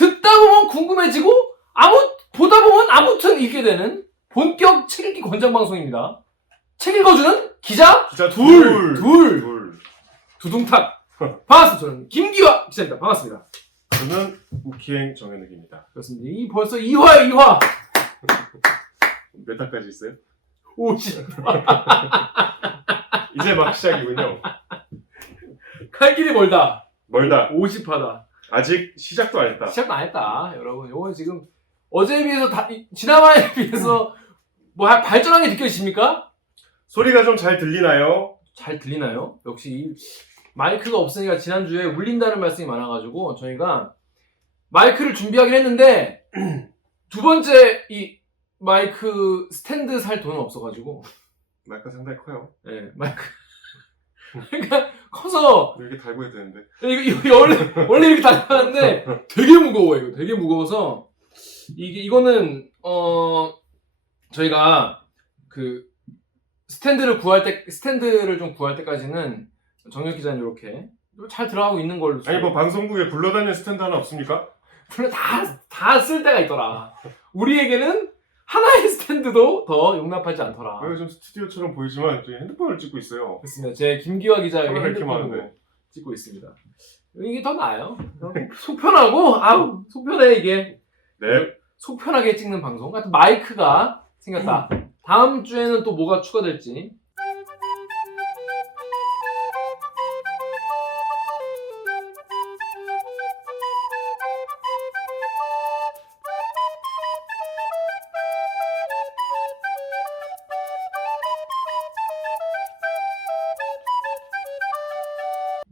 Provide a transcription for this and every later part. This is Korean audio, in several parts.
듣다 보면 궁금해지고 보다 보면 아무튼 읽게 되는 본격 책 읽기 권장 방송입니다. 책 읽어주는 기자 둘. 두둥탁. 반갑습니다. 저는 김기화 기자입니다. 반갑습니다. 저는 우키행 정현욱입니다. 그렇습니다. 이 벌써 2화. 몇 화까지 있어요? 50. 이제 막 시작이군요. 갈 길이 멀다. 50화다. 50화다. 아직 시작도 안 했다. 시작도 안 했다. 여러분, 요거 지금 어제에 비해서 지난화에 비해서 뭐 발전한 게 느껴지십니까? 소리가 좀 잘 들리나요? 잘 들리나요? 역시 이 마이크가 없으니까 지난주에 울린다는 말씀이 많아가지고 저희가 마이크를 준비하긴 했는데 두 번째 이 마이크 스탠드 살 돈은 없어가지고 마이크가 상당히 커요. 네, 마이크 그러니까 커서 이렇게 달고 해야 되는데. 이거 원래 이렇게 달았는데 되게 무거워요. 이거 되게 무거워서 이거는 저희가 그 스탠드를 좀 구할 때까지는 정혁 기자님 이렇게 잘 들어가고 있는 걸로. 아니 뭐 방송국에 굴러다니는 스탠드 하나 없습니까? 물론 다 쓸 때가 있더라. 우리에게는 하나의 스탠드도 더 용납하지 않더라. 여기 좀 스튜디오처럼 보이지만 저희 핸드폰을 찍고 있어요. 그렇습니다. 제 김기화 기자의 카메라 이렇게 핸드폰으로 많은데. 찍고 있습니다. 이게 더 나아요. 속 편하고 속 편해 이게. 네. 속 편하게 찍는 방송 같은 마이크가 생겼다. 다음 주에는 또 뭐가 추가될지.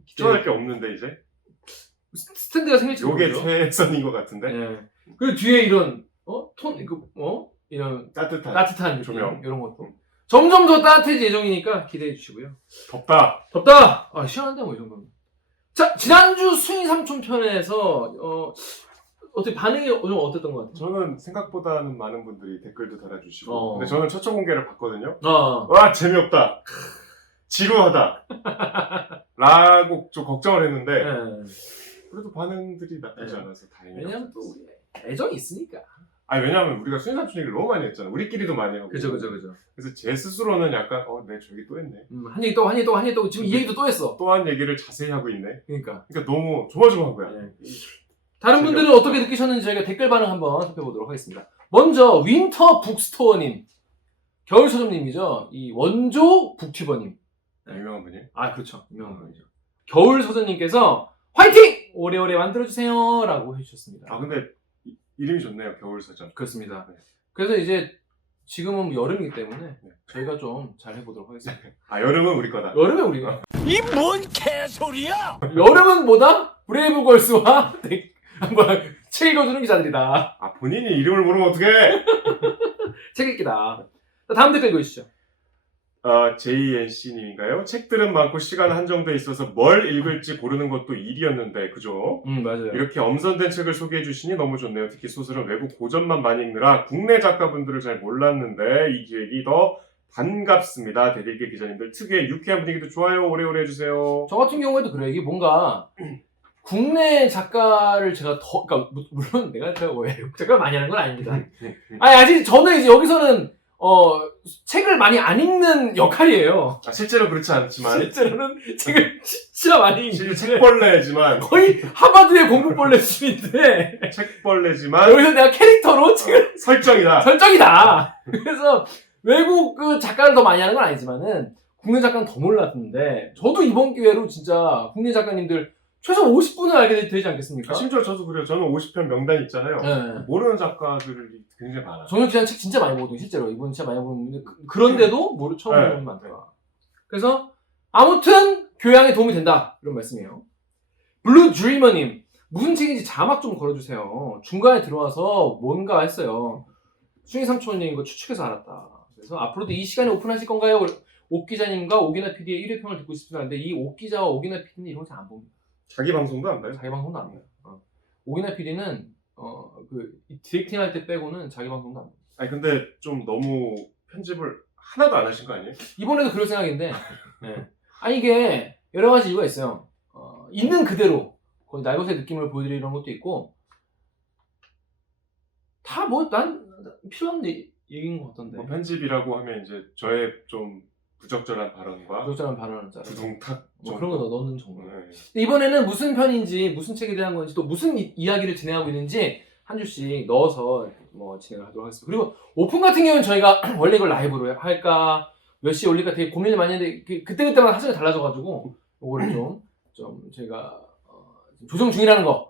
추천할 게 없는데 이제. 스탠드가 생길지 요게 모르죠. 최선인 것 같은데. 예. 그 뒤에 이런 이런 따뜻한 느낌, 조명 이런 것도 점점 더 따뜻해질 예정이니까 기대해 주시고요. 덥다. 시원한데 뭐 이 정도면. 자, 지난주 수인 삼촌 편에서 어떻게 반응이 좀 어땠던 것 같아요? 저는 생각보다는 많은 분들이 댓글도 달아주시고 근데 저는 최초 공개를 봤거든요. 어. 와 재미없다, 지루하다 라고 좀 걱정을 했는데 예. 그래도 반응들이 나쁘지 네. 않아서 다행이에요. 왜냐면 또 우리 애정이 있으니까. 아니 왜냐면 우리가 수인삼촌 얘기를 너무 많이 했잖아. 우리끼리도 많이 하고. 그죠. 그래서 제 스스로는 약간 내 저기 또 했네. 한 얘기 또 지금 이 얘기도 또 했어. 또 한 얘기를 자세히 하고 있네. 그러니까 너무 조마조마한 거야. 네. 다른 분들은 어떻게 느끼셨는지 저희가 댓글 반응 한번 살펴보도록 하겠습니다. 먼저 윈터 북스토어님, 겨울 서점님이죠. 이 원조 북튜버님. 유명한 분이. 아 그렇죠, 유명한 분이죠. 겨울 서점님께서 화이팅! 오래오래 만들어주세요 라고 해주셨습니다. 근데 이름이 좋네요. 겨울 서점. 그렇습니다. 네. 그래서 이제 지금은 여름이기 때문에 네. 저희가 좀 잘 해보도록 하겠습니다. 여름은 우리 거다. 여름에 우리 이 뭔 개소리야! 여름은 뭐다? 브레이브걸스와 책 읽어주는 기자들이다. 본인이 이름을 모르면 어떡해. 책 읽기다. 자, 다음 댓글 읽어주시죠. JNC님인가요? 책들은 많고 시간 한정돼 있어서 뭘 읽을지 고르는 것도 일이었는데 그죠? 맞아요. 이렇게 엄선된 책을 소개해 주시니 너무 좋네요. 특히 소설은 외국 고전만 많이 읽느라 국내 작가분들을 잘 몰랐는데 이 기획이 더 반갑습니다. 대들기 기자님들 특유의 유쾌한 분위기도 좋아요. 오래오래 해주세요. 저 같은 경우에도 그래요. 이게 뭔가 국내 작가를 제가 그러니까 물론 내가 외국 작가를 많이 하는 건 아닙니다. 아직 저는 이제 여기서는 책을 많이 안 읽는 역할이에요. 실제로 그렇지 않지만 실제로는 책을 진짜 많이 읽는 책벌레지만 거의 하버드의 공부벌레 수준인데 책벌레지만 여기서 내가 캐릭터로 책을 설정이다. 그래서 외국 그 작가를 더 많이 하는 건 아니지만은 국내 작가는 더 몰랐는데 저도 이번 기회로 진짜 국내 작가님들 최소 50분을 알게 되지 않겠습니까? 심지어 저도 그래요. 저는 50편 명단 있잖아요. 네. 모르는 작가들이 굉장히 많아요. 정혁 기자는 책 진짜 많이 보거든요. 실제로 이분 진짜 많이 보는데 그런데도 처음 보는 분 많더라. 그래서 아무튼 교양에 도움이 된다 이런 말씀이에요. 블루 드리머님, 무슨 책인지 자막 좀 걸어주세요. 중간에 들어와서 뭔가 했어요. 수인 삼촌님 이거 추측해서 알았다. 그래서 앞으로도 이 시간에 오픈하실 건가요? 옥 기자님과 오기나 PD의 1회 평을 듣고 싶습니다. 근데 이 옥 기자와 오기나 PD는 이런 거 잘 안 봅니다. 자기 방송도 안 봐요? 자기 방송도 안 봐요. 오기나 PD는 디렉팅 할 때 빼고는 자기 방송도 안 봐요. 근데 좀 너무 편집을 하나도 안 하신 거 아니에요? 이번에도 그럴 생각인데 이게 여러 가지 이유가 있어요. 있는 그대로 거의 날것의 느낌을 보여드리는 것도 있고 다 뭐 난 필요한 얘기인 것 같던데. 뭐 편집이라고 하면 이제 저의 좀 부적절한 발언과 적절한 발언을 짜라. 두둥탁 뭐 그런 거 넣는 정도. 네. 이번에는 무슨 편인지 무슨 책에 대한 건지 또 무슨 이야기를 진행하고 있는지 한 줄씩 넣어서 뭐 진행을 하도록 하겠습니다. 그리고 오픈 같은 경우는 저희가 원래 이걸 라이브로 할까 몇 시에 올릴까 되게 고민을 많이 했는데 그때그때마다 사정이 달라져가지고 이거를 좀 저희가 조정 중이라는 거.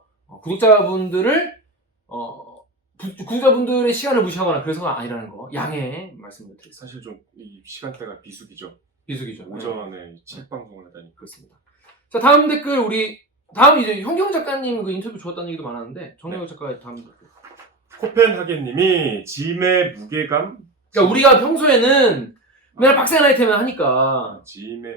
구독자분들의 시간을 무시하거나 그래서가 아니라는 거 양해 말씀을 드리겠습니다. 사실 좀 이 시간대가 비수기죠. 비수기죠. 오전에 책 방송을 하다니. 그렇습니다. 자, 다음 댓글 다음 이제 현경 작가님 그 인터뷰 좋았다는 얘기도 많았는데 정혜경 작가의 다음 댓글. 코펜하겐님이 짐의 무게감. 그러니까 우리가 평소에는 맨날 빡센 아이템을 하니까 짐의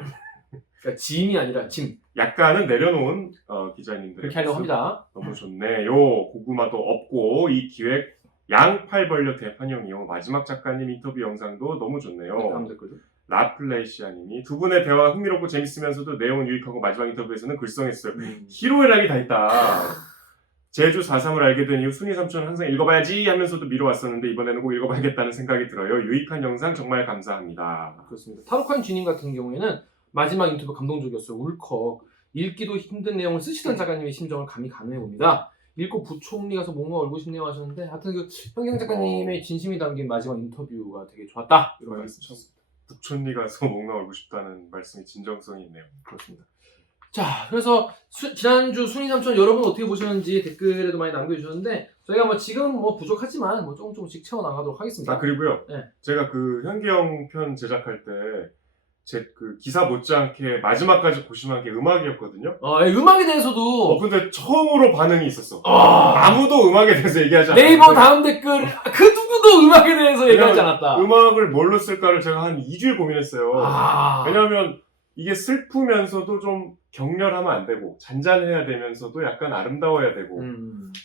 그러니까 짐이 아니라 짐 약간은 내려놓은 기자님들 그렇게 하려고 합니다. 너무 좋네요. 고구마도 없고 이 기획 양팔 벌려 대판형이요. 마지막 작가님 인터뷰 영상도 너무 좋네요. 다음 댓글도. 라플레이시아님이 두 분의 대화 흥미롭고 재밌으면서도 내용은 유익하고 마지막 인터뷰에서는 글썽했어요. 희로애락이 다 있다. 제주 4.3을 알게 된 이후 순이 삼촌은 항상 읽어봐야지 하면서도 미뤄왔었는데 이번에는 꼭 읽어봐야겠다는 생각이 들어요. 유익한 영상 정말 감사합니다. 그렇습니다. 타로칸 주님 같은 경우에는 마지막 인터뷰 감동적이었어요. 울컥. 읽기도 힘든 내용을 쓰시던 작가님의 심정을 감히 가늠해 봅니다. 읽고 부총리 가서 뭔가 얼고 싶네요 하셨는데 하여튼 그 현경 작가님의 진심이 담긴 마지막 인터뷰가 되게 좋았다. 이런 말씀이셨습니다. 북촌리 가서 뭔가 알고 싶다는 말씀이 진정성이 있네요. 그렇습니다. 자, 그래서 지난주 순위 삼촌 여러분 어떻게 보셨는지 댓글에도 많이 남겨주셨는데 저희가 뭐 지금 뭐 부족하지만 뭐 조금씩 채워나가도록 하겠습니다. 아 그리고요. 네. 제가 그 현기영 편 제작할 때 제 그 기사 못지않게 마지막까지 고심한 게 음악이었거든요. 음악에 대해서도 근데 처음으로 반응이 있었어. 아. 아무도 음악에 대해서 얘기하지 않았는데 네이버 다음 댓글 그 누구도 음악에 대해서 얘기하지 않았다. 음악을 뭘로 쓸까를 제가 한 2주일 고민했어요. 아. 왜냐하면 이게 슬프면서도 좀 격렬하면 안 되고 잔잔해야 되면서도 약간 아름다워야 되고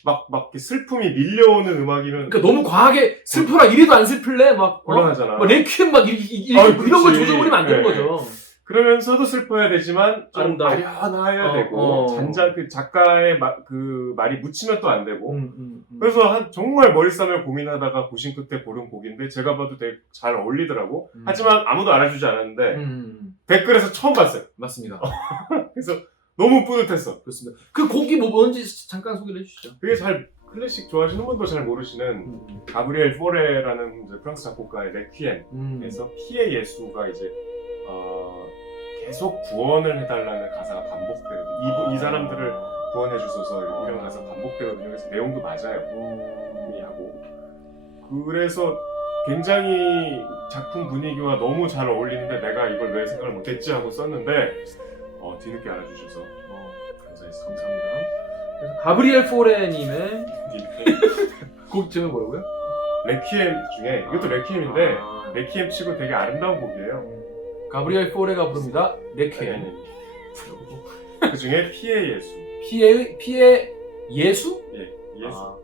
막 이렇게 슬픔이 밀려오는 음악이면 그러니까 너무 과하게 슬퍼라 이래도 안 슬플래 막 곤란하잖아. 레퀴엠 막 이런 걸 조져버리면 안 되는 거죠. 그러면서도 슬퍼야 되지만 좀 아름다워. 아련해야 되고 잔잔 그 작가의 그 말이 묻히면 또 안 되고 그래서 정말 머리 싸며 고민하다가 고심 끝에 고른 곡인데 제가 봐도 되게 잘 어울리더라고. 하지만 아무도 알아주지 않았는데 댓글에서 처음 봤어요. 맞습니다. 그래서 너무 뿌듯했어. 그렇습니다. 그 곡이 뭔지 잠깐 소개를 해주시죠. 그게 잘 클래식 좋아하시는 분도 잘 모르시는 가브리엘 포레라는 이제 프랑스 작곡가의 레퀴엠에서 피의 예수가 이제 계속 구원을 해달라는 가사가 반복되거든요. 이 사람들을 구원해 주소서 이런 가사가 반복되거든요. 그래서 내용도 맞아요. 하고 그래서 굉장히 작품 분위기와 너무 잘 어울리는데 내가 이걸 왜 생각을 못했지 하고 썼는데 뒤늦게 알아주셔서 감사했습니다. 감사합니다. 그래서 가브리엘 포레님의 곡 제목 뭐라고요? 레퀴엠 중에 이것도 레퀴엠인데 레퀴엠 치고 되게 아름다운 곡이에요. 가브리엘 포레가 부릅니다. 레퀴엠. 그 중에 피의 예수. 피의 예수? 예, 예수.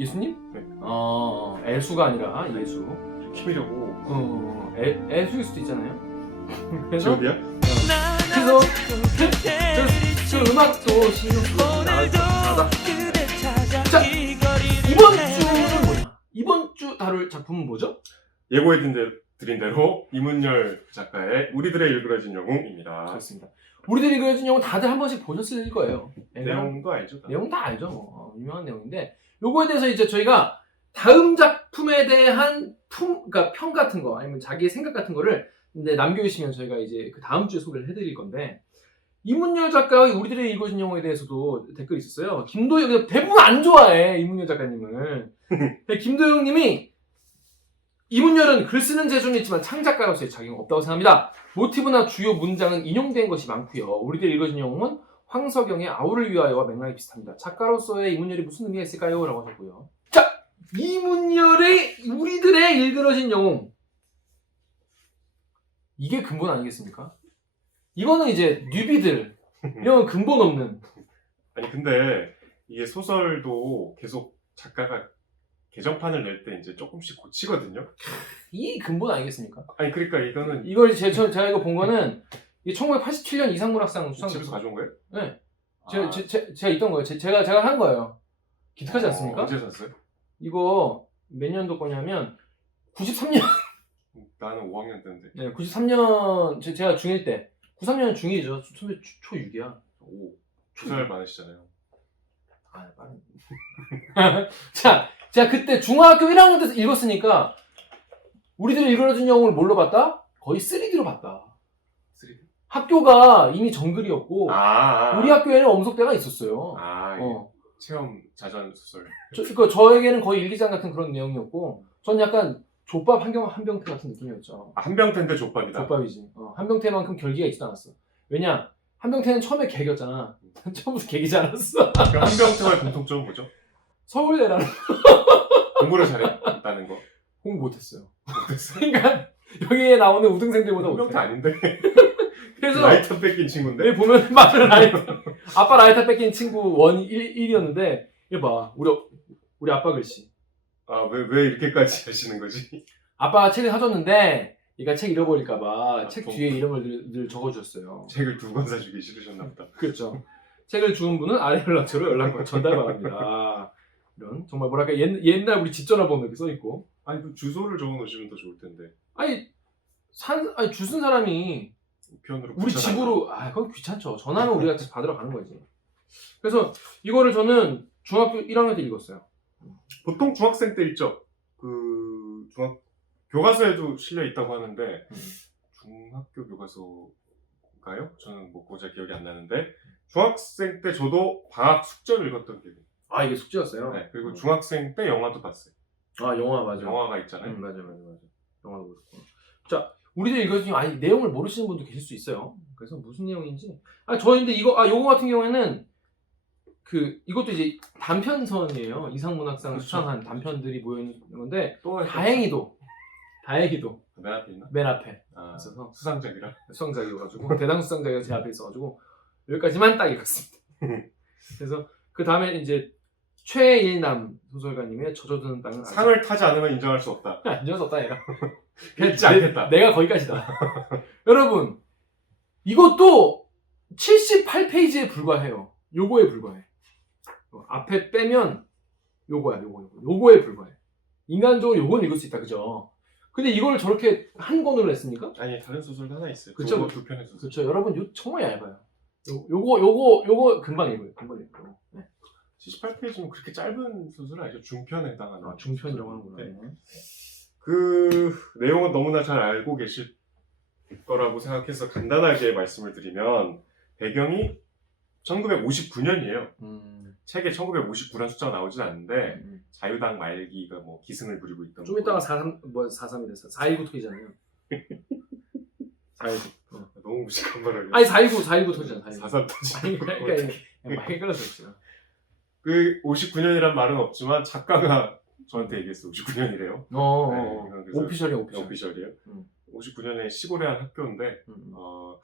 예수님? 네. 애수가 아니라 예수. 키우려고. 애수일 수도 있잖아요. 그래서 지옥이야? 그래서 그 음악도 신경 쓰고 나가다. 자, 이번 주는 뭐냐? 이번 주 다룰 작품은 뭐죠? 예고해드린 대로 이문열 작가의 우리들의 일그러진 영웅입니다. 그렇습니다. 우리들이 그려진 영웅 다들 한 번씩 보셨을 거예요. 내용도 알죠? 내용 다 알죠. 뭐. 유명한 내용인데 요거에 대해서 이제 저희가 다음 작품에 대한 그러니까 평 같은 거 아니면 자기의 생각 같은 거를 근데 남겨주시면 저희가 이제 그 다음 주에 소개를 해드릴 건데 이문열 작가의 우리들의 읽어진 영웅에 대해서도 댓글이 있었어요. 김도영 대부분 안 좋아해 이문열 작가님을. 김도영님이 이문열은 글 쓰는 재주는 있지만 창작가로서의 자격은 없다고 생각합니다. 모티브나 주요 문장은 인용된 것이 많고요. 우리들의 읽어진 영웅은 황석영의 아우를 위하여와 맥락이 비슷합니다. 작가로서의 이문열이 무슨 의미가 있을까요? 라고 하셨고요. 자, 이문열의 우리들의 일그러진 영웅. 이게 근본 아니겠습니까? 이거는 이제 뉴비들 이런 근본 없는. 아니 근데 이게 소설도 계속 작가가 개정판을 낼 때 이제 조금씩 고치거든요. 이 근본 아니겠습니까? 아니 그러니까 이거는 이걸 제가 이거 본 거는 1987년 이상문학상 수상. 집에서 가져온 거예요? 네. 제가 있던 거예요. 제가 한 거예요. 기특하지 않습니까? 언제 샀어요? 이거 몇 년도 거냐면 93년. 나는 5학년 때인데. 네, 93년 제가 중1 때. 93년은 중1이죠. 선배 초6이야. 오, 2살 많으시잖아요. 아, 빠른. 자, 제가 그때 중학교 1학년 때서 읽었으니까 우리들이 읽어준 영웅을 뭘로 봤다? 거의 3D로 봤다. 3D? 학교가 이미 정글이었고 아, 우리 학교에는 엄석대가 있었어요. 아, 어. 체험 자전 소설. 저에게는 거의 일기장 같은 그런 내용이었고 전 약간 족밥 한병태 같은 느낌이었죠. 아, 한병태인데 족밥이다. 족밥이지. 한병태만큼 결기가 있지도 않았어. 왜냐? 한병태는 처음에 개겼잖아. 처음부터 개기지 않았어. 그럼 한병태와의 공통점은 뭐죠? 서울대라는 공부를 잘했다는 거. 공부 못했어요. 못했어. 그러니까 여기에 나오는 우등생들보다 한병태 못해. 아닌데? 그래서 라이터 뺏긴 친구인데? 여기 보면 맞아 라이터. 아빠 라이터 뺏긴 친구 1이었는데 이거 봐. 우리 아빠 글씨. 아, 왜 이렇게까지 하시는 거지? 아빠가 책을 사줬는데 얘가 책 잃어버릴까봐 아, 책 좀- 뒤에 이름을 늘 적어주셨어요. 책을 2권 사주기 싫으셨나 보다. 그렇죠. 책을 주운 분은 아래 연락처로 연락 전달 바랍니다. 이런 정말 뭐랄까 옛날 우리 집 전화번호 이렇게 써 있고. 아니, 그 주소를 적어 놓으시면 더 좋을 텐데. 아니 주쓴 사람이 우편으로 우리 붙여놔. 집으로 그건 귀찮죠. 전화는 우리가 받으러 가는 거지. 그래서 이거를 저는 중학교 1학년 때 읽었어요. 보통 중학생 때 있죠. 교과서에도 실려 있다고 하는데 중학교 교과서인가요? 저는 뭐 고작 기억이 안 나는데 중학생 때 저도 방학 숙제를 읽었던 기억이. 아 이게 숙제였어요? 네, 그리고 중학생 때 영화도 봤어요. 아 영화 맞아. 영화가 있잖아요. 맞아. 영화도 보셨구나. 자, 우리들 읽어주면 내용을 모르시는 분도 계실 수 있어요. 그래서 무슨 내용인지. 저 근데 요거 같은 경우에는 이것도 이제 단편선이에요. 이상문학상 그렇죠. 수상한 단편들이 모여 있는 건데 또 다행히도 맨 앞에 있나? 맨 앞에 아, 있어서 수상작이라. 수상작이어가지고 대당 수상작이 제 앞에 있어가지고 여기까지만 딱 읽었습니다. 그래서 그 다음에 이제 최일남 소설가님의 젖어드는 땅은 상을 타지 않으면 인정할 수 없다. 인정할 수 없다 얘가. 읽지 않겠다. 내가 거기까지다. 여러분 이것도 78페이지에 불과해요. 요거에 불과해. 앞에 빼면 요거에 불과해. 인간적으로 요건 읽을 수 있다, 그죠? 근데 이걸 저렇게 한 권으로 냈습니까? 아니, 다른 소설도 하나 있어요. 그쵸. 그거 2편의 소설. 그렇죠. 여러분 정말 얇아요. 요거 금방 읽어요. 네. 78페이지면 그렇게 짧은 소설 아니죠? 중편에 해당하는. 중편이라고 하는구나. 네. 그 내용은 너무나 잘 알고 계실 거라고 생각해서 간단하게 말씀을 드리면 배경이 1959년이에요. 책에 1959란 숫자가 나오진 않는데 자유당 말기가 뭐 기승을 부리고 있던. 좀 이따가 4.3이 됐어. 4.19 터지잖아요. 4.19. 너무 무식한 말을. 아니 4.19 터지잖아. 4.3 터지. 아니 그러니까 많이 끌어졌죠. 그 59년이란 말은 없지만 작가가 저한테 얘기했어. 59년이래요. 오피셜이야. 오피셜이에요. 59년에 시골의 한 학교인데 음.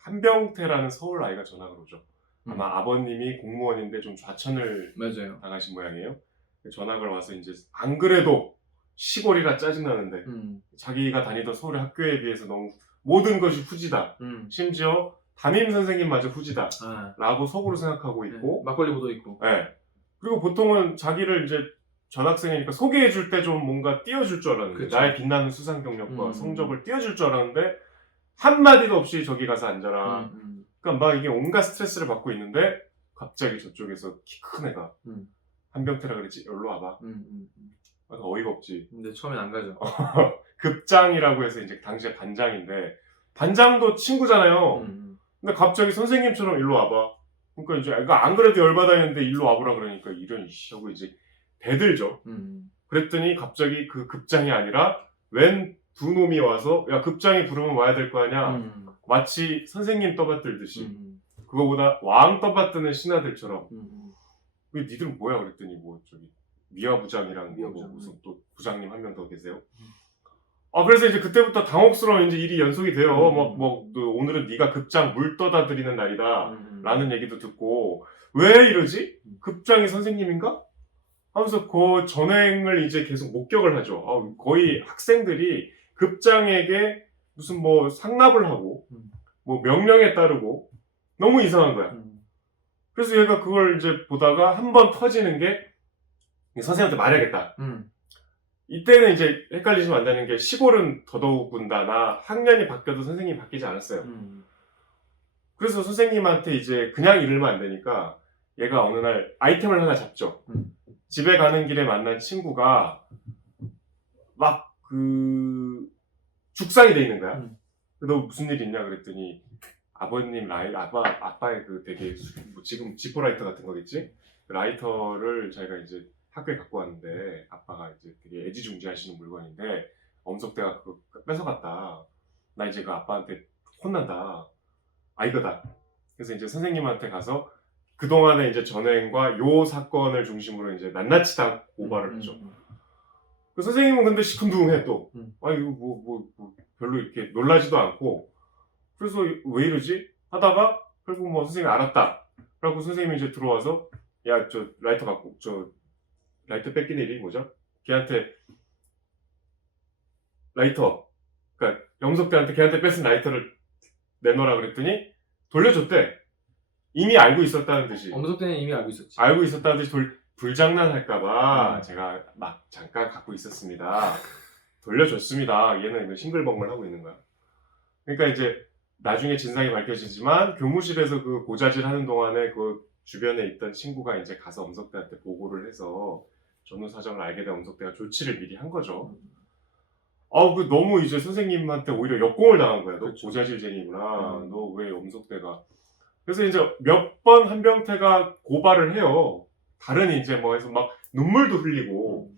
한병태라는 서울 아이가 전학을 오죠. 음. 아마 아버님이 공무원인데 좀 좌천을 맞아요. 당하신 모양이에요. 전학을 와서 이제 안 그래도 시골이라 짜증나는데 자기가 다니던 서울의 학교에 비해서 너무 모든 것이 후지다. 심지어 담임 선생님마저 후지다. 라고 속으로 생각하고 있고 막걸리 부도 있고. 네. 그리고 보통은 자기를 이제 전학생이니까 소개해줄 때 좀 뭔가 띄워줄 줄 알았는데 그쵸. 나의 빛나는 수상 경력과 성적을 띄워줄 줄 알았는데 한마디도 없이 저기 가서 앉아라. 그러니까 막 이게 온갖 스트레스를 받고 있는데 갑자기 저쪽에서 키 큰 애가 한병태라 그랬지? 여기로 와봐. 어이가 없지. 근데 처음엔 안 가죠. 급장이라고 해서 이제 당시에 반장인데 반장도 친구잖아요. 근데 갑자기 선생님처럼 일로 와봐. 그러니까 이제 애가 안 그래도 열받아했는데 일로 와보라 그러니까 이런 이씨 하고 이제 대들죠. 그랬더니 갑자기 그 급장이 아니라 웬 두 놈이 와서 야 급장이 부르면 와야 될 거 아니야. 마치 선생님 떠받들듯이 그거보다 왕 떠받드는 신하들처럼 왜 니들은 뭐야 그랬더니 뭐 저기 미화 부장이랑 뭐 무슨 또 부장님 한 명 더 계세요. 그래서 이제 그때부터 당혹스러운 이제 일이 연속이 돼요. 오늘은 네가 급장 물 떠다드리는 날이다. 라는 얘기도 듣고 왜 이러지? 급장이 선생님인가? 하면서 그 전행을 이제 계속 목격을 하죠. 거의 학생들이 급장에게 무슨 뭐 상납을 하고 뭐 명령에 따르고 너무 이상한 거야. 그래서 얘가 그걸 이제 보다가 한 번 터지는 게 선생님한테 말해야겠다. 이때는 이제 헷갈리시면 안 되는 게 시골은 더더욱군다나 학년이 바뀌어도 선생님이 바뀌지 않았어요. 그래서 선생님한테 이제 그냥 이르면 안 되니까 얘가 어느 날 아이템을 하나 잡죠. 집에 가는 길에 만난 친구가 막 죽상이 돼 있는 거야. 너 무슨 일 있냐 그랬더니 아버님 아빠의 그 되게 뭐 지금 지포라이터 같은 거겠지? 그 라이터를 자기가 이제 학교에 갖고 왔는데 아빠가 이제 되게 애지중지하시는 물건인데 엄석대가 그거 뺏어갔다. 나 이제 그 아빠한테 혼난다. 이거다. 그래서 이제 선생님한테 가서 그동안의 이제 전행과 요 사건을 중심으로 이제 낱낱이 다 고발을 하죠. 그 선생님은 근데 시큰둥해 또. 이거 뭐 별로 이렇게 놀라지도 않고. 그래서 왜 이러지? 하다가 결국 뭐 선생님이 알았다. 그래갖고 선생님이 이제 들어와서 야, 저 라이터 갖고 라이터 뺏긴 일이 뭐죠? 걔한테 라이터, 그러니까 염석대한테 걔한테 뺏은 라이터를 내놓으라 그랬더니 돌려줬대. 이미 알고 있었다는 듯이. 엄석대는 이미 알고 있었지. 알고 있었다는 듯이 불장난할까봐 제가 막 잠깐 갖고 있었습니다. 돌려줬습니다. 얘는 싱글벙글 하고 있는 거야. 그러니까 이제 나중에 진상이 밝혀지지만 교무실에서 그 고자질 하는 동안에 그 주변에 있던 친구가 이제 가서 엄석대한테 보고를 해서 전후 사정을 알게 된 엄석대가 조치를 미리 한 거죠. 그 너무 이제 선생님한테 오히려 역공을 당한 거야. 너 그렇죠. 고자질쟁이구나. 너 왜 엄석대가. 그래서 이제 몇 번 한병태가 고발을 해요. 다른 이제 뭐 해서 막 눈물도 흘리고.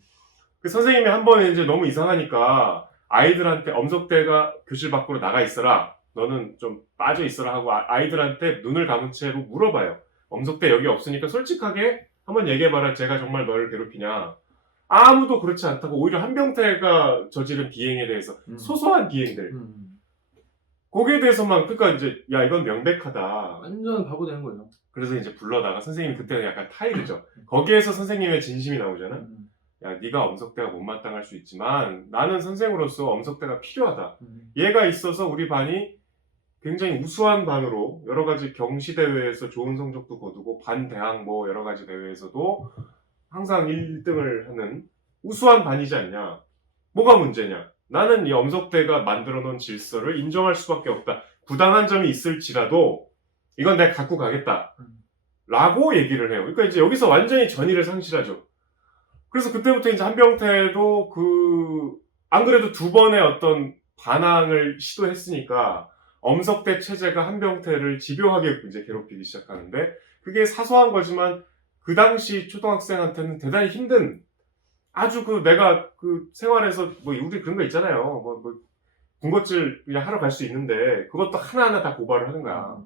그 선생님이 한 번에 이제 너무 이상하니까 아이들한테 엄석대가 교실 밖으로 나가 있어라. 너는 좀 빠져 있어라 하고 아이들한테 눈을 감은 채로 물어봐요. 엄석대 여기 없으니까 솔직하게 한번 얘기해봐라. 제가 정말 너를 괴롭히냐. 아무도 그렇지 않다고 오히려 한병태가 저지른 비행에 대해서 소소한 비행들 거기에 대해서만 그러니까 이제 야 이건 명백하다. 완전 바보 되는 거예요. 그래서 이제 불러다가 선생님이 그때는 약간 타이르죠. 거기에서 선생님의 진심이 나오잖아. 야 네가 엄석대가 못마땅할 수 있지만 나는 선생으로서 엄석대가 필요하다. 얘가 있어서 우리 반이 굉장히 우수한 반으로 여러 가지 경시 대회에서 좋은 성적도 거두고 반 대학 뭐 여러 가지 대회에서도 항상 1등을 하는 우수한 반이지 않냐. 뭐가 문제냐. 나는 이 엄석대가 만들어 놓은 질서를 인정할 수밖에 없다. 부당한 점이 있을지라도 이건 내가 갖고 가겠다. 라고 얘기를 해요. 그러니까 이제 여기서 완전히 전의를 상실하죠. 그래서 그때부터 이제 한병태도 안 그래도 두 번의 어떤 반항을 시도했으니까 엄석대 체제가 한병태를 집요하게 이제 괴롭히기 시작하는데 그게 사소한 거지만 그 당시 초등학생한테는 대단히 힘든 아주 내가 생활에서 뭐 우리 그런 거 있잖아요. 군것질 그냥 하러 갈 수 있는데 그것도 하나하나 다 고발을 하는 거야.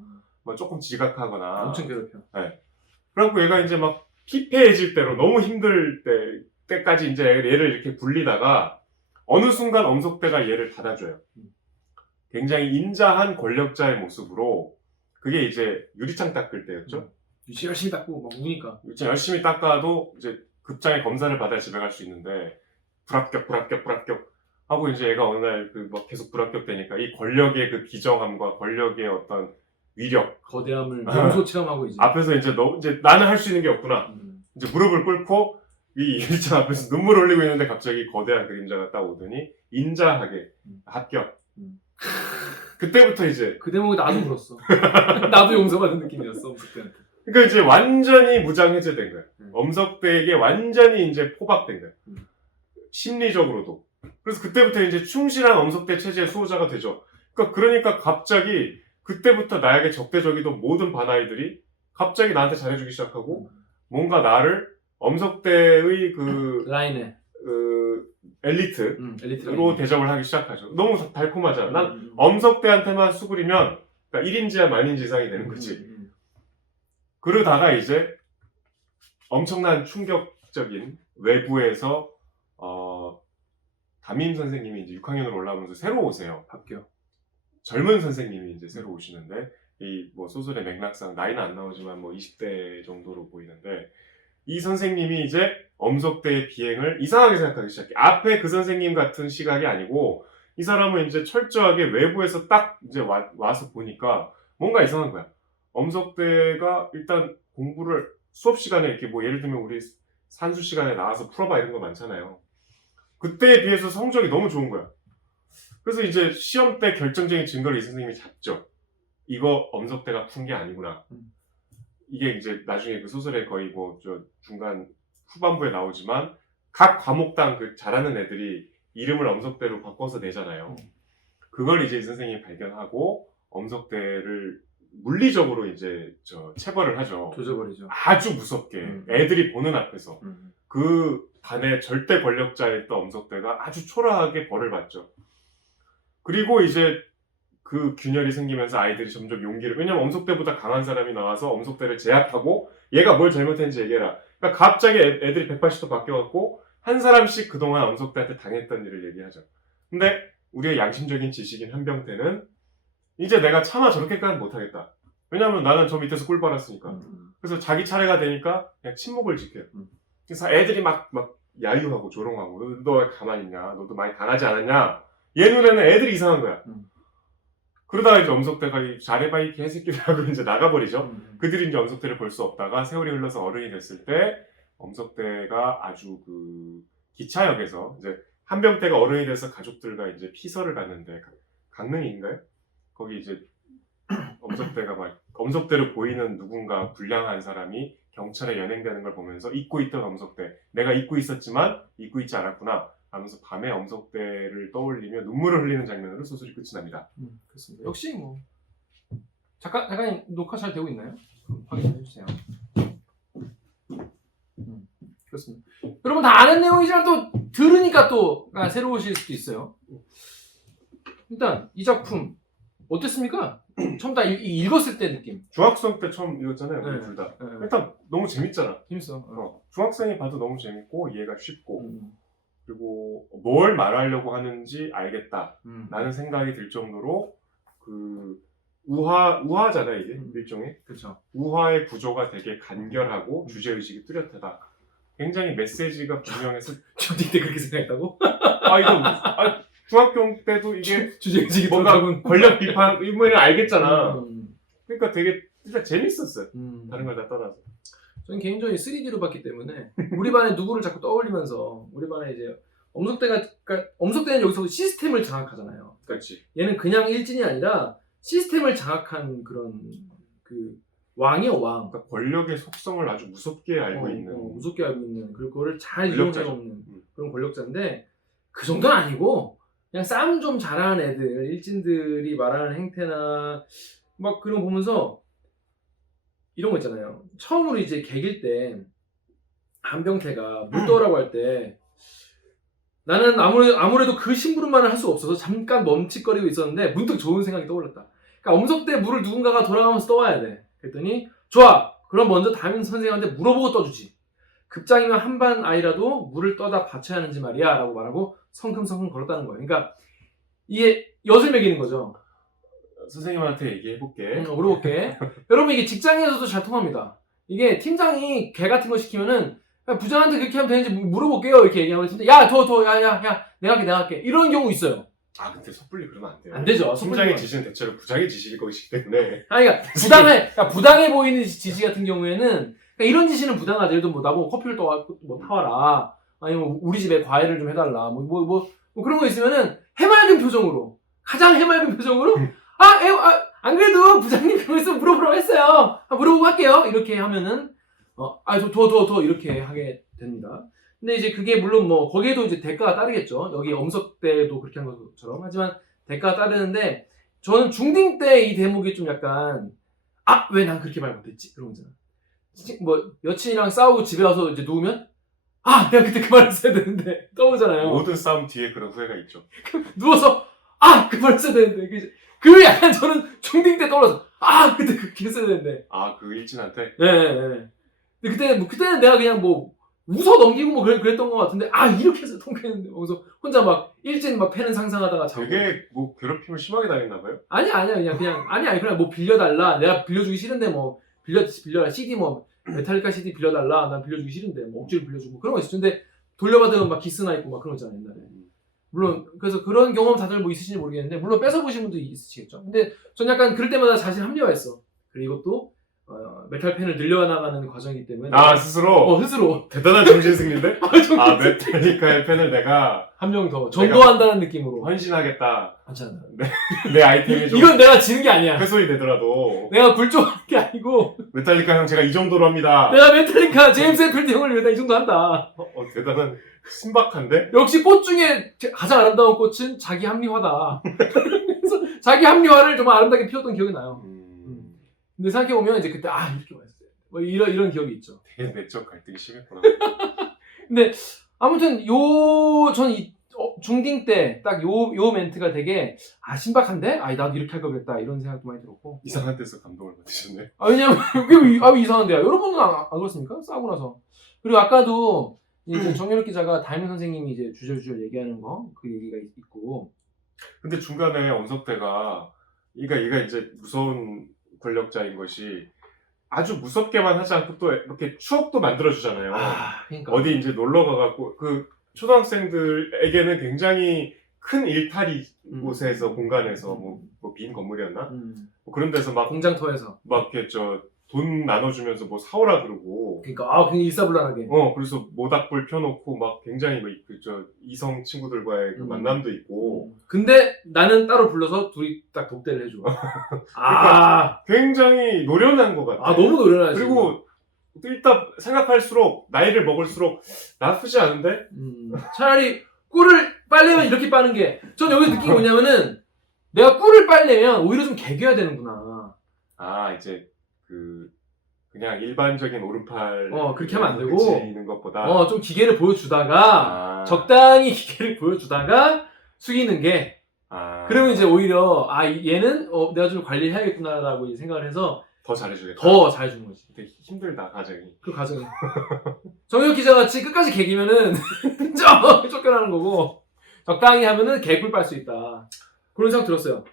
뭐 조금 지각하거나. 엄청 괴롭혀. 네. 그래갖고 얘가 이제 막 피폐해질 대로 너무 힘들 때까지 이제 얘를 이렇게 굴리다가 어느 순간 엄석대가 얘를 닫아줘요. 굉장히 인자한 권력자의 모습으로 그게 이제 유리창 닦을 때였죠. 열심히 닦고 막 우니까. 유리창 열심히 닦아도 이제 급장에 검사를 받아야 집에 갈 수 있는데 불합격 하고 이제 얘가 어느 날 막 계속 불합격되니까 이 권력의 그 비정함과 권력의 어떤 위력 거대함을 몸소 체험하고 이제 앞에서 이제 나는 할 수 있는 게 없구나. 이제 무릎을 꿇고 이 유리창 앞에서 눈물 흘리고 있는데 갑자기 거대한 그림자가 딱 오더니 인자하게 합격. 그때부터 이제 그 대목에 나도 울었어. 나도 용서받은 느낌이었어 엄석대한테. 그러니까 이제 완전히 무장 해제된 거야. 엄석대에게 완전히 이제 포박된 거야. 심리적으로도. 그래서 그때부터 이제 충실한 엄석대 체제의 수호자가 되죠. 그러니까 갑자기 그때부터 나에게 적대적이던 모든 반아이들이 갑자기 나한테 잘해주기 시작하고 뭔가 나를 엄석대의 라인에 엘리트로 대접을 하기 시작하죠. 너무 달콤하잖아. 난 엄석대한테만 수그리면 그러니까 1인지야 만인지 이상이 되는 거지. 그러다가 이제 엄청난 충격적인 외부에서 담임 선생님이 이제 6학년으로 올라오면서 새로 오세요. 합격. 젊은 선생님이 이제 새로 오시는데 이 뭐 소설의 맥락상 나이는 안 나오지만 뭐 20대 정도로 보이는데 이 선생님이 이제 엄석대의 비행을 이상하게 생각하기 시작해. 앞에 그 선생님 같은 시각이 아니고 이 사람은 이제 철저하게 외부에서 딱 이제 와서 보니까 뭔가 이상한 거야. 엄석대가 일단 공부를 수업 시간에 이렇게 뭐 예를 들면 우리 산수 시간에 나와서 풀어봐 이런 거 많잖아요. 그때에 비해서 성적이 너무 좋은 거야. 그래서 이제 시험 때 결정적인 증거를 이 선생님이 잡죠. 이거 엄석대가 푼 게 아니구나. 이게 이제 나중에 그 소설에 거의 뭐 저 중간 후반부에 나오지만 각 과목당 그 잘하는 애들이 이름을 엄석대로 바꿔서 내잖아요. 그걸 이제 이 선생님이 발견하고 엄석대를 물리적으로 이제 체벌을 하죠. 조져버리죠. 아주 무섭게 애들이 보는 앞에서 그 반의 절대 권력자였던 엄석대가 아주 초라하게 벌을 받죠. 그리고 이제 그 균열이 생기면서 아이들이 점점 용기를, 왜냐면 엄석대보다 강한 사람이 나와서 엄석대를 제압하고 얘가 뭘 잘못했는지 얘기해라. 그러니까 갑자기 애들이 180도 바뀌어갖고 한 사람씩 그동안 엄석대한테 당했던 일을 얘기하죠. 근데 우리의 양심적인 지식인 한병태는 이제 내가 차마 저렇게까지는 못하겠다. 왜냐면 나는 저 밑에서 꿀 빨았으니까. 그래서 자기 차례가 되니까 그냥 침묵을 지켜요. 그래서 애들이 막 야유하고 조롱하고 너 왜 가만히 있냐, 너도 많이 당하지 않았냐, 얘 눈에는 애들이 이상한 거야. 그러다가 이제 엄석대가 잘해봐 이 개새끼라고 이제 나가버리죠. 그들이 이제 엄석대를 볼 수 없다가 세월이 흘러서 어른이 됐을 때 엄석대가 아주 그 기차역에서 이제 한병태가 어른이 돼서 가족들과 이제 피서를 갔는데, 강릉인가요? 거기 이제 엄석대가 막 엄석대로 보이는 누군가 불량한 사람이 경찰에 연행되는 걸 보면서 잊고 있던 엄석대, 내가 잊고 있었지만 잊고 있지 않았구나 하면서 밤에 엄석대를 떠올리며 눈물을 흘리는 장면으로 소설이 끝이 납니다. 그렇습니다. 역시 뭐 작가님 녹화 잘 되고 있나요? 확인해 주세요. 그렇습니다. 여러분 다 아는 내용이지만 또 들으니까 또 새로우실 수도 있어요. 일단 이 작품 어땠습니까? 처음 다 읽었을 때 느낌. 중학생 때 처음 읽었잖아요, 우리 네. 둘 다. 네. 일단 너무 재밌잖아. 재밌어. 중학생이 봐도 너무 재밌고 이해가 쉽고 그리고 뭘 말하려고 하는지 알겠다 라는 생각이 들 정도로 그 우화잖아 이게 일종의. 그렇죠. 우화의 구조가 되게 간결하고 주제의식이 뚜렷하다. 굉장히 메시지가 분명해서 중딩 때 그렇게 생각했다고? 중학교 때도 이게 주제의식이 뭔가 권력 비판 의문을 알겠잖아. 음. 그러니까 되게 진짜 재밌었어요. 음. 다른 걸 다 떠나서. 저는 개인적으로 3D로 봤기 때문에 우리 반에 누구를 자꾸 떠올리면서 우리 반에 이제 엄석대는 여기서 시스템을 장악하잖아요. 그렇지. 얘는 그냥 일진이 아니라 시스템을 장악한 그런 그 왕이요 왕. 그러니까 권력의 속성을 아주 무섭게 알고 있는. 무섭게 알고 있는 그리고 그거를 잘 권력자죠. 이용해먹는 그런 권력자인데 그 정도는 아니고 그냥 싸움 좀 잘하는 애들 일진들이 말하는 행태나 막 그런 거 보면서 이런 거 있잖아요. 처음으로 이제 개길 때 한병태가 물떠라고 할 때 나는 아무래도 그 심부름만을 할 수가 없어서 잠깐 멈칫거리고 있었는데 문득 좋은 생각이 떠올랐다. 그러니까 엄석대 물을 누군가가 돌아가면서 떠와야 돼. 그랬더니 좋아. 그럼 먼저 담임 선생님한테 물어보고 떠주지. 급장이면 한반 아이라도 물을 떠다 받쳐야 하는지 말이야 라고 말하고 성큼성큼 걸었다는 거예요. 그러니까 이게 엿을 매기는 거죠. 선생님한테 얘기해볼게. 물어볼게. 여러분 이게 직장에서도 잘 통합니다. 이게 팀장이 개 같은 거 시키면은 야, 부장한테 그렇게 하면 되는지 물어볼게요 이렇게 얘기하면 야 내가 할게 이런 경우 있어요. 근데 섣불리 그러면 안 돼요. 안 되죠. 팀장의 지시는 대체로 부장의 지시일 것이기 때문에. 그러니까 부당해 보이는 지시 같은 경우에는 그러니까 이런 지시는 부당하죠. 예를 들어 뭐 나보고 커피를 타와라. 아니면 우리 집에 과일을 좀 해달라. 뭐 그런 거 있으면은 해맑은 표정으로 가장 해맑은 표정으로 안 그래도 부장님 그래서 물어보라고 했어요. 물어보고 할게요. 이렇게 하면은 더 이렇게 하게 됩니다. 근데 이제 그게 물론 뭐 거기에도 이제 대가가 따르겠죠. 여기 엄석대도 그렇게 한 것처럼. 하지만 대가가 따르는데 저는 중딩 때 이 대목이 좀 약간 왜 난 그렇게 말 못했지? 그런 거잖아. 뭐 여친이랑 싸우고 집에 와서 이제 누우면 내가 그때 그 말 했어야 되는데 떠오르잖아요. 모든 싸움 뒤에 그런 후회가 있죠. 누워서 그 말 했어야 되는데 그 약간 저는 중딩 때 떠올라서 그때 그렇게 했어야 되는데 그 일진한테? 네. 근데 그때는 내가 그냥 뭐 웃어 넘기고 뭐 그랬던 것 같은데 이렇게 해서 통쾌했는데 그래서 혼자 막 일진 막 패는 상상하다가 자고. 되게 뭐 괴롭힘을 심하게 당했나봐요? 아니야 그냥 뭐 빌려달라. 내가 빌려주기 싫은데 뭐 빌려라 CD 뭐 메탈리카 CD 빌려달라. 난 빌려주기 싫은데 뭐 억지로 빌려주고 그런 거 있었죠. 근데 돌려받으면 막 기스나 있고 막 그런 거 있잖아 옛날에. 물론 그래서 그런 경험 다들 뭐 있으신지 모르겠는데 물론 뺏어보신 분도 있으시겠죠. 근데 전 약간 그럴 때마다 자신 합리화했어. 그리고 이것도 메탈 팬을 늘려나가는 과정이기 때문에 스스로? 스스로 대단한 정신승리인데? 메탈리카의 팬을 내가 한 명 더 전도한다는 느낌으로 헌신하겠다. 괜찮아. 내 아이템이 좀 이건 내가 지는 게 아니야. 훼손이 되더라도 내가 굴종하는 게 아니고 메탈리카 형 제가 이 정도로 합니다. 내가 메탈리카 제임스 해필드 형을 위해 이 정도 한다. 대단한 신박한데? 역시 꽃 중에 가장 아름다운 꽃은 자기 합리화다. 그래서 자기 합리화를 정말 아름답게 피웠던 기억이 나요. 근데 생각해보면 이제 그때 이렇게 말했어요. 뭐 이런 기억이 있죠. 되게 내적 갈등이 심했구나. 근데 아무튼 전 중딩 때 딱 요 멘트가 되게 신박한데? 나도 이렇게 할 걸 그랬다 이런 생각도 많이 들었고. 이상한 데서 감동을 받으셨네. 왜냐면 왜 이상한데요? 여러분은 안 그렇습니까? 싸우고 나서. 그리고 아까도 이제 정연욱 기자가 담임 선생님이 이제 주저주저 얘기하는 거 그 얘기가 있고. 근데 중간에 엄석대가 얘가 이제 무서운 권력자인 것이 아주 무섭게만 하지 않고 또 이렇게 추억도 만들어주잖아요. 그러니까. 어디 이제 놀러 가갖고 그 초등학생들에게는 굉장히 큰 일탈이 곳에서 공간에서 뭐 빈 건물이었나? 뭐 그런 데서 막 공장터에서 막 이렇게 돈 나눠주면서 뭐 사오라 그러고. 그러니까 굉장히 일사불란하게. 그래서 모닥불 펴놓고 막 굉장히 이성 친구들과의 그 만남도 있고. 근데 나는 따로 불러서 둘이 딱 독대를 해줘. 그러니까 굉장히 노련한 것 같아. 너무 노련하지. 그리고 일단 생각할수록 나이를 먹을수록 나쁘지 않은데? 차라리 꿀을 빨려면 이렇게 빠는 게, 전 여기 느낀 게 뭐냐면은 내가 꿀을 빨려면 오히려 좀 개겨야 되는구나. 이제 그냥 일반적인 오른팔 그렇게 하면 안 되고 그치는 것보다 좀 기계를 보여주다가 적당히 기계를 보여주다가 숙이는 게 그러면 이제 오히려 얘는 내가 좀 관리를 해야겠구나라고 이제 생각을 해서 더 잘해주겠다. 더 잘해주는 거지. 되게 힘들다 과정이. 그 과정이. 정혁 기자같이 끝까지 개기면은 쫓겨나는 거고, 적당히 하면은 개꿀 빨 수 있다. 그런 생각 들었어요.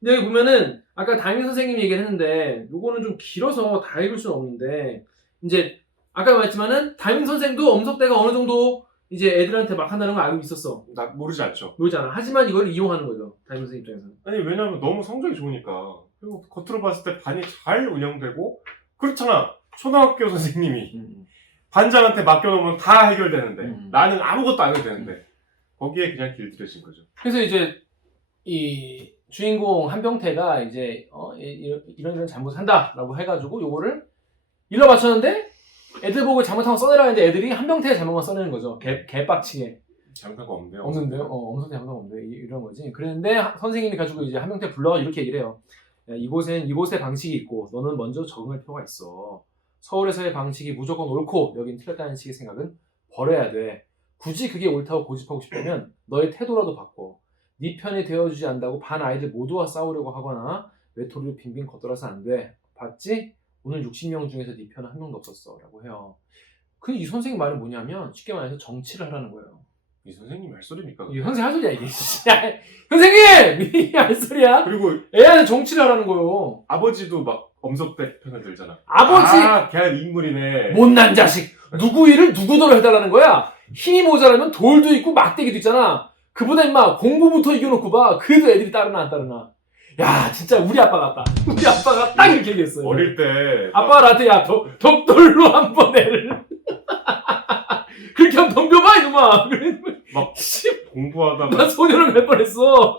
근데 여기 보면은 아까 담임 선생님이 얘기를 했는데 요거는 좀 길어서 다 읽을 수는 없는데, 이제 아까 말했지만은 담임 선생도 엄석대가 어느 정도 이제 애들한테 막 한다는 걸 알고 있었어. 나 모르지 않죠. 모르지 않아. 하지만 이걸 이용하는 거죠, 담임 선생님 입장에서는. 아니 왜냐면 너무 성적이 좋으니까. 그리고 겉으로 봤을 때 반이 잘 운영되고 그렇잖아. 초등학교 선생님이 반장한테 맡겨놓으면 다 해결되는데 나는 아무것도 안 해도 되는데 거기에 그냥 길들여진 거죠. 그래서 이제 이 주인공 한병태가 이제 이런 잘못을 한다라고 해가지고 요거를 일러 바쳤는데 애들 보고 잘못하면 써내라 했는데 애들이 한병태의 잘못만 써내는 거죠. 개빡치게. 잘못한 거 없는데요? 없는데요? 엄선태 잘못한 거 없는데 이런 거지. 그랬는데 선생님이 가지고 이제 한병태 불러가 이렇게 얘기를 해요. 야, 이곳의 방식이 있고 너는 먼저 적응할 필요가 있어. 서울에서의 방식이 무조건 옳고 여긴 틀렸다는 식의 생각은 버려야 돼. 굳이 그게 옳다고 고집하고 싶다면 너의 태도라도 바꿔. 네 편이 되어주지 않는다고 반 아이들 모두와 싸우려고 하거나 외톨이로 빙빙 걷돌아서 안 돼. 봤지? 오늘 60명 중에서 네 편은 한 명도 없었어. 라고 해요. 이 선생님 말은 뭐냐면 쉽게 말해서 정치를 하라는 거예요. 이 선생님 할 소리입니까? 이 선생님 할 소리야 이게. 선생님! 이게 할 소리야? 그리고 애한테 정치를 하라는 거예요. 아버지도 막 엄석대 편을 들잖아. 아버지! 걔 인물이네. 못난 자식! 누구 일을 누구더러 해달라는 거야? 힘이 모자라면 돌도 있고 막대기도 있잖아. 그보다 임마 공부부터 이겨놓고 봐. 그래도 애들이 따르나 안 따르나. 야 진짜 우리 아빠 같다. 우리 아빠가 딱 이렇게 얘기했어요. 어릴 때 아빠가 나한테 야 덕돌로 한번 애를 그렇게 한번 덤벼봐 이놈아. 막 공부하다가 나 소녀를 몇 번 했어.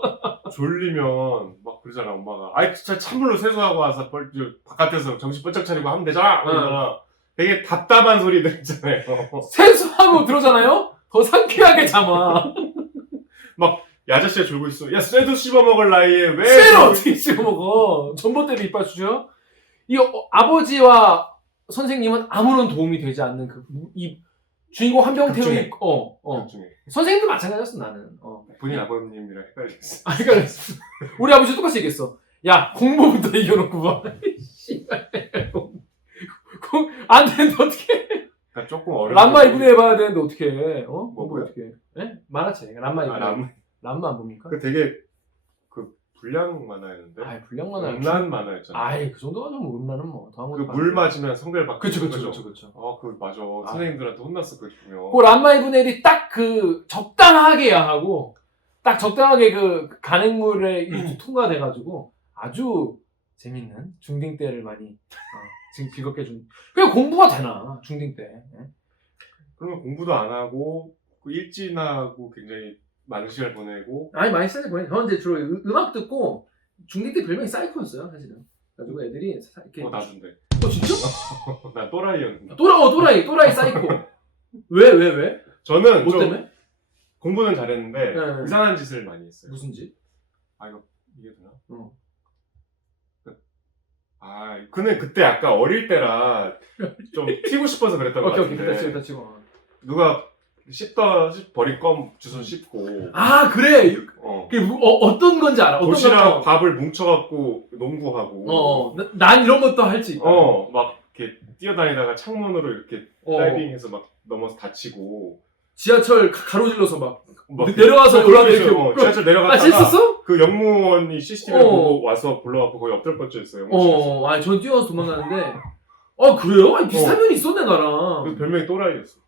졸리면 막 그러잖아 엄마가. 아이 진짜 찬물로 세수하고 와서 바깥에서 정신 번쩍 차리고 하면 되잖아. 그러잖아. 되게 답답한 소리들 있잖아요. 세수하고 들어오잖아요? 더 상쾌하게 잠아. 막 아저씨가 졸고 있어. 야 쇠도 씹어먹을 나이에 왜 쇠를 어떻게 씹어먹어. 전봇대도 이빨 쑤셔. 이 아버지와 선생님은 아무런 도움이 되지 않는 이 주인공 한병태의 중에 선생님도 마찬가지였어 나는. 본인 아버님이랑 헷갈렸어. 헷갈렸어. 우리 아버지 똑같이 얘기했어. 야 공부부터 이겨놓고 봐. 안 되는데 어떡해. 그러니까 조금 어려운. 람마 2분의 해봐야 되는데 어떻게 해? 뭐야? 어떻게 해? 네? 만화책. 람마 2분의. 람마 안 봅니까? 그 되게 불량 만화였는데. 불량 만화. 음란 만화였잖아. 그 정도가 좀 음란은 뭐 더한 거. 물 맞으면 성별 바뀌는 그쵸. 맞아. 선생님들한테 혼났어 그거 보면. 그 람마 2분의 1이 딱 적당하게야 하고 딱 적당하게 간행물에 통과돼가지고 아주 재밌는 중딩 때를 많이 지금 즐겁게 해준. 그냥 공부가 되나 중딩 때. 그러면 공부도 안 하고 그 일진하고 굉장히 많은 시간을 보내고 아니 많이 시간을 보내. 저는 이제 주로 음악 듣고 중딩 때 별명이 사이코였어요 사실은. 그래가지고 애들이 이렇게. 나준대. 진짜? 난 또라이였는데. 또라이 사이코. 왜? 저는 뭐 좀 때문에? 공부는 잘했는데 네. 이상한 짓을 많이 했어요. 무슨 짓? 이게 되나? 어. 근데 그때 약간 어릴 때라 좀 튀고 싶어서 그랬던 것 오케이 같은데 됐다 치고. 누가 버릴 껌 주워 씹고 아 그래. 그게 어떤 건지 알아. 어떤 도시락 거. 밥을 뭉쳐갖고 농구하고 난 이런 것도 할 수 있다. 막 이렇게 뛰어다니다가 창문으로 이렇게 다이빙해서 막 넘어서 다치고 지하철 가로질러서 막 막 내려와서 올라가 이렇게. 지하철 내려갔다가 실수했어? 그 영무원이 CCTV를 보고 와서 불러갖고 거의 엎드려 뻗쳐있어요. 아니 전 뛰어서 도망가는데. 그래요? 아니, 비슷한 면이 있었네 나랑. 그 별명이 또라이였어.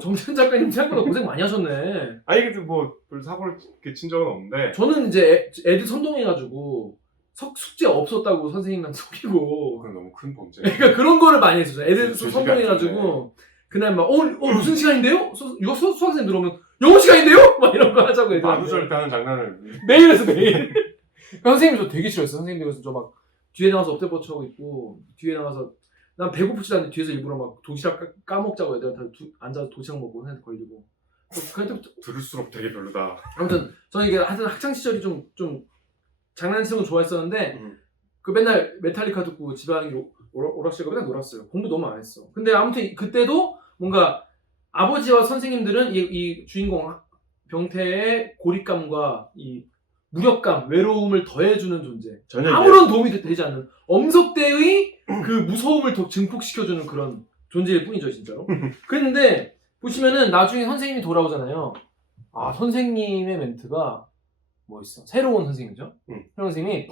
정찬 작가님 생각보다 고생 많이 하셨네. 아니 근데 뭐 별 사고를 이렇게 친 적은 없는데 저는 이제 애들 선동해가지고 숙제 없었다고 선생님한테 속이고. 그건 너무 큰 범죄. 그러니까 그런 거를 많이 했었죠. 애들 저 선동해가지고 그날 막 무슨 시간인데요? 수학생 들어오면 영어 시간인데요? 막 이런 거 하자고 애들한테. 만우절 때 하는 장난을 매일 해서 매일. 선생님 저 되게 싫어했어요. 선생님들 그래서 저 막 뒤에 나가서 엎드려 뻗쳐하고 있고 뒤에 나가서 난 배고프지도 않는데 뒤에서 일부러 막 도시락 까먹자고 애들한테 앉아서 도시락 먹고 선생님한테 걸리고. 그때 들을수록 되게 별로다. 아무튼 저는 이게 하여튼 학창 시절이 좀 장난치는 건 좋아했었는데 그 맨날 메탈리카 듣고 집에 가는 게 오락실가 맨날 놀았어요. 공부 너무 안 했어. 근데 아무튼 그때도 뭔가 아버지와 선생님들은 이 주인공 병태의 고립감과 이 무력감, 외로움을 더해주는 존재. 아무런 도움이 되지 않는 엄석대의 그 무서움을 더 증폭시켜주는 그런 존재일 뿐이죠, 진짜로. 그런데 보시면은 나중에 선생님이 돌아오잖아요. 선생님의 멘트가 뭐 있어? 새로운 선생님이죠. 새로운 선생님이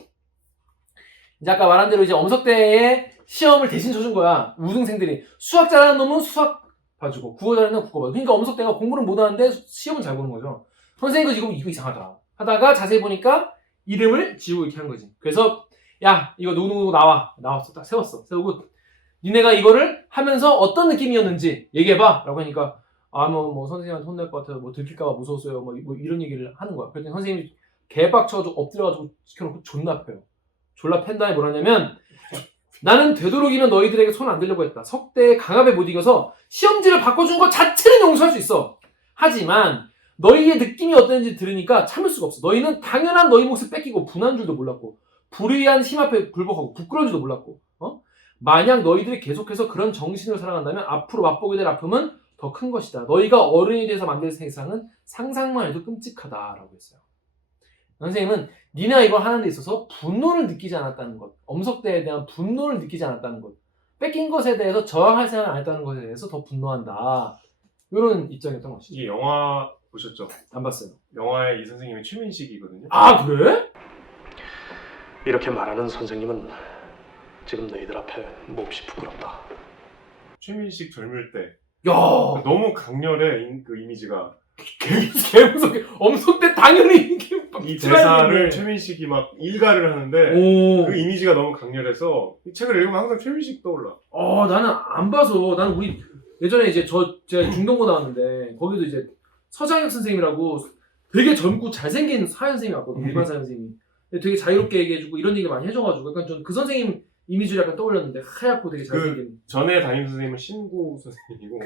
이제 아까 말한 대로 이제 엄석대의 시험을 대신 쳐준 거야. 우등생들이 수학 잘하는 놈은 수학 봐주고 국어 잘하는 놈은 국어 봐주고. 그러니까 엄석대가 공부를 못하는데 시험은 잘 보는 거죠. 선생님도 이거 이상하다 하다가 자세히 보니까 이름을 지우고 이렇게 한 거지. 그래서 야 이거 누구누구 나왔어. 딱 세웠어. 세우고 니네가 이거를 하면서 어떤 느낌이었는지 얘기해봐 라고 하니까 뭐 선생님한테 혼날 것 같아서 뭐 들킬까봐 무서웠어요. 뭐 이런 얘기를 하는 거야. 그랬더니 선생님이 개빡쳐가지고 엎드려가지고 시켜놓고 존나 패요. 졸라 팬 다음에 뭐라냐면 나는 되도록이면 너희들에게 손 안 들려고 했다. 석대의 강압에 못 이겨서 시험지를 바꿔준 것 자체는 용서할 수 있어. 하지만 너희의 느낌이 어땠는지 들으니까 참을 수가 없어. 너희는 당연한 너희 몫을 뺏기고 분한 줄도 몰랐고 불의한 힘 앞에 굴복하고 부끄러운 줄도 몰랐고 만약 너희들이 계속해서 그런 정신을 살아간다면 앞으로 맛보게 될 아픔은 더 큰 것이다. 너희가 어른이 돼서 만들 세상은 상상만 해도 끔찍하다라고 했어요. 선생님은 니네가 이걸 하는 데 있어서 분노를 느끼지 않았다는 것, 엄석대에 대한 분노를 느끼지 않았다는 것, 뺏긴 것에 대해서 저항할 생각을 안 했다는 것에 대해서 더 분노한다. 이런 입장이었던 것이죠. 이게 영화 보셨죠? 안 봤어요. 영화의 이 선생님이 최민식이거든요. 그래? 이렇게 말하는 선생님은 지금 너희들 앞에 몹시 부끄럽다. 최민식 젊을 때 야, 너무 강렬해 그 이미지가. 개무섭게 엄석대 당연히 이 대사를 최민식이 막 일가를 하는데 그 이미지가 너무 강렬해서 이 책을 읽으면 항상 최민식 떠올라. 나는 안 봐서 나는 우리 예전에 이제 제가 중동고 나왔는데 거기도 이제 서장혁 선생님이라고 되게 젊고 잘생긴 사회 선생님이 왔거든요. 일반 사회 선생님이. 되게 자유롭게 얘기해주고 이런 얘기 많이 해줘가지고 약간 전 그 선생님 이미지를 약간 떠올렸는데 하얗고 되게 잘생긴. 전에 담임 선생님은 신구 선생님이고.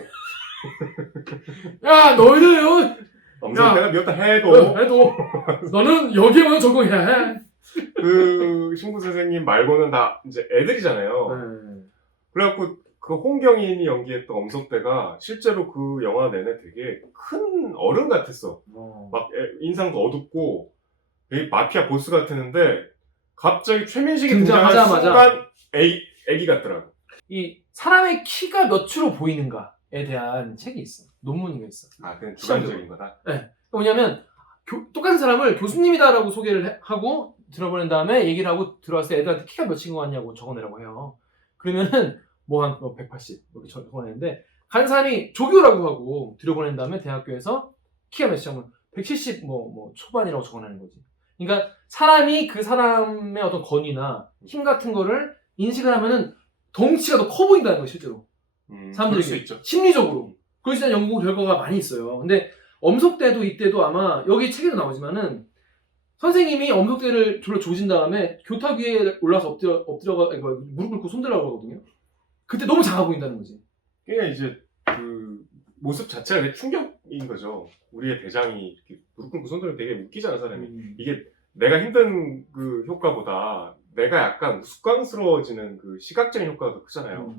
야 너희들 엄석대가 미웠다 해도 너는 여기에만 적응해야 해. 그 신구 선생님 말고는 다 이제 애들이잖아요. 그래갖고 그 홍경인이 연기했던 엄석대가 실제로 그 영화 내내 되게 큰 어른 같았어. 막 인상도 어둡고 되게 마피아 보스 같았는데 갑자기 최민식이 등장한 순간 애기 같더라고. 이 사람의 키가 몇으로 보이는가에 대한 책이 있어. 논문이 있어. 그냥 주관적인 거다? 네. 뭐냐면 똑같은 사람을 교수님이다라고 소개를 하고 들어보낸 다음에 얘기를 하고 들어왔을 때 애들한테 키가 몇인 것 같냐고 적어내라고 해요. 그러면은 한 180 이렇게 적어내는데 간 사람이 조교라고 하고 들어보낸 다음에 대학교에서 키가 몇이냐면 170 초반이라고 적어내는 거지. 그러니까 사람이 그 사람의 어떤 권위나 힘 같은 거를 인식을 하면은 덩치가 더 커 보인다는 거예요, 실제로. 그럴 수 사람들에게. 있죠. 심리적으로. 그것에 대한 연구 결과가 많이 있어요. 근데 엄석대도 이때도 아마 여기 책에도 나오지만은 선생님이 엄석대를 졸라 조진 다음에 교탁 위에 올라서 엎드려가 아니, 무릎 꿇고 손들라고 하거든요. 그때 너무 작아 보인다는 거지. 그게 이제 그 모습 자체가 되게 충격인 거죠. 우리의 대장이 이렇게 무릎 꿇고 손들면 되게 웃기잖아, 사람이. 이게 내가 힘든 그 효과보다 내가 약간 우스꽝스러워지는 그 시각적인 효과가 더 크잖아요.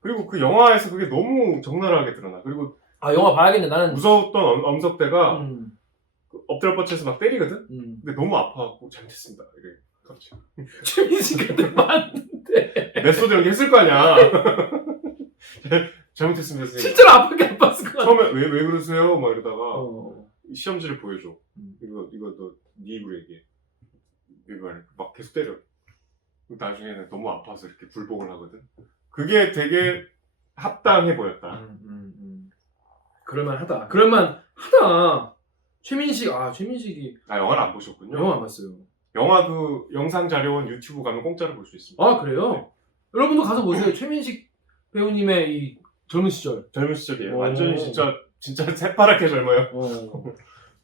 그리고 그 영화에서 그게 너무 적나라하게 드러나. 그리고 아, 영화 봐야겠네. 나는 무서웠던 엄석대가 음. 그 엎드려 뻗쳐서 막 때리거든? 음. 근데 너무 아파갖고 잘못했습니다. 이래. 갑자기. 최민식 같은 맞는데 메소드 이렇게 했을 거 아니야. 잘못했습니다, 선생님. 실제로 아프게 아팠을 것 같아. 처음에 왜 그러세요? 막 이러다가 어. 시험지를 보여줘. 이거 너 네 입으로 얘기해. 이거 막 계속 때려. 나중에는 너무 아파서 이렇게 불복을 하거든. 그게 되게 합당해 보였다. 그럴만하다. 그럴만하다. 최민식이 영화를 안 보셨군요. 영화 안 봤어요. 영화 그 영상 자료원 유튜브 가면 공짜로 볼 수 있습니다. 아, 그래요? 여러분도 가서 보세요. 최민식 배우님의 이 젊은 시절. 젊은 시절이에요. 오. 완전히 진짜 새파랗게 젊어요.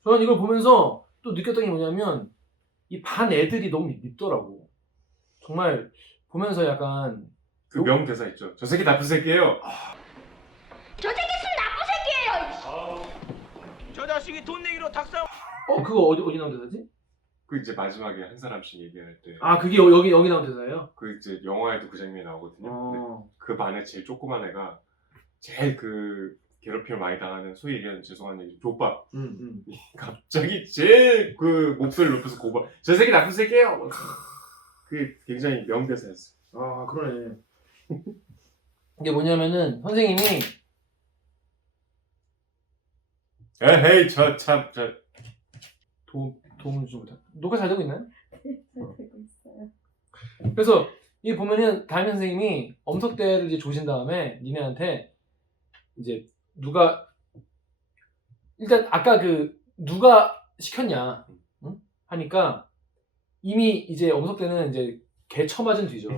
저는 이걸 보면서 또 느꼈던 게 뭐냐면 이 반 애들이 너무 밉더라고. 정말 보면서 약간 그 명대사 있죠. 저 새끼 나쁜 새끼예요. 저 새끼 술 나쁜 새끼예요. 저 자식이 돈 내기로 닭싸움. 그거 어디 나온 대사지? 그 이제 마지막에 한 사람씩 얘기할 때. 아, 그게 여기 나온 대사예요? 그 이제 영화에도 그 장면이 나오거든요. 근데 어. 그 반에 제일 조그만 애가 제일 그 괴롭힘을 많이 당하는 소위 얘기하는 죄송한 얘기 족밥. 갑자기 제일 그 목소리를 높여서 고발. 저 새끼 나쁜 새끼예요. 그게 굉장히 명대사였어. 아, 그러네. 이게 뭐냐면은 선생님이 에헤이 도움을 주지 못한. 녹화 잘 되고 있나요? 잘 되고 있어요. 그래서 이 보면은 담임 선생님이 엄석대를 이제 조신 다음에 니네한테 이제 누가 일단 아까 그 누가 시켰냐 응? 하니까 이미 이제 엄석대는 이제 개 쳐맞은 뒤죠.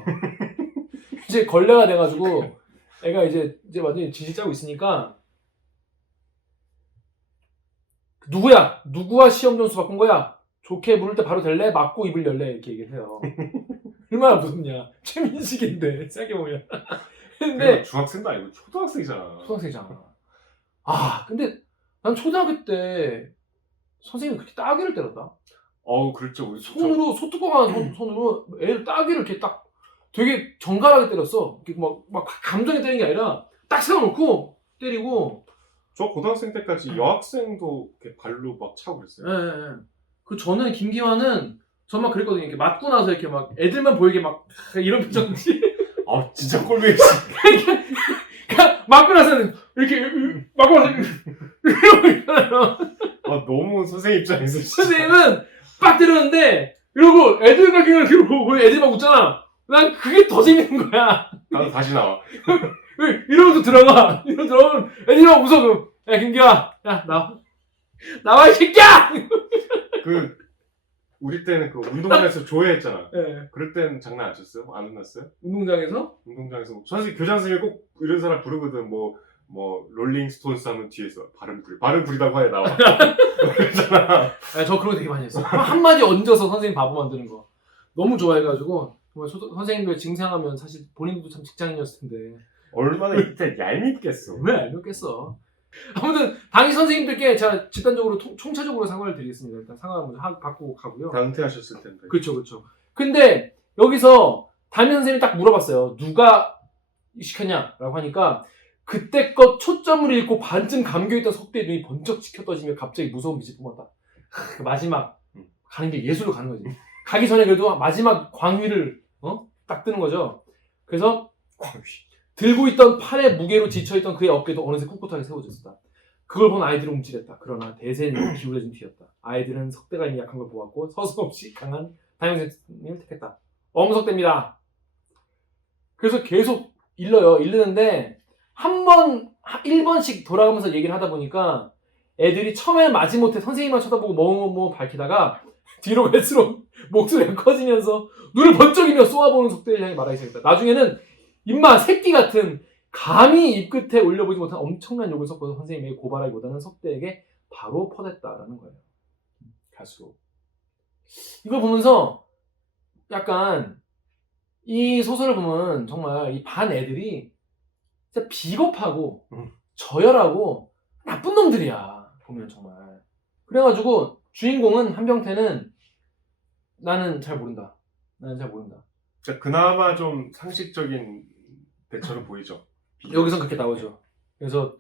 이제 걸레가 돼가지고 애가 이제 완전히 지시 짜고 있으니까 누구야 시험 점수 바꾼 거야? 좋게 물을 때 바로 될래? 맞고 입을 열래? 이렇게 얘기를 해요. 얼마나 무섭냐. 최민식인데 생각해보면. 근데 중학생도 아니고 초등학생이잖아. 초등학생이잖아. 근데 난 초등학교 때 선생님이 그렇게 따귀를 때렸다. 그렇죠. 우리 손으로 소뚜껑한 손으로 애를 따귀를 이렇게 딱 되게 정갈하게 때렸어. 이렇게 막 감정에 때리는 게 아니라 딱 세워놓고 때리고. 저 고등학생 때까지 여학생도 이렇게 발로 막 차고 그랬어요. 예. 그 저는 김기환은 저만 그랬거든요. 이렇게 맞고 나서 이렇게 막 애들만 보이게 막 이런 표정지. 진짜 꼴보기 그러니까 맞고 나서는 이렇게 맞고 나서 이러고 있잖아요. 너무 선생님 입장에서 진짜. 선생님은 빡 때렸는데 이러고 애들과 이렇게 보고 애들만 웃잖아. 난 그게 더 재밌는 거야. 나도 다시 나와. 이러면서 들어가. 이러면 들어가면 애들만 웃어. 야 김기환, 야 나와 이 새끼야. 우리 때는 그 운동장에서 조회했잖아. 네. 그럴 때는 장난 안 쳤어요? 안 혼났어요? 운동장에서? 운동장에서 선생님 교장 선생님이 꼭 이런 사람 부르거든. 뭐 롤링스톤스 하면 뒤에서 발음 부리다고 하에 나와. 그러잖아. 저 그런 거 되게 많이 했어. 한마디 얹어서 선생님 바보 만드는 거 너무 좋아해가지고 정말 선생님들 징상하면 사실 본인도 참 직장인이었을 텐데 얼마나 이때 얄밉겠어. 왜 알겠겠어. 아무튼 당시 선생님들께 제가 집단적으로 총체적으로 사과를 드리겠습니다. 일단 사과 먼저 받고 가고요. 다 은퇴하셨을 텐데. 그렇죠. 근데 여기서 담임 선생님이 딱 물어봤어요. 누가 시켰냐라고 하니까 그때껏 초점을 잃고 반쯤 감겨있던 석대의 눈이 번쩍 치켜 떠지며 갑자기 무서운 빛이 뿜었다. 그 마지막 가는 게 예술로 가는 거지. 가기 전에 그래도 마지막 광위를 딱 뜨는 거죠. 그래서 광위. 들고 있던 팔의 무게로 지쳐있던 그의 어깨도 어느새 꿋꿋하게 세워졌다. 그걸 본 아이들은 움찔했다. 그러나 대세는 기울어진 뒤였다. 아이들은 석대가 이미 약한 걸 보았고 서슴없이 강한 담임 선생님을 택했다. 엄석대입니다. 그래서 계속 일르는데 1번씩 돌아가면서 얘기를 하다 보니까 애들이 처음에는 마지못해 선생님만 쳐다보고 뭐 밝히다가 뒤로 갈수록 목소리가 커지면서 눈을 번쩍이며 쏘아보는 석대를 향해 말하기 시작했다. 나중에는 임마 새끼 같은 감히 입 끝에 올려보지 못한 엄청난 욕을 섞어서 선생님에게 고발하기보다는 석대에게 바로 퍼댔다라는 거예요. 가수. 이걸 보면서 약간 이 소설을 보면 정말 이 반 애들이 진짜 비겁하고 저열하고 나쁜 놈들이야. 보면 정말. 그래가지고 주인공은 한병태는 나는 잘 모른다. 나는 잘 모른다. 그러니까 그나마 좀 상식적인 대처로 보이죠. 여기선 그렇게 나오죠. 그래서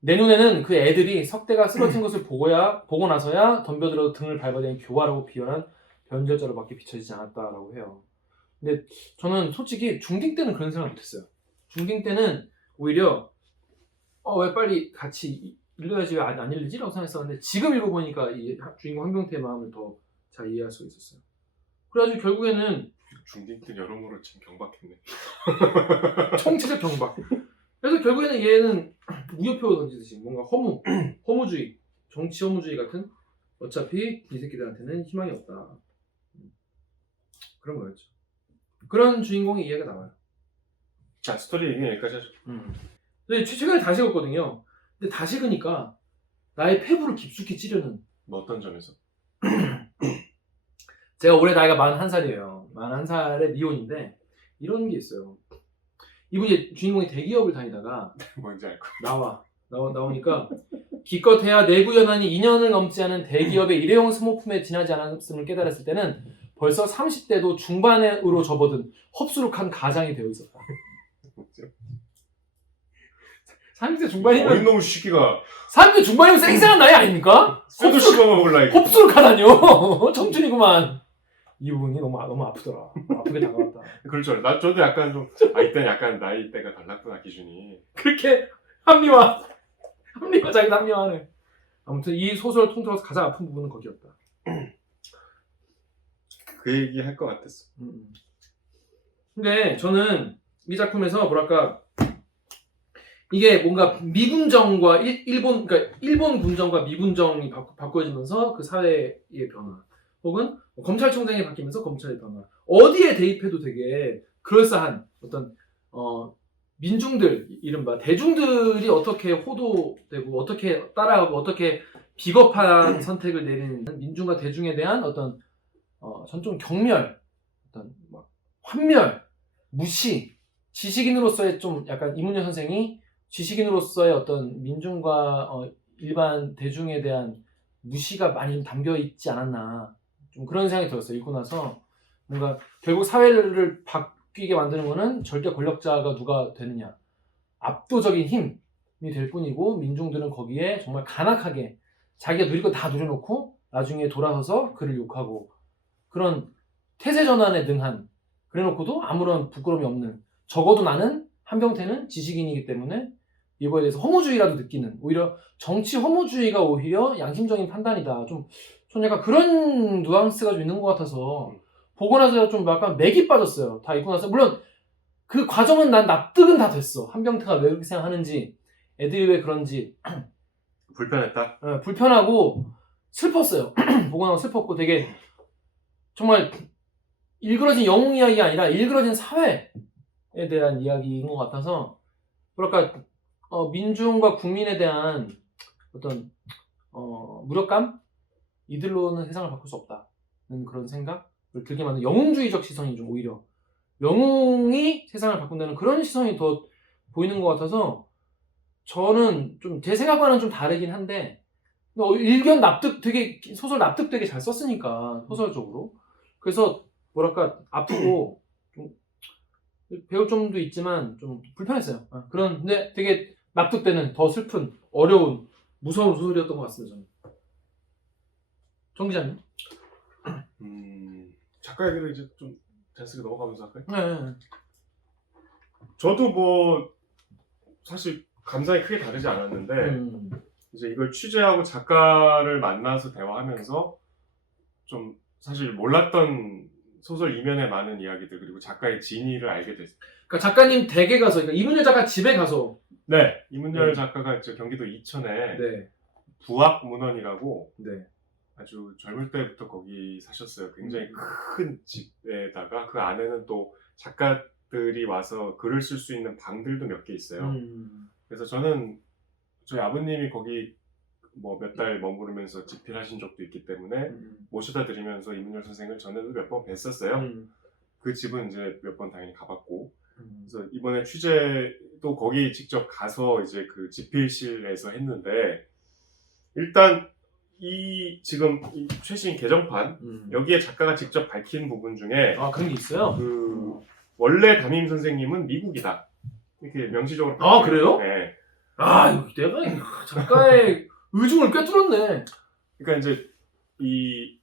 내 눈에는 그 애들이 석대가 쓰러진 것을 보고 나서야 덤벼들어 등을 밟아대는 교활하고 비열한 변절자로밖에 비춰지지 않았다라고 해요. 근데 저는 솔직히 중딩 때는 그런 생각 못했어요. 중딩 때는 오히려 왜 빨리 같이 읽어야지 왜 안 읽지? 라고 생각했었는데 지금 읽어보니까 이 주인공 한병태의 마음을 더 잘 이해할 수 있었어요. 그래가지고 결국에는 중딩 때 여러모로 참 경박했네. 총체적 경박. 그래서 결국에는 얘는 우효표 던지듯이 뭔가 허무주의, 정치 허무주의 같은 어차피 이 새끼들한테는 희망이 없다. 그런 거였죠. 그런 주인공의 이해가 나와요. 자, 스토리 얘기는 여기까지 하죠. 근데 최근에 다시 읽었거든요. 근데 다시 읽으니까 나의 폐부를 깊숙이 찌르는. 뭐 어떤 점에서? 제가 올해 나이가 41살이에요. 41살의 미혼인데 이런 게 있어요. 이분이 주인공이 대기업을 다니다가 뭔지 알 거. 나오니까 기껏해야 내구 연한이 2년을 넘지 않은 대기업의 일회용 소모품에 지나지 않았음을 깨달았을 때는 벌써 30대도 중반으로 접어든 흡수룩한 가장이 되어 있었다. 30대 중반이면 어린 놈의 시기가 30대 중반이면 쌩쌩한 나이 아닙니까? 쇠도 씹어먹을 나이. 흡수룩하다뇨. 청춘이구만. 이 부분이 너무 아프더라. 아프게 다가왔다. 그렇죠. 저도 약간 좀 이때는 약간 나이대가 달랐구나 기준이. 그렇게 자기 합리화하네. 아무튼 이 소설을 통틀어서 가장 아픈 부분은 거기였다. 그 얘기 할 것 같았어. 근데 저는 이 작품에서 뭐랄까 이게 뭔가 미군정과 그러니까 일본 군정과 미군정이 바꿔지면서 그 사회의 변화 혹은 검찰총장이 바뀌면서 검찰의 변화 어디에 대입해도 되게 그럴싸한 어떤 민중들 이른바 대중들이 어떻게 호도되고 어떻게 따라가고 어떻게 비겁한 선택을 내리는 민중과 대중에 대한 어떤 전 좀 경멸 어떤 막 환멸 무시 지식인으로서의 좀 약간 이문열 선생이 지식인으로서의 어떤 민중과 일반 대중에 대한 무시가 많이 담겨 있지 않았나 좀 그런 생각이 들었어요. 읽고 나서 뭔가 결국 사회를 바뀌게 만드는 거는 절대 권력자가 누가 되느냐 압도적인 힘이 될 뿐이고 민중들은 거기에 정말 간악하게 자기가 누릴 거 다 누려놓고 나중에 돌아서서 그를 욕하고 그런 태세전환에 능한 그래놓고도 아무런 부끄러움이 없는 적어도 나는 한병태는 지식인이기 때문에 이거에 대해서 허무주의라도 느끼는 오히려 정치 허무주의가 오히려 양심적인 판단이다. 좀 약간 그런 뉘앙스가 좀 있는 것 같아서 보고 나서 좀 약간 맥이 빠졌어요. 다 읽고 나서 물론 그 과정은 난 납득은 다 됐어. 한병태가 왜 그렇게 생각하는지 애들이 왜 그런지 불편했다. 불편하고 슬펐어요. 보고 나서 슬펐고 되게 정말 일그러진 영웅 이야기가 아니라 일그러진 사회에 대한 이야기인 것 같아서 뭐랄까 민중과 국민에 대한 어떤 무력감 이들로는 세상을 바꿀 수 없다는 그런 생각을 들게 만든 영웅주의적 시선이 좀 오히려 영웅이 세상을 바꾼다는 그런 시선이 더 보이는 것 같아서 저는 좀 제 생각과는 좀 다르긴 한데 일견 납득 되게 소설 납득되게 잘 썼으니까 소설적으로 그래서 뭐랄까 아프고 좀 배울 점도 있지만 좀 불편했어요. 그런데 되게 납득되는 더 슬픈 어려운 무서운 소설이었던 것 같습니다. 저는. 정 기자님? 작가 얘기를 이제 좀 자연스럽게 넘어가면서 할까요? 네. 저도 뭐 사실 감상이 크게 다르지 않았는데 이제 이걸 취재하고 작가를 만나서 대화하면서 좀 사실 몰랐던 소설 이면의 많은 이야기들 그리고 작가의 진위를 알게 됐어요. 그러니까 작가님 댁에 가서 그러니까 이문열 작가 집에 가서 네, 이문열 작가가 경기도 이천에 네. 부학문헌이라고 네. 아주 젊을 때부터 거기 사셨어요. 굉장히 큰 집에다가 그 안에는 또 작가 작가들이 와서 글을 쓸 수 있는 방들도 몇 개 있어요. 그래서 저는 저희 아버님이 거기 뭐 몇 달 머무르면서 집필하신 적도 있기 때문에 모셔다 드리면서 이문열 선생을 전에도 몇 번 뵀었어요. 그 집은 이제 몇 번 당연히 가봤고, 그래서 이번에 취재도 거기 직접 가서 이제 그 집필실에서 했는데, 일단 이 지금 이 최신 개정판 여기에 작가가 직접 밝힌 부분 중에 아 그런 게 있어요? 그 원래 담임 선생님은 미국이다 이렇게 명시적으로 아, 그래요? 네. 아 이거 내가 작가의 의중을 꿰뚫었네. 그러니까 이제 이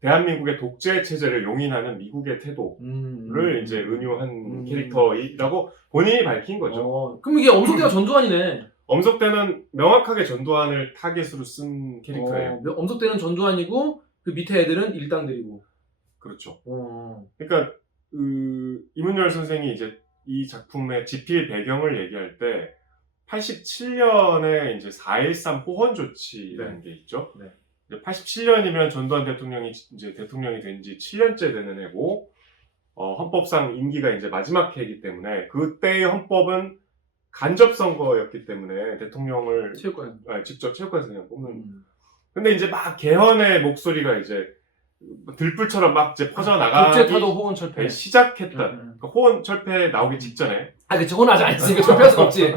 대한민국의 독재 체제를 용인하는 미국의 태도를 이제 은유한 캐릭터이라고 본인이 밝힌 거죠. 그럼 이게 엄석대가 전두환이네. 엄석대는 명확하게 전두환을 타겟으로 쓴 캐릭터예요. 엄석대는 전두환이고 그 밑에 애들은 일당들이고. 그렇죠. 어. 그러니까 이문열 선생이 이제 이 작품의 집필 배경을 얘기할 때 87년에 이제 4.13 호헌 조치라는 게 있죠. 네. 87년이면 전두환 대통령이 이제 대통령이 된 지 7년째 되는 해고, 헌법상 임기가 이제 마지막 해이기 때문에 그때의 헌법은 간접 선거였기 때문에 대통령을 체육관. 직접 체육관에서 그냥 뽑는. 근데 이제 막 개헌의 목소리가 이제 들불처럼 막 이제 퍼져나가기 독재 타도 호원 철폐. 시작했던 그러니까 호헌 철폐 나오기 직전에 아 그치 호원 아직 안 했으니까 철폐할 수 없지.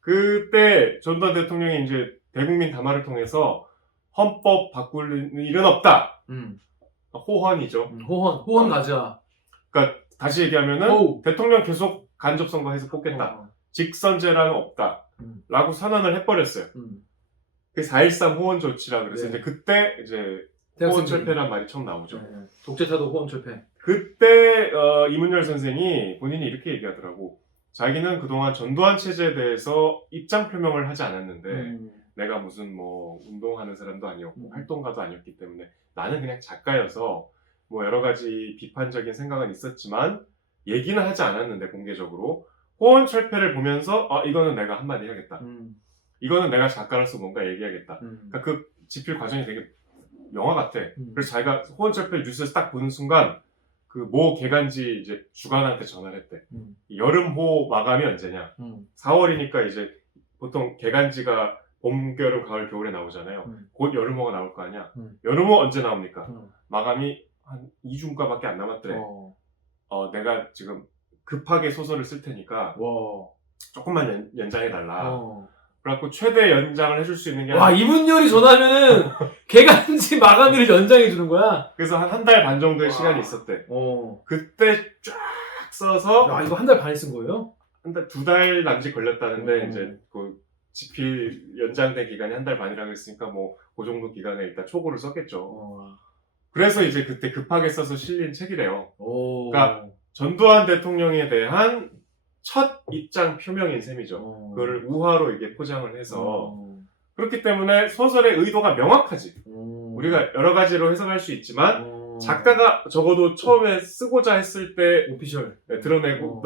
그때 전두환 대통령이 이제 대국민 담화를 통해서 헌법 바꿀 일은 없다. 호헌이죠. 호원 가자. 그러니까 다시 얘기하면은 호우. 대통령 계속 간접 선거해서 뽑겠다. 직선제라는 없다. 라고 선언을 해버렸어요. 그 4.13 호헌 조치라 그래서 네. 이제 그때 이제 호헌 철폐란 말이 처음 나오죠. 독재 타도 호원 철폐. 그때 이문열 선생이 본인이 이렇게 얘기하더라고. 자기는 그동안 전두환 체제에 대해서 입장 표명을 하지 않았는데 내가 무슨 뭐 운동하는 사람도 아니었고 활동가도 아니었기 때문에 나는 그냥 작가여서 뭐 여러 가지 비판적인 생각은 있었지만 얘기는 하지 않았는데 공개적으로 호헌 철폐를 보면서 이거는 내가 한마디 해야겠다. 이거는 내가 작가로서 뭔가 얘기하겠다. 그러니까 그 집필 과정이 되게 영화 같아. 그래서 자기가 호헌 철폐 뉴스에서 딱 보는 순간 그 모 개간지 이제 주간한테 전화를 했대. 여름호 마감이 언제냐? 4월이니까 이제 보통 개간지가 봄, 여름, 가을, 겨울에 나오잖아요. 곧 여름호가 나올 거 아니야? 여름호 언제 나옵니까? 마감이 한 2주인가밖에 안 남았더래. 내가 지금 급하게 소설을 쓸 테니까 조금만 연장해달라. 그래갖고 최대 연장을 해줄 수 있는 게 와 이문열이 전화하면은 개간지 마감일을 연장해 주는 거야. 그래서 한 달 반 정도의 시간이 있었대. 그때 쫙 써서 야 이거 한 달 반에 쓴 거예요? 한 달, 2달 남짓 걸렸다는데 이제 그 집필 연장된 기간이 한 달 반이라고 했으니까 뭐 그 정도 기간에 일단 초고를 썼겠죠. 그래서 이제 그때 급하게 써서 실린 책이래요. 그러니까 전두환 대통령에 대한 첫 입장 표명인 셈이죠. 그거를 우화로 이게 포장을 해서 그렇기 때문에 소설의 의도가 명확하지. 우리가 여러 가지로 해석할 수 있지만 작가가 적어도 처음에 쓰고자 했을 때 오피셜 드러내고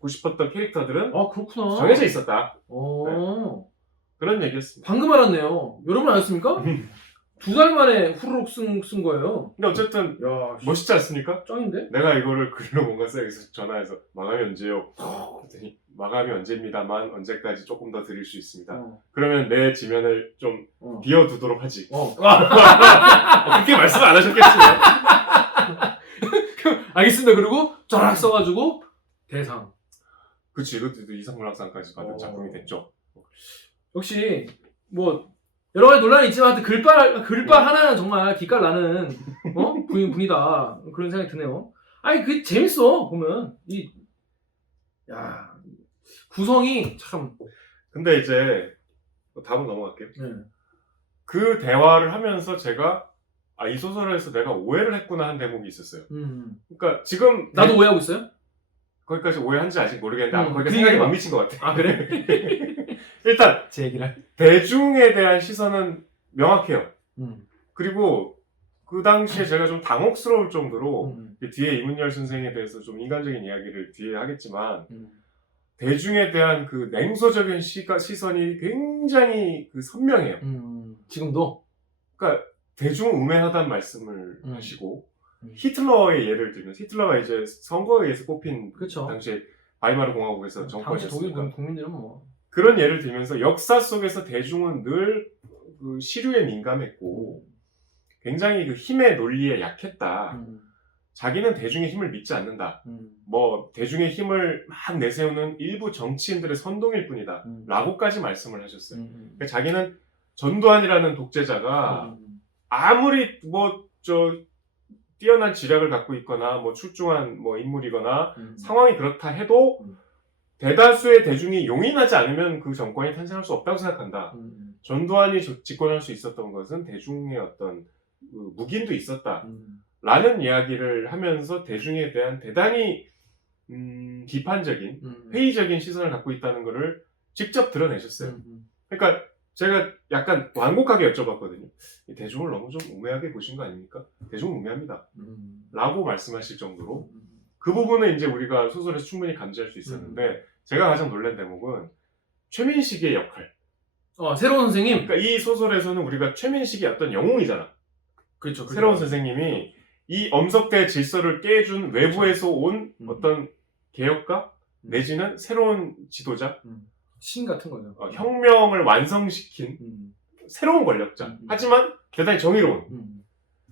고 싶었던 캐릭터들은 그렇구나. 정해져 있었다. 그런 얘기였습니다. 방금 알았네요. 여러분 아셨습니까? 2달 만에 후루룩 쓴 거예요. 근데 어쨌든 야 멋있지 않습니까? 짱인데? 내가 이거를 글로 뭔가 써야겠어. 전화해서 마감이 언제요? 그랬더니 마감이 언제입니다만 언제까지 조금 더 드릴 수 있습니다. 그러면 내 지면을 좀 비워두도록 하지. 그렇게 말씀 안 하셨겠지만. 알겠습니다. 그리고 쫙 써가지고 대상. 그치, 그것도 이상문학상까지 받은 작품이 됐죠. 역시 뭐 여러 가지 논란이 있지만 하여튼 글빨 하나는 정말 기깔 나는 분이다 그런 생각이 드네요. 아니 그 재밌어 보면 야 구성이 참. 근데 이제 다음 넘어갈게요. 그 대화를 하면서 제가 이 소설에서 내가 오해를 했구나 한 대목이 있었어요. 그러니까 지금 나도 오해하고 있어요? 거기까지 오해한지 아직 모르겠는데 거기까지 그 생각이 얘기가 못 미친 것 같아. 아 그래? 일단 제 얘기를. 대중에 대한 시선은 명확해요. 그리고 그 당시에 제가 좀 당혹스러울 정도로 뒤에 이문열 선생에 대해서 좀 인간적인 이야기를 뒤에 하겠지만 대중에 대한 그 냉소적인 시선이 굉장히 그 선명해요. 지금도? 그러니까 대중은 우매하다는 말씀을 하시고 히틀러의 예를 들면 히틀러가 이제 선거에 의해서 뽑힌 그렇죠. 당시에 바이마르 공화국에서 당시 독일 정권이었으니까 국민들은 뭐 그런 예를 들면서 역사 속에서 대중은 늘 그 시류에 민감했고 굉장히 그 힘의 논리에 약했다. 자기는 대중의 힘을 믿지 않는다. 뭐 대중의 힘을 막 내세우는 일부 정치인들의 선동일 뿐이다. 라고까지 말씀을 하셨어요. 그러니까 자기는 전두환이라는 독재자가 아무리 뭐 뛰어난 지략을 갖고 있거나 뭐 출중한 뭐 인물이거나 상황이 그렇다 해도 대다수의 대중이 용인하지 않으면 그 정권이 탄생할 수 없다고 생각한다. 전두환이 집권할 수 있었던 것은 대중의 어떤 그 묵인도 있었다. 라는 이야기를 하면서 대중에 대한 대단히 비판적인 회의적인 시선을 갖고 있다는 것을 직접 드러내셨어요. 그러니까 제가 약간 완곡하게 여쭤봤거든요. 대중을 너무 좀 우매하게 보신 거 아닙니까? 대중은 우매합니다. 라고 말씀하실 정도로 그 부분은 이제 우리가 소설에서 충분히 감지할 수 있었는데 제가 가장 놀란 대목은 최민식의 역할. 새로운 선생님. 그러니까 이 소설에서는 우리가 최민식이 어떤 영웅이잖아. 그렇죠. 새로운 선생님이 이 엄석대 질서를 깨준 외부에서 온 어떤 개혁가 내지는 새로운 지도자, 신 같은 거죠. 혁명을 완성시킨 새로운 권력자. 하지만 대단히 정의로운.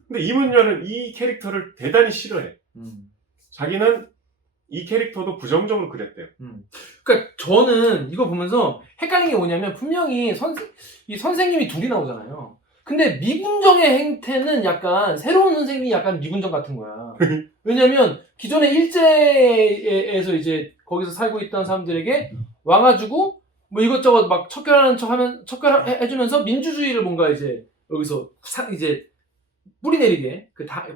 근데 이문열은 이 캐릭터를 대단히 싫어해. 자기는 이 캐릭터도 부정적으로 그렸대요. 그러니까 저는 이거 보면서 헷갈린 게 뭐냐면 분명히 이 선생님이 둘이 나오잖아요. 근데 미군정의 행태는 약간 새로운 선생님이 약간 미군정 같은 거야. 왜냐면 기존의 일제에서 이제 거기서 살고 있던 사람들에게 와가지고 뭐 이것저것 막 척결해주면서 민주주의를 뭔가 이제 여기서 이제 뿌리내리게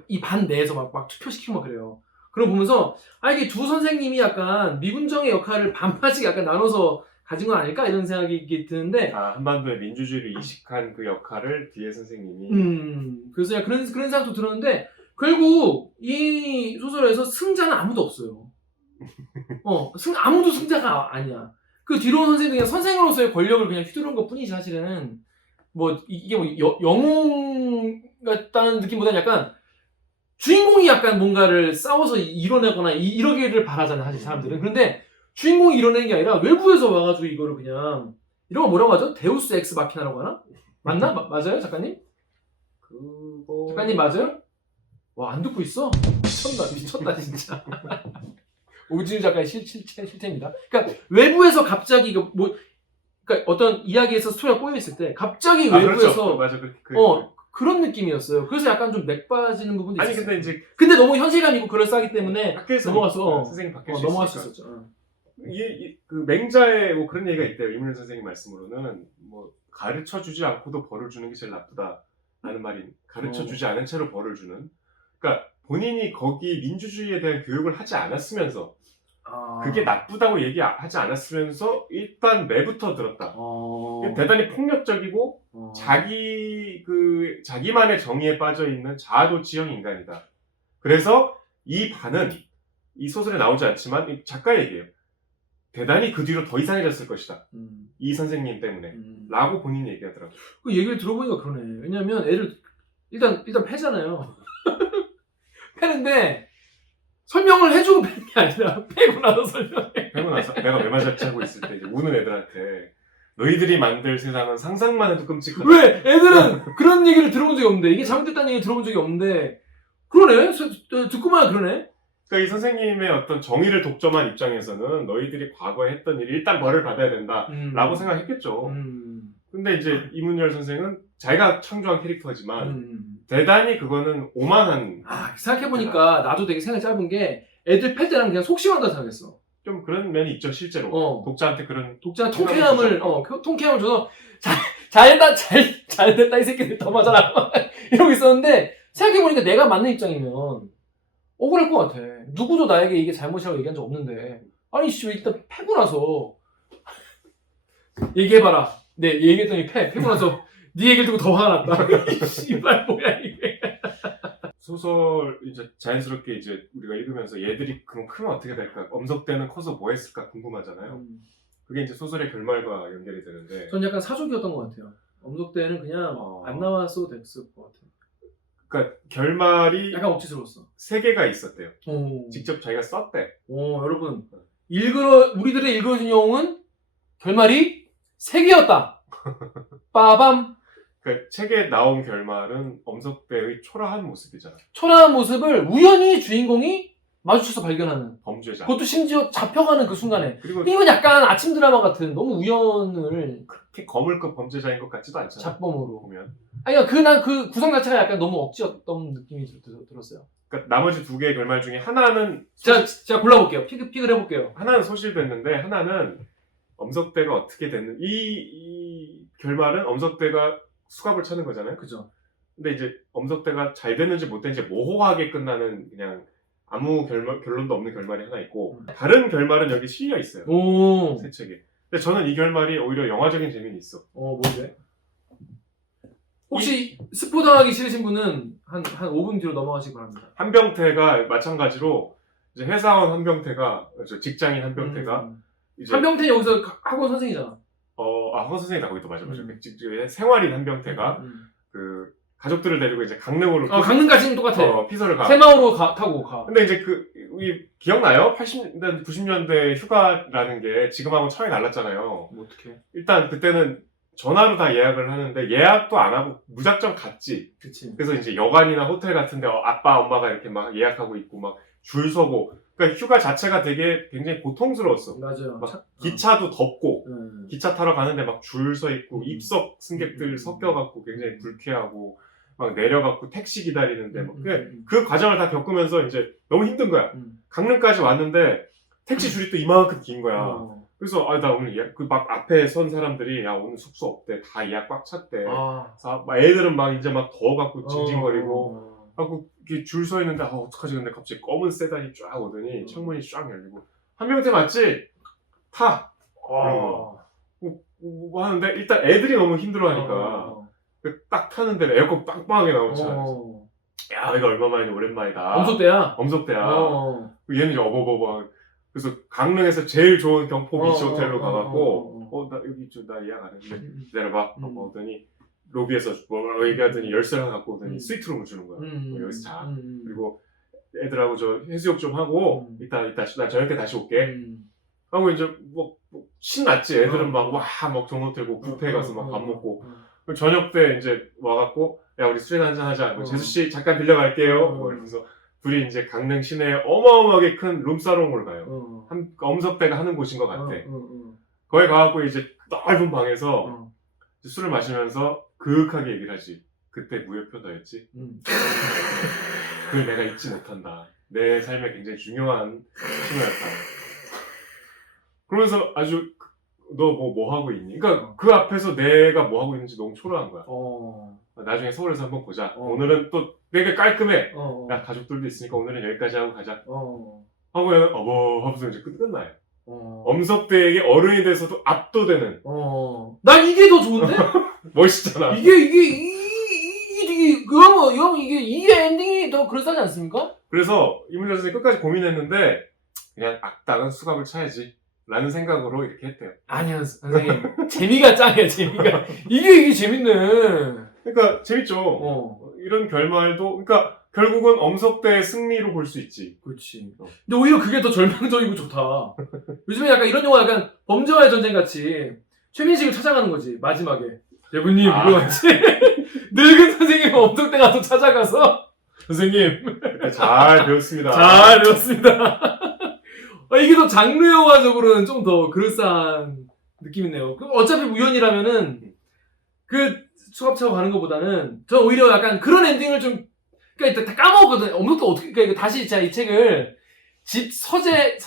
이 반 내에서 막 투표시키고 막 그래요. 그럼 보면서 이게 두 선생님이 약간 미군정의 역할을 반반씩 약간 나눠서 가진 건 아닐까 이런 생각이 드는데 한반도의 민주주의를 이식한 그 역할을 뒤에 선생님이 그래서 그런 생각도 들었는데 결국 이 소설에서 승자는 아무도 없어요. 아무도 승자가 아니야. 그 뒤로 온 선생님이 그냥 선생으로서의 권력을 그냥 휘두른 것 뿐이지 사실은 뭐 이게 뭐 영웅 같다는 느낌보다는 약간 주인공이 약간 뭔가를 싸워서 이뤄내거나 이러기를 바라잖아요 사실 사람들은. 그런데 주인공이 이뤄내는 게 아니라 외부에서 와가지고 이거를 그냥 이런 거 뭐라고 하죠? 데우스 엑스 마키나라고 하나? 맞나? 맞아요 작가님? 작가님 맞아요? 와 안 듣고 있어? 미쳤다 진짜. 오진우 작가의 실체입니다. 그러니까 외부에서 갑자기 그러니까 어떤 이야기에서 스토리가 꼬여 있을 때 갑자기 외부에서 그렇죠. 맞아. 그런 느낌이었어요. 그래서 약간 좀 맥 빠지는 부분도 있어요. 근데 너무 현실감 있고 그럴싸하기 때문에 학교에서 넘어가서 선생님 바뀔 수 넘어갈 수 있으니까. 있었죠. 그 맹자의 뭐 그런 얘기가 있대요. 이문열 선생님 말씀으로는 뭐 가르쳐 주지 않고도 벌을 주는 게 제일 나쁘다라는 말이 가르쳐 주지 않은 채로 벌을 주는. 그러니까 본인이 거기 민주주의에 대한 교육을 하지 않았으면서 그게 나쁘다고 얘기하지 않았으면서 일단 매부터 들었다. 대단히 폭력적이고 자기만의 정의에 빠져 있는 자아도취형 인간이다. 그래서 이 반은 이 소설에 나오지 않지만 이 작가 얘기예요. 대단히 그 뒤로 더 이상해졌을 것이다. 이 선생님 때문에. 라고 본인이 얘기하더라고요. 그 얘기를 들어보니까 그러네. 왜냐면 애를 일단 패잖아요. 패는데 설명을 해주고 패는 게 아니라 패고 나서 설명해. 패고 나서 내가 왜 맞았지 하고 있을 때 이제 우는 애들한테 너희들이 만들 세상은 상상만 해도 끔찍하다. 왜? 애들은 그런 얘기를 들어본 적이 없는데 이게 잘못됐다는 얘기 들어본 적이 없는데 그러네? 듣고만 그러네? 그러니까 이 선생님의 어떤 정의를 독점한 입장에서는 너희들이 과거에 했던 일이 일단 벌을 받아야 된다라고 생각했겠죠. 근데 이제 이문열 선생은 자기가 창조한 캐릭터지만 대단히 그거는 오만한. 생각해보니까 나도 되게 생각이 짧은 게 애들 팰 때랑 그냥 속 시원하다 생각했어. 좀 그런 면이 있죠 실제로. 독자한테 그런 통쾌함을 줘서 잘됐다 이 새끼들 더 맞아라 이러고 있었는데 생각해보니까 내가 맞는 입장이면 억울할 것 같아. 누구도 나에게 이게 잘못이라고 얘기한 적 없는데 아니 씨 일단 패고 나서 얘기해봐라. 네 얘기했더니 패고 나서 네 얘기를 듣고 더 화가 났다. 씨발 뭐야 이게. 소설 이제 자연스럽게 이제 우리가 읽으면서 얘들이 그럼 크면 어떻게 될까? 엄석대는 커서 뭐 했을까 궁금하잖아요. 그게 이제 소설의 결말과 연결이 되는데 전 약간 사족이었던 것 같아요. 엄석대는 그냥 안 나왔어도 됐을 것 같아요. 그러니까 결말이 약간 억지스러웠어. 3개가 있었대요. 오. 직접 자기가 썼대. 오, 여러분. 우리들의 읽어준 영웅은 결말이 3개였다. 빠밤. 그러니까 책에 나온 결말은 엄석대의 초라한 모습이잖아. 초라한 모습을 우연히 주인공이 마주쳐서 발견하는. 범죄자. 그것도 심지어 잡혀가는 그 순간에. 그리고 이건 약간 아침 드라마 같은 너무 우연을 그렇게 거물급 범죄자인 것 같지도 않잖아. 잡범으로. 보면. 아니, 난 그 구성 자체가 약간 너무 억지였던 느낌이 들었어요. 그러니까 나머지 2개의 결말 중에 하나는 제가 골라볼게요. 픽을 해볼게요. 하나는 소실됐는데 하나는 엄석대가 어떻게 됐는 이 결말은 엄석대가 수갑을 차는 거잖아요. 그죠. 근데 이제 엄석대가 잘 됐는지 못 됐는지 모호하게 끝나는 그냥 아무 결론도 없는 결말이 하나 있고 다른 결말은 여기 실려 있어요. 오. 새 책에. 근데 저는 이 결말이 오히려 영화적인 재미는 있어. 뭔데? 혹시 스포 당하기 싫으신 분은 한 5분 뒤로 넘어가시기 바랍니다. 한병태가 마찬가지로 이제 회사원 한병태가 직장인 한병태가 이제 한병태 여기서 학원 선생이잖아. 황 선생이 나거기도 맞아. 생활인 한병태가 그 가족들을 데리고 이제 강릉으로 강릉까지는 똑같아. 피서를 가. 새마을로 타고 가. 근데 이제 우리 기억나요? 80년대, 90년대 휴가라는 게 지금하고 차이 달랐잖아요. 뭐 어떡해. 일단 그때는 전화로 다 예약을 하는데 예약도 안 하고 무작정 갔지. 그치. 그래서 이제 여관이나 호텔 같은데 아빠, 엄마가 이렇게 막 예약하고 있고 막 줄 서고. 그러니까 휴가 자체가 되게 굉장히 고통스러웠어. 맞아요. 막 기차도 덥고 음. 기차 타러 가는데 막 줄 서 있고 입석 승객들 섞여갖고 굉장히 불쾌하고 막 내려갖고 택시 기다리는데 막 그 과정을 다 겪으면서 이제 너무 힘든 거야. 강릉까지 왔는데 택시 줄이 또 이만큼 긴 거야. 그래서 나 오늘 그 막 앞에 선 사람들이 야 오늘 숙소 없대, 다 예약 꽉 찼대. 그래서 막 애들은 막 이제 막 더워갖고 징징거리고 하고 줄 서 있는데 어떡하지? 근데 갑자기 검은 세단이 쫙 오더니 창문이 쫙 열리고 한명태 맞지? 타. 뭐 하는데 일단 애들이 너무 힘들어하니까 딱 타는데 에어컨 빵빵하게 나오는 차. 야 이거 얼마만이냐 오랜만이다. 엄석대야. 얘는 이제 어버버버. 그래서 강릉에서 제일 좋은 경포 비치 호텔로 가갖고 나 여기 나 예약 안 했는데 기다려봐. 오더니 로비에서 뭐 얘기하더니 열쇠를 하나 갖고 오더니 스위트룸을 주는 거야. 여기서 자. 그리고 애들하고 저 해수욕 좀 하고 이따 나 저녁 때 다시 올게. 하고 이제 뭐 신났지. 애들은 막 돈 들고 뷔페 가서 막 밥 먹고. 저녁 때 이제 와갖고 야 우리 술이나 한잔 하자. 재수 씨 잠깐 빌려갈게요. 뭐 이러면서 둘이 이제 강릉 시내에 어마어마하게 큰 룸사롱을 가요. 엄석대가 하는 곳인 것 같아. 거기 가갖고 이제 넓은 방에서 술을 마시면서 그윽하게 얘기를 하지. 그때 무협표 너였지? 그걸 내가 잊지 못한다. 내 삶에 굉장히 중요한 신호였다. 그러면서 아주 너 뭐 하고 있니? 그러니까 그 앞에서 내가 뭐 하고 있는지 너무 초라한 거야. 나중에 서울에서 한번 보자. 오늘은 또 되게 깔끔해. 야 가족들도 있으니까 오늘은 여기까지 하고 가자. 하고 하면서 이제 끝나요. 엄석대에게 어른이 돼서도 압도되는. 난 이게 더 좋은데? 멋있잖아. 이게 엔딩이 더 그럴싸하지 않습니까? 그래서 이문자 선생님이 끝까지 고민했는데 그냥 악당은 수갑을 차야지 라는 생각으로 이렇게 했대요. 아니요 선생님 재미가 짱이야 재미가. 이게 재밌네. 그러니까 재밌죠. 이런 결말도 그러니까 결국은 엄석대의 승리로 볼 수 있지. 그렇지. 근데 오히려 그게 더 절망적이고 좋다. 요즘에 약간 이런 영화 약간 범죄와의 전쟁 같이 최민식을 찾아가는 거지 마지막에. 대부님 이거 같이 늙은 선생님 엄석대 가서 찾아가서 선생님 잘 배웠습니다. 잘 배웠습니다. 이게 더 장르 영화적으로는 좀 더 그럴싸한 느낌이네요. 그럼 어차피 우연이라면은 그 수갑 차고 가는 것보다는 저 오히려 약간 그런 엔딩을 좀 그러니까 다 까먹었거든. 엄석대 어떻게 그러니까 다시 제가 이 책을 집 서재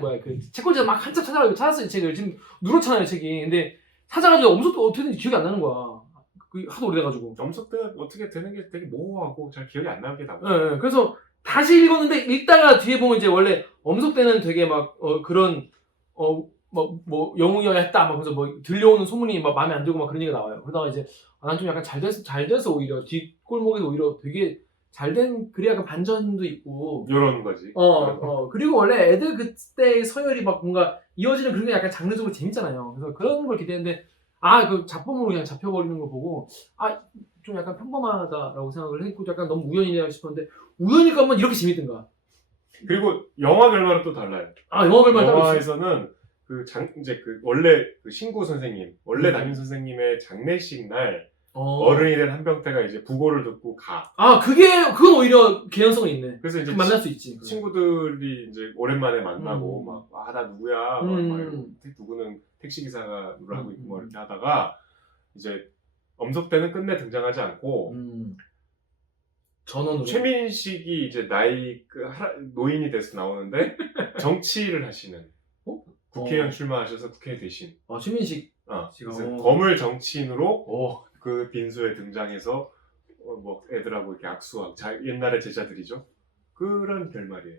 뭐야 그 책꽂이에서 막 한참 찾아가지고 찾았어 이 책을 지금 누렇잖아요 책이. 근데 찾아가지고 엄석대 어떻게 되는지 기억이 안 나는 거야. 그 하도 오래돼가지고. 엄석대가 어떻게 되는 게 되게 모호하고 잘 기억이 안 나게 나고. 네, 그래서 다시 읽었는데 읽다가 뒤에 보면 이제 원래 엄석대는 되게 막 그런 뭐 영웅이어야 했다 막 그래서 뭐 들려오는 소문이 막 마음에 안 들고 막 그런 얘기가 나와요. 그러다가 이제 난 좀 약간 잘 돼서 오히려 뒷골목에서 오히려 되게 잘된 글이 약간 반전도 있고 이런 거지. 그리고 원래 애들 그때의 서열이 막 뭔가 이어지는 그런 게 약간 장르적으로 재밌잖아요. 그래서 그런 걸 기대했는데 그 잡범으로 그냥 잡혀버리는 거 보고 좀 약간 평범하다라고 생각을 했고 약간 너무 우연이냐 싶었는데 우연일 거면 이렇게 재밌던가. 그리고 영화 결말은 또 달라요. 아 영화 결말 따로 있어. 영화에서는 이제 원래 그 신구 선생님, 원래 음. 담임 선생님의 장례식 날 어른이 된 한병태가 이제 부고를 듣고 가. 아 그건 오히려 개연성은 있네. 그래서 이제 만날 수 있지. 친구들이 이제 오랜만에 만나고 음. 막 나 누구야, 막 누구는 택시 기사가 를 하고 있고 뭐 이렇게 하다가 이제 엄석대는 끝내 등장하지 않고 전원으로. 최민식이 이제 노인이 돼서 나오는데 정치를 하시는 국회의원 출마하셔서 국회 대신 아 최민식. 그래서 거물 정치인으로 오. 그 빈소에 등장해서 뭐 애들하고 이렇게 악수하고 옛날의 제자들이죠. 그런 결말이에요.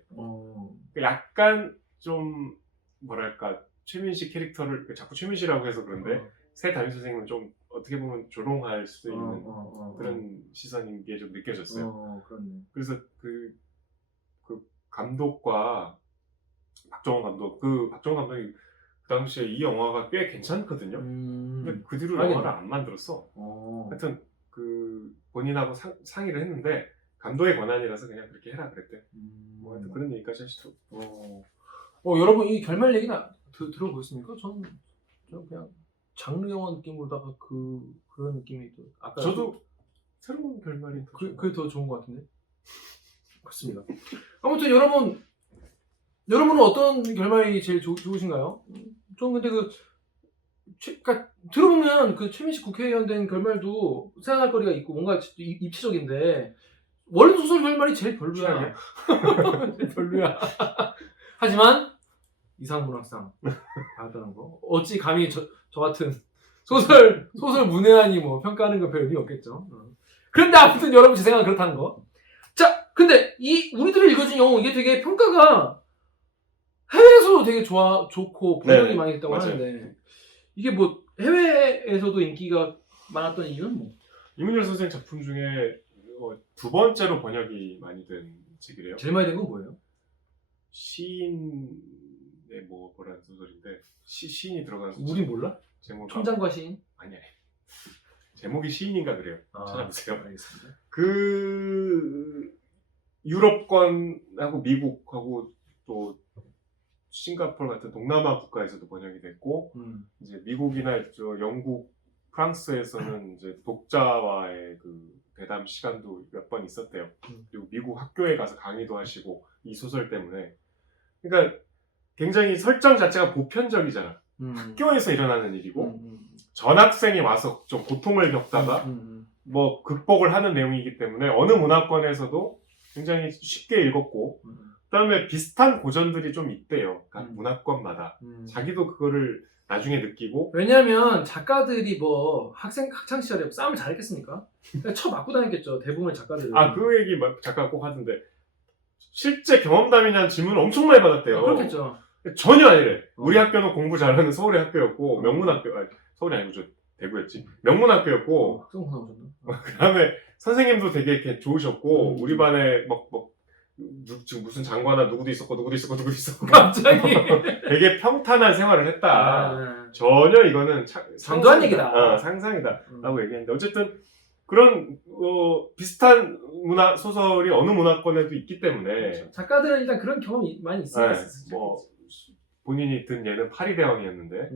약간 좀 뭐랄까 최민식 캐릭터를 자꾸 최민식이라고 해서 그런데 새 담임 선생님은 좀 어떻게 보면 조롱할 수 있는 그런 시선인 게 좀 느껴졌어요. 그렇네. 그래서 그 감독과 박정원 감독이 그 당시에 이 영화가 꽤 괜찮거든요. 근데 그 뒤로 알겠네. 영화를 안 만들었어. 하여튼 본인하고 상의를 했는데 감독의 권한이라서 그냥 그렇게 해라 그랬대. 뭐 하여튼 그런 얘기까지 하시더라고요. 여러분 이 결말 얘기나 들어보셨습니까? 저는 그냥 장르 영화 느낌으로다가 그런 느낌이 또 아까 저도 새로운 결말이 그게 더 좋은 것 같은데. 그렇습니다. 아무튼 여러분은 어떤 결말이 제일 좋으신가요? 저는 근데 그러니까 들어보면 그 최민식 국회의원 된 결말도 생각할 거리가 있고 뭔가 입체적인데 원래 소설 결말이 제일 별로야. 별로야. 하지만 이상문학상 받았다는 거. 어찌 감히 저 같은 소설 문외한이 뭐 평가하는 건 별 의미 없겠죠. 그런데 아무튼 여러분 제 생각은 그렇다는 거. 자, 근데 이 우리들이 읽어준 영화 이게 되게 평가가 해외에서도 되게 좋고 번역이 네, 많이 됐다고 맞아요. 하는데 이게 뭐 해외에서도 인기가 많았던 이유는 뭐? 이문열 선생 작품 중에 두 번째로 번역이 많이 된 책이래요. 제일 많이 된 건 뭐예요? 시인의 뭐라는 소설인데 시인이 들어가는 소설. 우린 몰라? 제목 총장과 시인? 아니 제목이 시인인가 그래요. 찾아보세요. 알겠습니다. 유럽권하고 미국하고 또 싱가포르 같은 동남아 국가에서도 번역이 됐고 이제 미국이나 영국, 프랑스에서는 이제 독자와의 대담 시간도 몇 번 있었대요. 그리고 미국 학교에 가서 강의도 하시고 이 소설 때문에 그러니까 굉장히 설정 자체가 보편적이잖아. 학교에서 일어나는 일이고 전학생이 와서 좀 고통을 겪다가 뭐 극복을 하는 내용이기 때문에 어느 문화권에서도 굉장히 쉽게 읽었고 그다음에 비슷한 고전들이 좀 있대요. 각 문화권마다 자기도 그거를 나중에 느끼고 왜냐하면 작가들이 뭐 학창 시절에 싸움을 잘했겠습니까? 쳐 맞고 다녔겠죠. 대부분의 작가들은. 그 얘기 작가가 꼭 하던데 실제 경험담이냐는 질문을 엄청 많이 받았대요. 그렇겠죠. 전혀 아니래. 우리 학교는 공부 잘하는 서울의 학교였고 명문학교 서울이 아니고 저 대구였지. 명문학교였고 학생 나오셨나? 그다음에 선생님도 되게 이렇게 좋으셨고 우리 반에 지금 무슨 장관아 누구도 있었고 갑자기 되게 평탄한 생활을 했다. 전혀 이거는 상도한 얘기다. 상상이다라고 얘기했는데 어쨌든 그런 비슷한 문화 소설이 어느 문화권에도 있기 때문에 그렇죠. 작가들은 일단 그런 경험이 많이 있어요. 뭐 본인이 든 얘는 파리대왕이었는데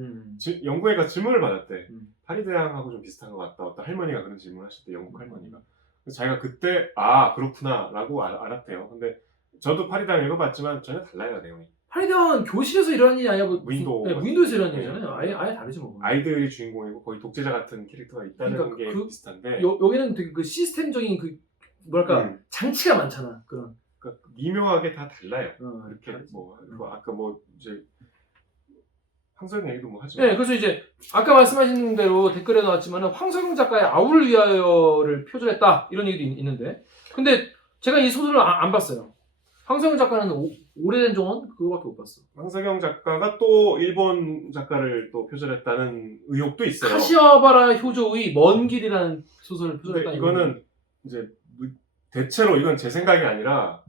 영국에 가서 질문을 받았대. 파리대왕하고 좀 비슷한 것 같다. 어떤 할머니가 그런 질문을 하셨대. 영국 할머니가. 그래서 자기가 그때 그렇구나 라고 알았대요. 근데 저도 파리대왕 읽어봤지만 전혀 달라요 내용이. 파리대왕은 교실에서 일어나는 일이 아니라 무인도에서 일어나는 일이잖아요. 아예 다르지 뭐. 아이들이 주인공이고 거의 독재자 같은 캐릭터가 있다는 그러니까 게 비슷한데 여기는 되게 시스템적인 뭐랄까 장치가 많잖아. 그러니까 미묘하게 다 달라요. 이렇게 아까 이제 황석영 얘기도 하죠. 네, 그래서 이제 아까 말씀하신 대로 댓글에 나왔지만 황석영 작가의 아우를 위하여를 표절했다 이런 얘기도 있는데, 근데 제가 이 소설을 안 봤어요. 황석영 작가는 오래된 종원 그거밖에 못 봤어. 황석영 작가가 또 일본 작가를 또 표절했다는 의혹도 있어요. 카시와바라 효조의 먼 길이라는 소설을 표절했다. 이거는 이제 대체로 이건 제 생각이 아니라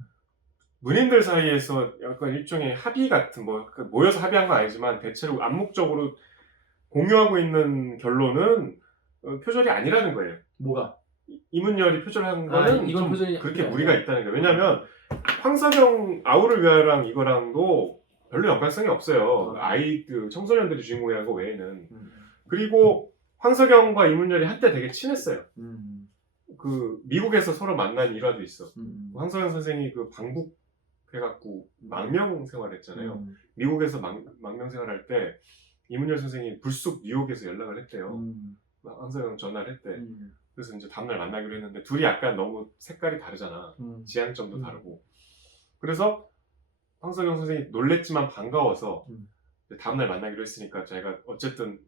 문인들 사이에서 약간 일종의 합의 같은 모여서 합의한 건 아니지만 대체로 암묵적으로 공유하고 있는 결론은 표절이 아니라는 거예요. 뭐가? 이문열이 표절한 거는 이건 좀 표절이 그렇게 아니라. 무리가 있다는 거예요. 왜냐하면 황석영 아우를 위하여랑 이거랑도 별로 연관성이 없어요. 그 청소년들이 주인공이라는 거 외에는. 그리고 황석영과 이문열이 한때 되게 친했어요. 그 미국에서 서로 만난 일화도 있어. 황석영 선생이 그 방북해갖고 망명 생활했잖아요. 미국에서 망명 생활할 때 이문열 선생이 불쑥 뉴욕에서 연락을 했대요. 황석영 전화를 했대. 그래서 이제 다음날 만나기로 했는데 둘이 약간 너무 색깔이 다르잖아. 지향점도 다르고. 그래서 황석영 선생이 놀랬지만 반가워서 다음날 만나기로 했으니까 자기가 어쨌든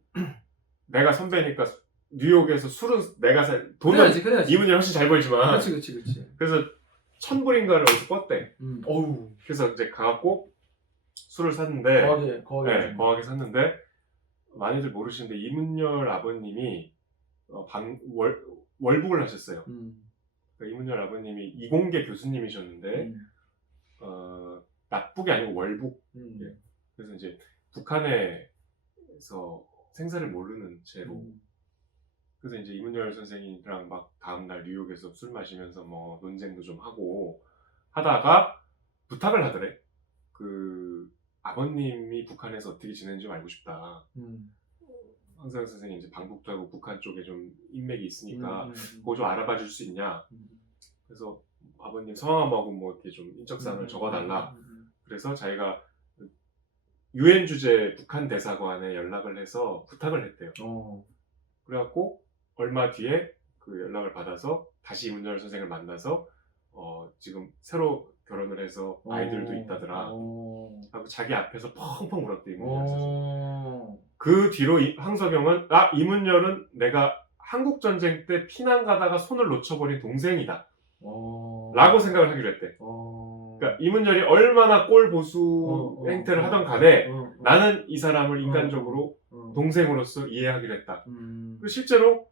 내가 선배니까 뉴욕에서 술은 내가 돈은 그래야지. 이문열이 훨씬 잘 벌지만 그렇지. 그래서 1,000불인가를 어디서 껐대. 어우. 그래서 이제 가갖고 술을 샀는데 거하게. 거하게 샀는데 많이들 모르시는데 이문열 아버님이 월북을 하셨어요. 그러니까 이문열 아버님이 이공계 교수님이셨는데 납북이 아니고 월북. 예. 그래서 이제 북한에서 생사를 모르는 채로. 그래서 이제 이문열 선생이랑 막 다음날 뉴욕에서 술 마시면서 뭐 논쟁도 좀 하고 하다가 부탁을 하더래. 그 아버님이 북한에서 어떻게 지내는지 좀 알고 싶다. 황석영 선생이 이제 방북도 하고 북한 쪽에 좀 인맥이 있으니까 그거 좀 알아봐 줄 수 있냐. 그래서 아버님 성함하고 뭐 이렇게 좀 인적사항을 적어달라. 그래서 자기가 유엔 주재 북한 대사관에 연락을 해서 부탁을 했대요. 그래갖고 얼마 뒤에 그 연락을 받아서 다시 이문열 선생을 만나서 지금 새로 결혼을 해서 아이들도 있다더라. 하고 자기 앞에서 펑펑 울었대 이문열 선생. 그 뒤로 황석영은 이문열은 내가 한국 전쟁 때 피난 가다가 손을 놓쳐버린 동생이다. 라고 생각을 하기로 했대. 그러니까 이문열이 얼마나 꼴 보수 행태를 하던 간에 나는 이 사람을 인간적으로 동생으로서 이해하기로 했다. 그리고 실제로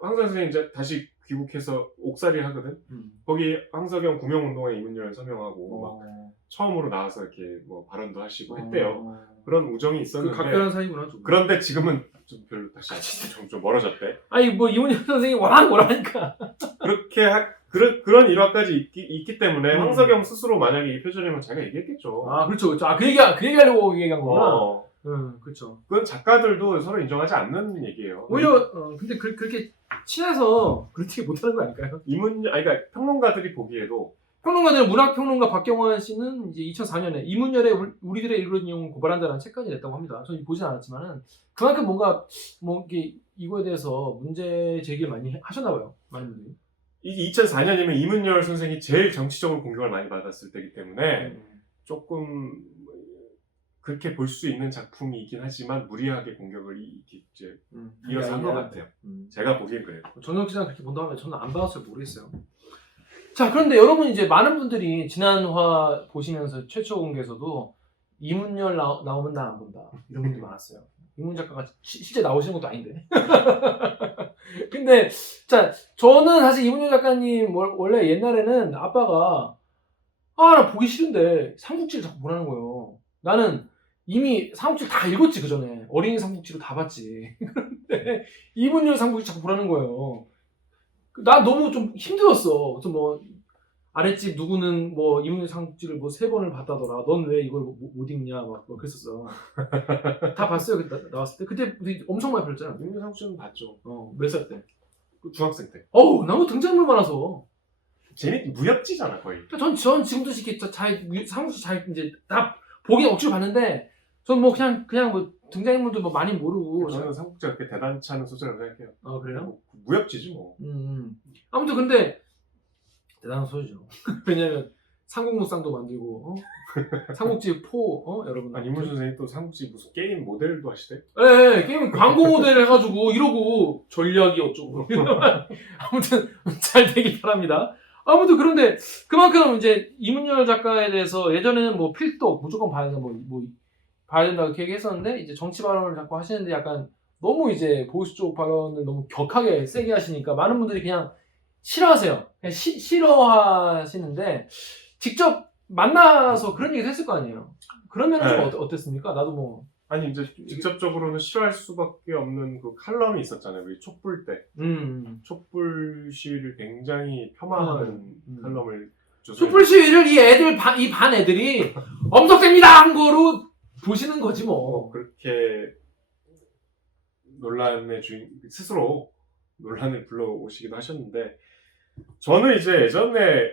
황석영 선생이 이제 다시 귀국해서 옥살이 하거든. 거기 황석영 구명운동에 이문열 서명하고 막 처음으로 나와서 이렇게 뭐 발언도 하시고 했대요. 그런 우정이 있었는데. 각별한 사이구나. 좀. 그런데 지금은 좀 별로 다시 좀 멀어졌대. 아니 뭐 이문열 선생이 워낙 뭐라니까. 그렇게 그런 일화까지 있기 때문에 황석영 스스로 만약에 이 표절이면 자기가 얘기했겠죠. 그렇죠. 그 얘기하려고 얘기한 거구나. 그렇죠. 그건 작가들도 서로 인정하지 않는 얘기예요. 오히려 근데 그렇게 친해서 그렇게 못하는 거 아닐까요? 그러니까 평론가들이 보기에도 평론가들 문학평론가 박경환 씨는 이제 2004년에 이문열의 우리들의 일그러진 영웅 고발한다라는 책까지 냈다고 합니다. 저는 보진 않았지만은 그만큼 뭔가 이게 이거에 대해서 문제 제기를 많이 하셨나 봐요. 많은 분들이. 이게 2004년이면 이문열 선생이 제일 정치적으로 공격을 많이 받았을 때이기 때문에 조금 그렇게 볼 수 있는 작품이긴 하지만 무리하게 공격을 이제 이어서 한 것 같아요. 제가 보기엔 그래요. 정혁 기자는 그렇게 본다고 하면 저는 안 봐서 모르겠어요. 자, 그런데 여러분 이제 많은 분들이 지난화 보시면서 최초 공개에서도 이문열 나오면 나 안 본다 이런 분들이 많았어요. 이문 작가가 실제 나오시는 것도 아닌데. 근데 자, 저는 사실 이문열 작가님 원래 옛날에는 아빠가 나 보기 싫은데 삼국지를 자꾸 보라는 거예요. 나는 이미 삼국지를 다 읽었지 그 전에 어린이 삼국지로 다 봤지. 그런데 이문열 삼국지 자꾸 보라는 거예요. 나 너무 좀 힘들었어. 그래서 뭐 아랫집 누구는 뭐 이문열 삼국지를 뭐 3번을 봤다더라. 넌 왜 이걸 못 읽냐 막 그랬었어. 다 봤어요. 나왔을 때. 그때 우리 엄청 많이 봤잖아. 이문열 삼국지는 봤죠. 몇 살 때? 중학생 때. 너무 등장물 많아서. 무협지잖아 거의. 전 지금도 이렇게 삼국지 잘 이제 다 보긴 억지로 봤는데 전 뭐 그냥 뭐 등장인물도 뭐 많이 모르고. 저는 삼국지가 그렇게 대단치 않은 소설이라고 생각해요. 그래요? 무협지지 뭐. 아무튼 근데 대단한 소리죠. 왜냐면 삼국무쌍도 만들고 삼국지 4 여러분. 이문열 선생이 또 삼국지 무슨 게임 모델도 하시대? 네, 게임 광고 모델 해가지고 이러고 전략이 어쩌고. 아무튼 잘 되길 바랍니다. 아무튼 그런데 그만큼 이제 이문열 작가에 대해서 예전에는 뭐 필독 무조건 봐야 된다 뭐 봐야 된다고 이렇게 얘기했었는데 이제 정치 발언을 자꾸 하시는데 약간 너무 이제 보수 쪽 발언을 너무 격하게 세게 하시니까 많은 분들이 그냥 싫어하세요. 그냥 싫어하시는데 직접 만나서 그런 얘기도 했을 거 아니에요. 그러면 좀 어땠습니까? 나도 뭐 아니 이제 직접적으로는 싫어할 수밖에 없는 그 칼럼이 있었잖아요. 우리 촛불 때 촛불 시위를 굉장히 폄하하는 칼럼을 촛불 시위를 이 반 애들이 엄석됩니다 한 거로 보시는 거지 뭐. 그렇게 논란의 주인 스스로 논란을 불러오시기도 하셨는데 저는 이제 예전에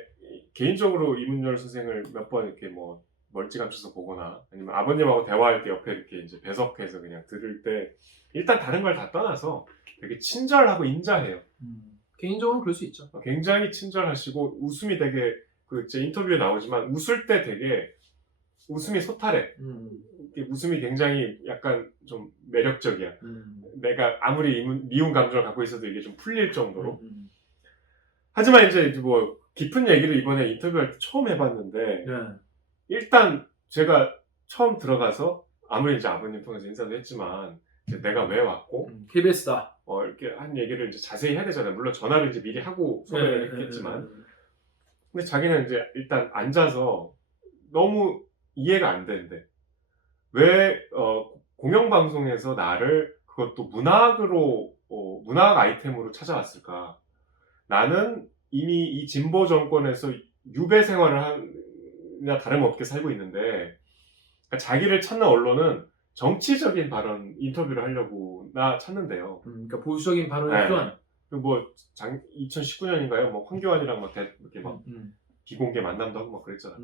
개인적으로 이문열 선생을 몇 번 이렇게 뭐 멀찌감쳐서 보거나 아니면 아버님하고 대화할 때 옆에 이렇게 이제 배석해서 그냥 들을 때 일단 다른 걸 다 떠나서 되게 친절하고 인자해요. 개인적으로는 그럴 수 있죠. 굉장히 친절하시고 웃음이 되게 그 제 인터뷰에 나오지만 웃을 때 되게 웃음이 소탈해. 이게 웃음이 굉장히 약간 좀 매력적이야. 내가 아무리 미운 감정을 갖고 있어도 이게 좀 풀릴 정도로. 하지만 이제 뭐 깊은 얘기를 이번에 인터뷰할 때 처음 해봤는데 네. 일단 제가 처음 들어가서 아무리 이제 아버님 통해서 인사도 했지만 이제 내가 왜 왔고 KBS다. 이렇게 한 얘기를 이제 자세히 해야 되잖아요. 물론 전화를 이제 미리 하고 섭외를 했겠지만 근데 자기는 이제 일단 앉아서 너무 이해가 안 되는데 왜 공영방송에서 나를 그것도 문학으로 문학 아이템으로 찾아왔을까? 나는 이미 이 진보 정권에서 유배 생활을 하냐 다름없게 살고 있는데 그러니까 자기를 찾는 언론은 정치적인 발언 인터뷰를 하려고 나 찾는데요. 그러니까 보수적인 발언이 네. 필요한. 뭐 2019년인가요? 뭐 황교안이랑 막 이렇게 막 비공개 만남도 하고 막 그랬잖아.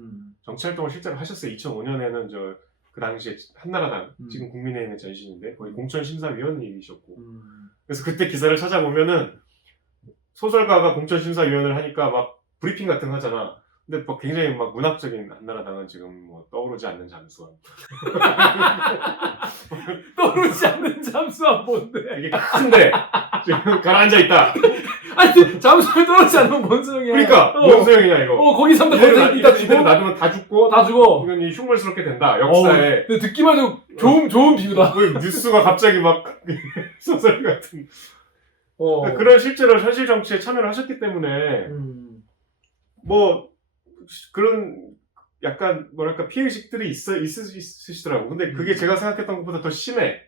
정치활동을 실제로 하셨어요. 2005년에는 그 당시에 한나라당 지금 국민의힘의 전신인데 거의 공천심사위원이셨고 그래서 그때 기사를 찾아보면은 소설가가 공천심사위원을 하니까 막 브리핑 같은 거 하잖아. 근데 뭐 굉장히 막 문학적인 한나라당은 지금 뭐 떠오르지 않는 잠수함. 떠오르지 않는 잠수함 뭔데? 이게 큰데 지금 가라앉아 있다. 아니 잠수함 떠오르지 않으면 뭔 소용이야? 그러니까 뭔 소용이냐 이거. 거기 삼다 이대로 거기 이따 이대로 죽어. 놔두면 다 죽고 다 죽어. 이건 이 흉물스럽게 된다. 역사에. 근데 듣기만 해도 좋은 비유다. 왜 뉴스가 갑자기 막 소설 같은. 어. 그런 실제로 현실 정치에 참여를 하셨기 때문에 뭐 그런 약간 뭐랄까 피해의식들이 있으시더라고. 근데 그게 제가 생각했던 것보다 더 심해.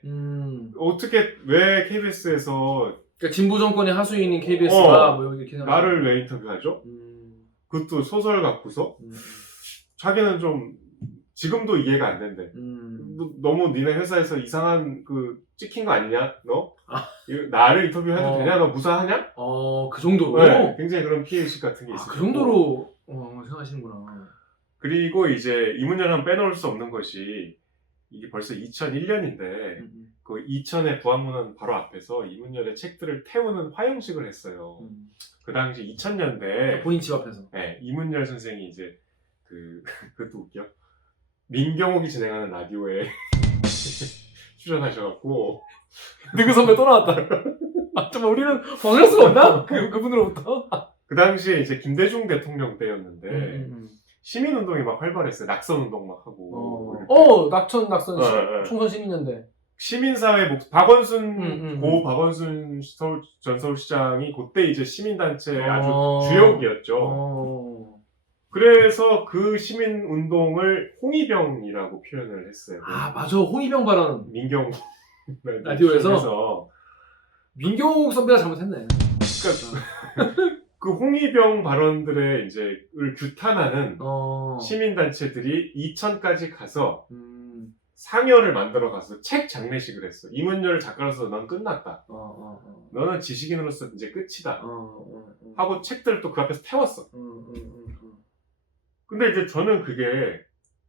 어떻게 왜 KBS에서 그러니까 진보 정권의 하수인인 KBS가 뭐 여기 이렇게 나를 왜 인터뷰하죠? 그것도 소설 갖고서 자기는 좀 지금도 이해가 안 된대. 너무 니네 회사에서 이상한 찍힌 거 아니냐? 너? 나를 인터뷰해도 되냐? 너 무사하냐? 그 정도로? 네, 굉장히 그런 피해의식 같은 게 있어요. 그 정도로 생각하시는구나. 그리고 이제 이문열은 빼놓을 수 없는 것이 이게 벌써 2001년인데 그 이천의 부안문헌 바로 앞에서 이문열의 책들을 태우는 화형식을 했어요. 그 당시 2000년대 본인 집 앞에서. 네, 이문열 선생이 이제 그것도 웃겨. 민경욱이 진행하는 라디오에 출연하셔갖고 늙은 선배 또 나왔다. 정말 우리는 벗어날 수가 없나? 그분으로부터? 그 당시에 이제 김대중 대통령 때였는데 시민운동이 막 활발했어요. 낙선운동 막 하고. 낙천 네. 총선 시민연대. 시민사회 박원순 고 박원순 전 서울시장이 그때 이제 시민단체 아주 주역이었죠. 그래서 그 시민운동을 홍위병이라고 표현을 했어요. 맞아. 홍위병 발언. 민경욱 라디오에서 민경욱 선배가 잘못했네. 그러니까 그 홍위병 발언들의 을 규탄하는 시민단체들이 이천까지 가서 상여를 만들어 가서 책 장례식을 했어. 이문열 작가로서 넌 끝났다. 너는 지식인으로서 이제 끝이다. 하고 책들을 또 그 앞에서 태웠어. 근데 이제 저는 그게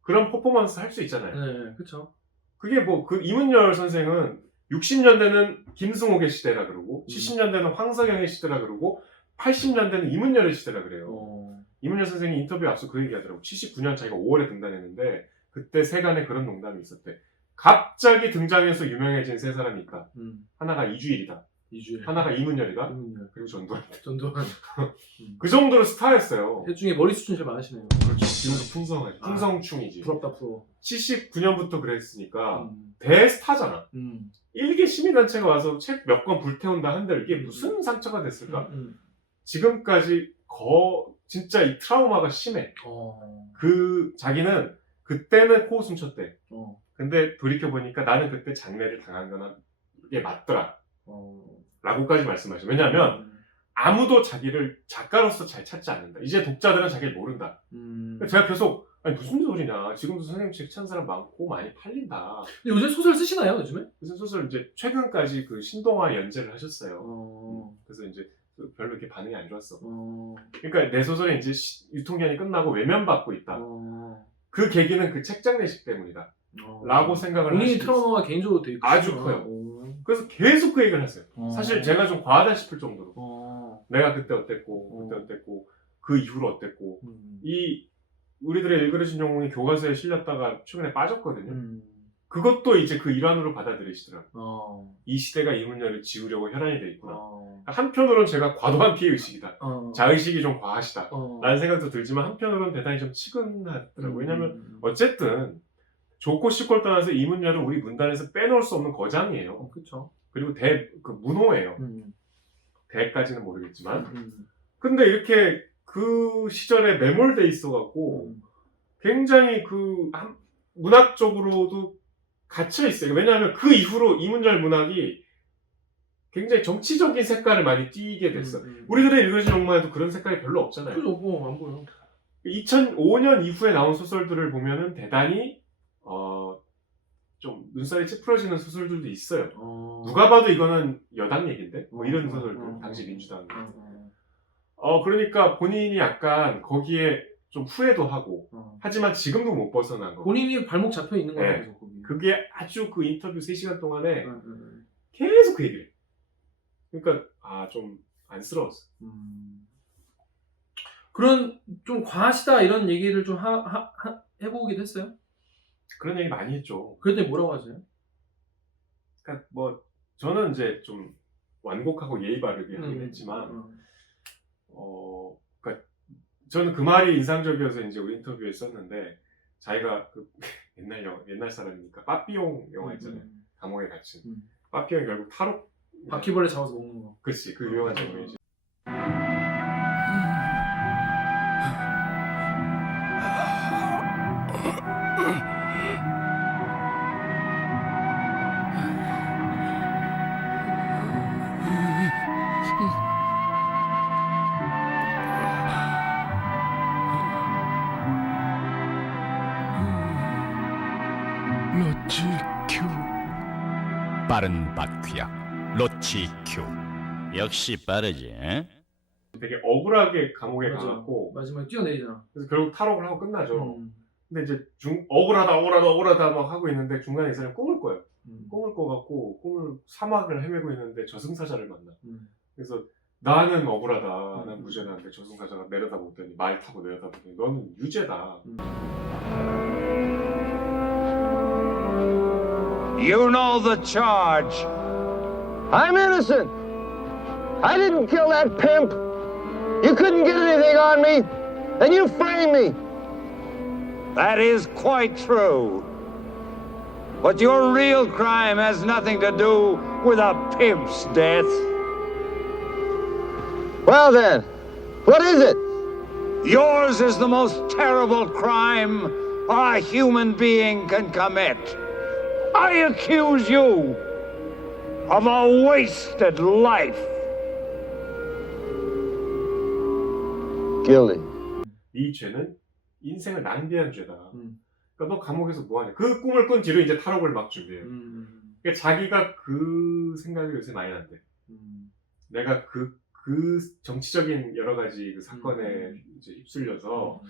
그런 퍼포먼스 할 수 있잖아요. 네, 그쵸. 그게 이문열 선생은 60년대는 김승옥의 시대라 그러고 70년대는 황석영의 시대라 그러고 80년대는 이문열의 시대라 그래요. 이문열 선생이 인터뷰 앞서 그 얘기하더라고. 79년 자기가 5월에 등단했는데 그때 세간에 그런 농담이 있었대. 갑자기 등장해서 유명해진 세 사람이 있다. 하나가 이주일이다. 하나가 이문열이다. 그리고 전두환. 그 정도로 스타였어요. 셋 중에 머리 수준 제일 많으시네요. 그렇죠. 지금도 풍성하지. 풍성충이지. 부럽다, 부러워. 79년부터 그랬으니까 대스타잖아. 일개 시민단체가 와서 책 몇 권 불태운다 한들 이게 무슨 상처가 됐을까? 지금까지 진짜 이 트라우마가 심해. 자기는 그때는 코웃음 쳤대. 근데 돌이켜보니까 나는 그때 장례를 당한 거나 이게 맞더라. 어. 라고까지 말씀하셔요. 왜냐하면 아무도 자기를 작가로서 잘 찾지 않는다. 이제 독자들은 자기를 모른다. 제가 계속 아니 무슨 소리냐. 지금도 선생님 책 찾는 사람 많고 많이 팔린다. 근데 요즘 소설 쓰시나요, 요즘에? 무슨 소설 이제 최근까지 그 신동아 연재를 하셨어요. 그래서 이제 별로 이렇게 반응이 안 좋았어. 그러니까 내 소설이 이제 유통기한이 끝나고 외면받고 있다. 그 계기는 그 책 장례식 때문이다. 라고 생각을 본인이 하시고 트라우마가 개인적으로 되게 아주 크시구나. 커요. 그래서 계속 그 얘기를 했어요. 어. 사실 제가 좀 과하다 싶을 정도로 어. 내가 그때 어땠고 그때 어땠고 그 이후로 어땠고 이 우리들의 일그러진 영웅이 교과서에 실렸다가 최근에 빠졌거든요. 그것도 이제 그 일환으로 받아들이시더라고요. 이 시대가 이 문제를 지우려고 혈안이 돼 있구나. 한편으로는 제가 과도한 피해의식이다. 자의식이 좀 과하시다. 라는 생각도 들지만 한편으로는 대단히 좀 측은하더라고요. 왜냐하면 어쨌든 좋고 싫고를 떠나서 이 문제를 우리 문단에서 빼놓을 수 없는 거장이에요. 그렇죠. 그리고 그 문호예요. 대까지는 모르겠지만. 근데 이렇게 그 시절에 매몰돼 있어갖고 굉장히 문학적으로도 갇혀 있어요. 왜냐하면 그 이후로 이문열 문학이 굉장히 정치적인 색깔을 많이 띠게 됐어. 우리들의 일그러진 영웅만해도 그런 색깔이 별로 없잖아요. 그죠, 뭐 안 보여. 2005년 이후에 나온 소설들을 보면은 대단히 좀 눈살이 찌푸러지는 소설들도 있어요. 누가 봐도 이거는 여당 얘긴데? 뭐 이런 소설들, 당시 민주당. 그러니까 본인이 약간 거기에 좀 후회도 하고, 하지만 지금도 못 벗어난 거. 본인이 발목 잡혀 있는 거예요. 네. 계속 거기. 그게 아주 그 인터뷰 3시간 동안에 계속 그 얘기를 해. 그러니까, 좀 안쓰러웠어. 그런 좀 과하시다 이런 얘기를 좀 해보기도 했어요? 그런 얘기 많이 했죠. 그랬더니 뭐라고 하세요? 그러니까 저는 이제 좀 완곡하고 예의 바르게 하긴 했지만, 그러니까 저는 그 말이 인상적이어서 이제 우리 인터뷰에 썼는데, 자기가 옛날 사람이니까 빠삐용 영화 있잖아요. 감옥에 갇힌. 빠삐용이 결국 탈옥. 바퀴벌레 잡아서 먹는 거. 그렇지, 그 유명한 장면이지. 로치큐. 빠른 바퀴약 로치큐. 역시 빠르지. 에? 되게 억울하게 감옥에 맞아. 가갖고 마지막에 뛰어내리잖아. 그래서 결국 탈옥을 하고 끝나죠. 근데 이제 억울하다 막 하고 있는데 중간에 이 사람이 꿈을 꿔요. 꿈을 꿔갖고 사막을 헤매고 있는데 저승사자를 만나. 그래서 나는 억울하다. 난 무죄다는데 저승사자가 내려다보더니 말 타고 내려다보더니 너는 유죄다. You know the charge. I'm innocent. I didn't kill that pimp. You couldn't get anything on me, and you framed me. That is quite true. But your real crime has nothing to do with a pimp's death. Well then, what is it? Yours is the most terrible crime a human being can commit. I accuse you of a wasted life. Guilty. 이 죄는 인생을 낭비한 죄다. 그러니까 너 감옥에서 뭐하냐. 그 꿈을 꾼 뒤로 이제 탈옥을 막 준비해요. 그러니까 자기가 그 생각이 요새 많이 난대. 내가 그 정치적인 여러 가지 그 사건에 이제 휩쓸려서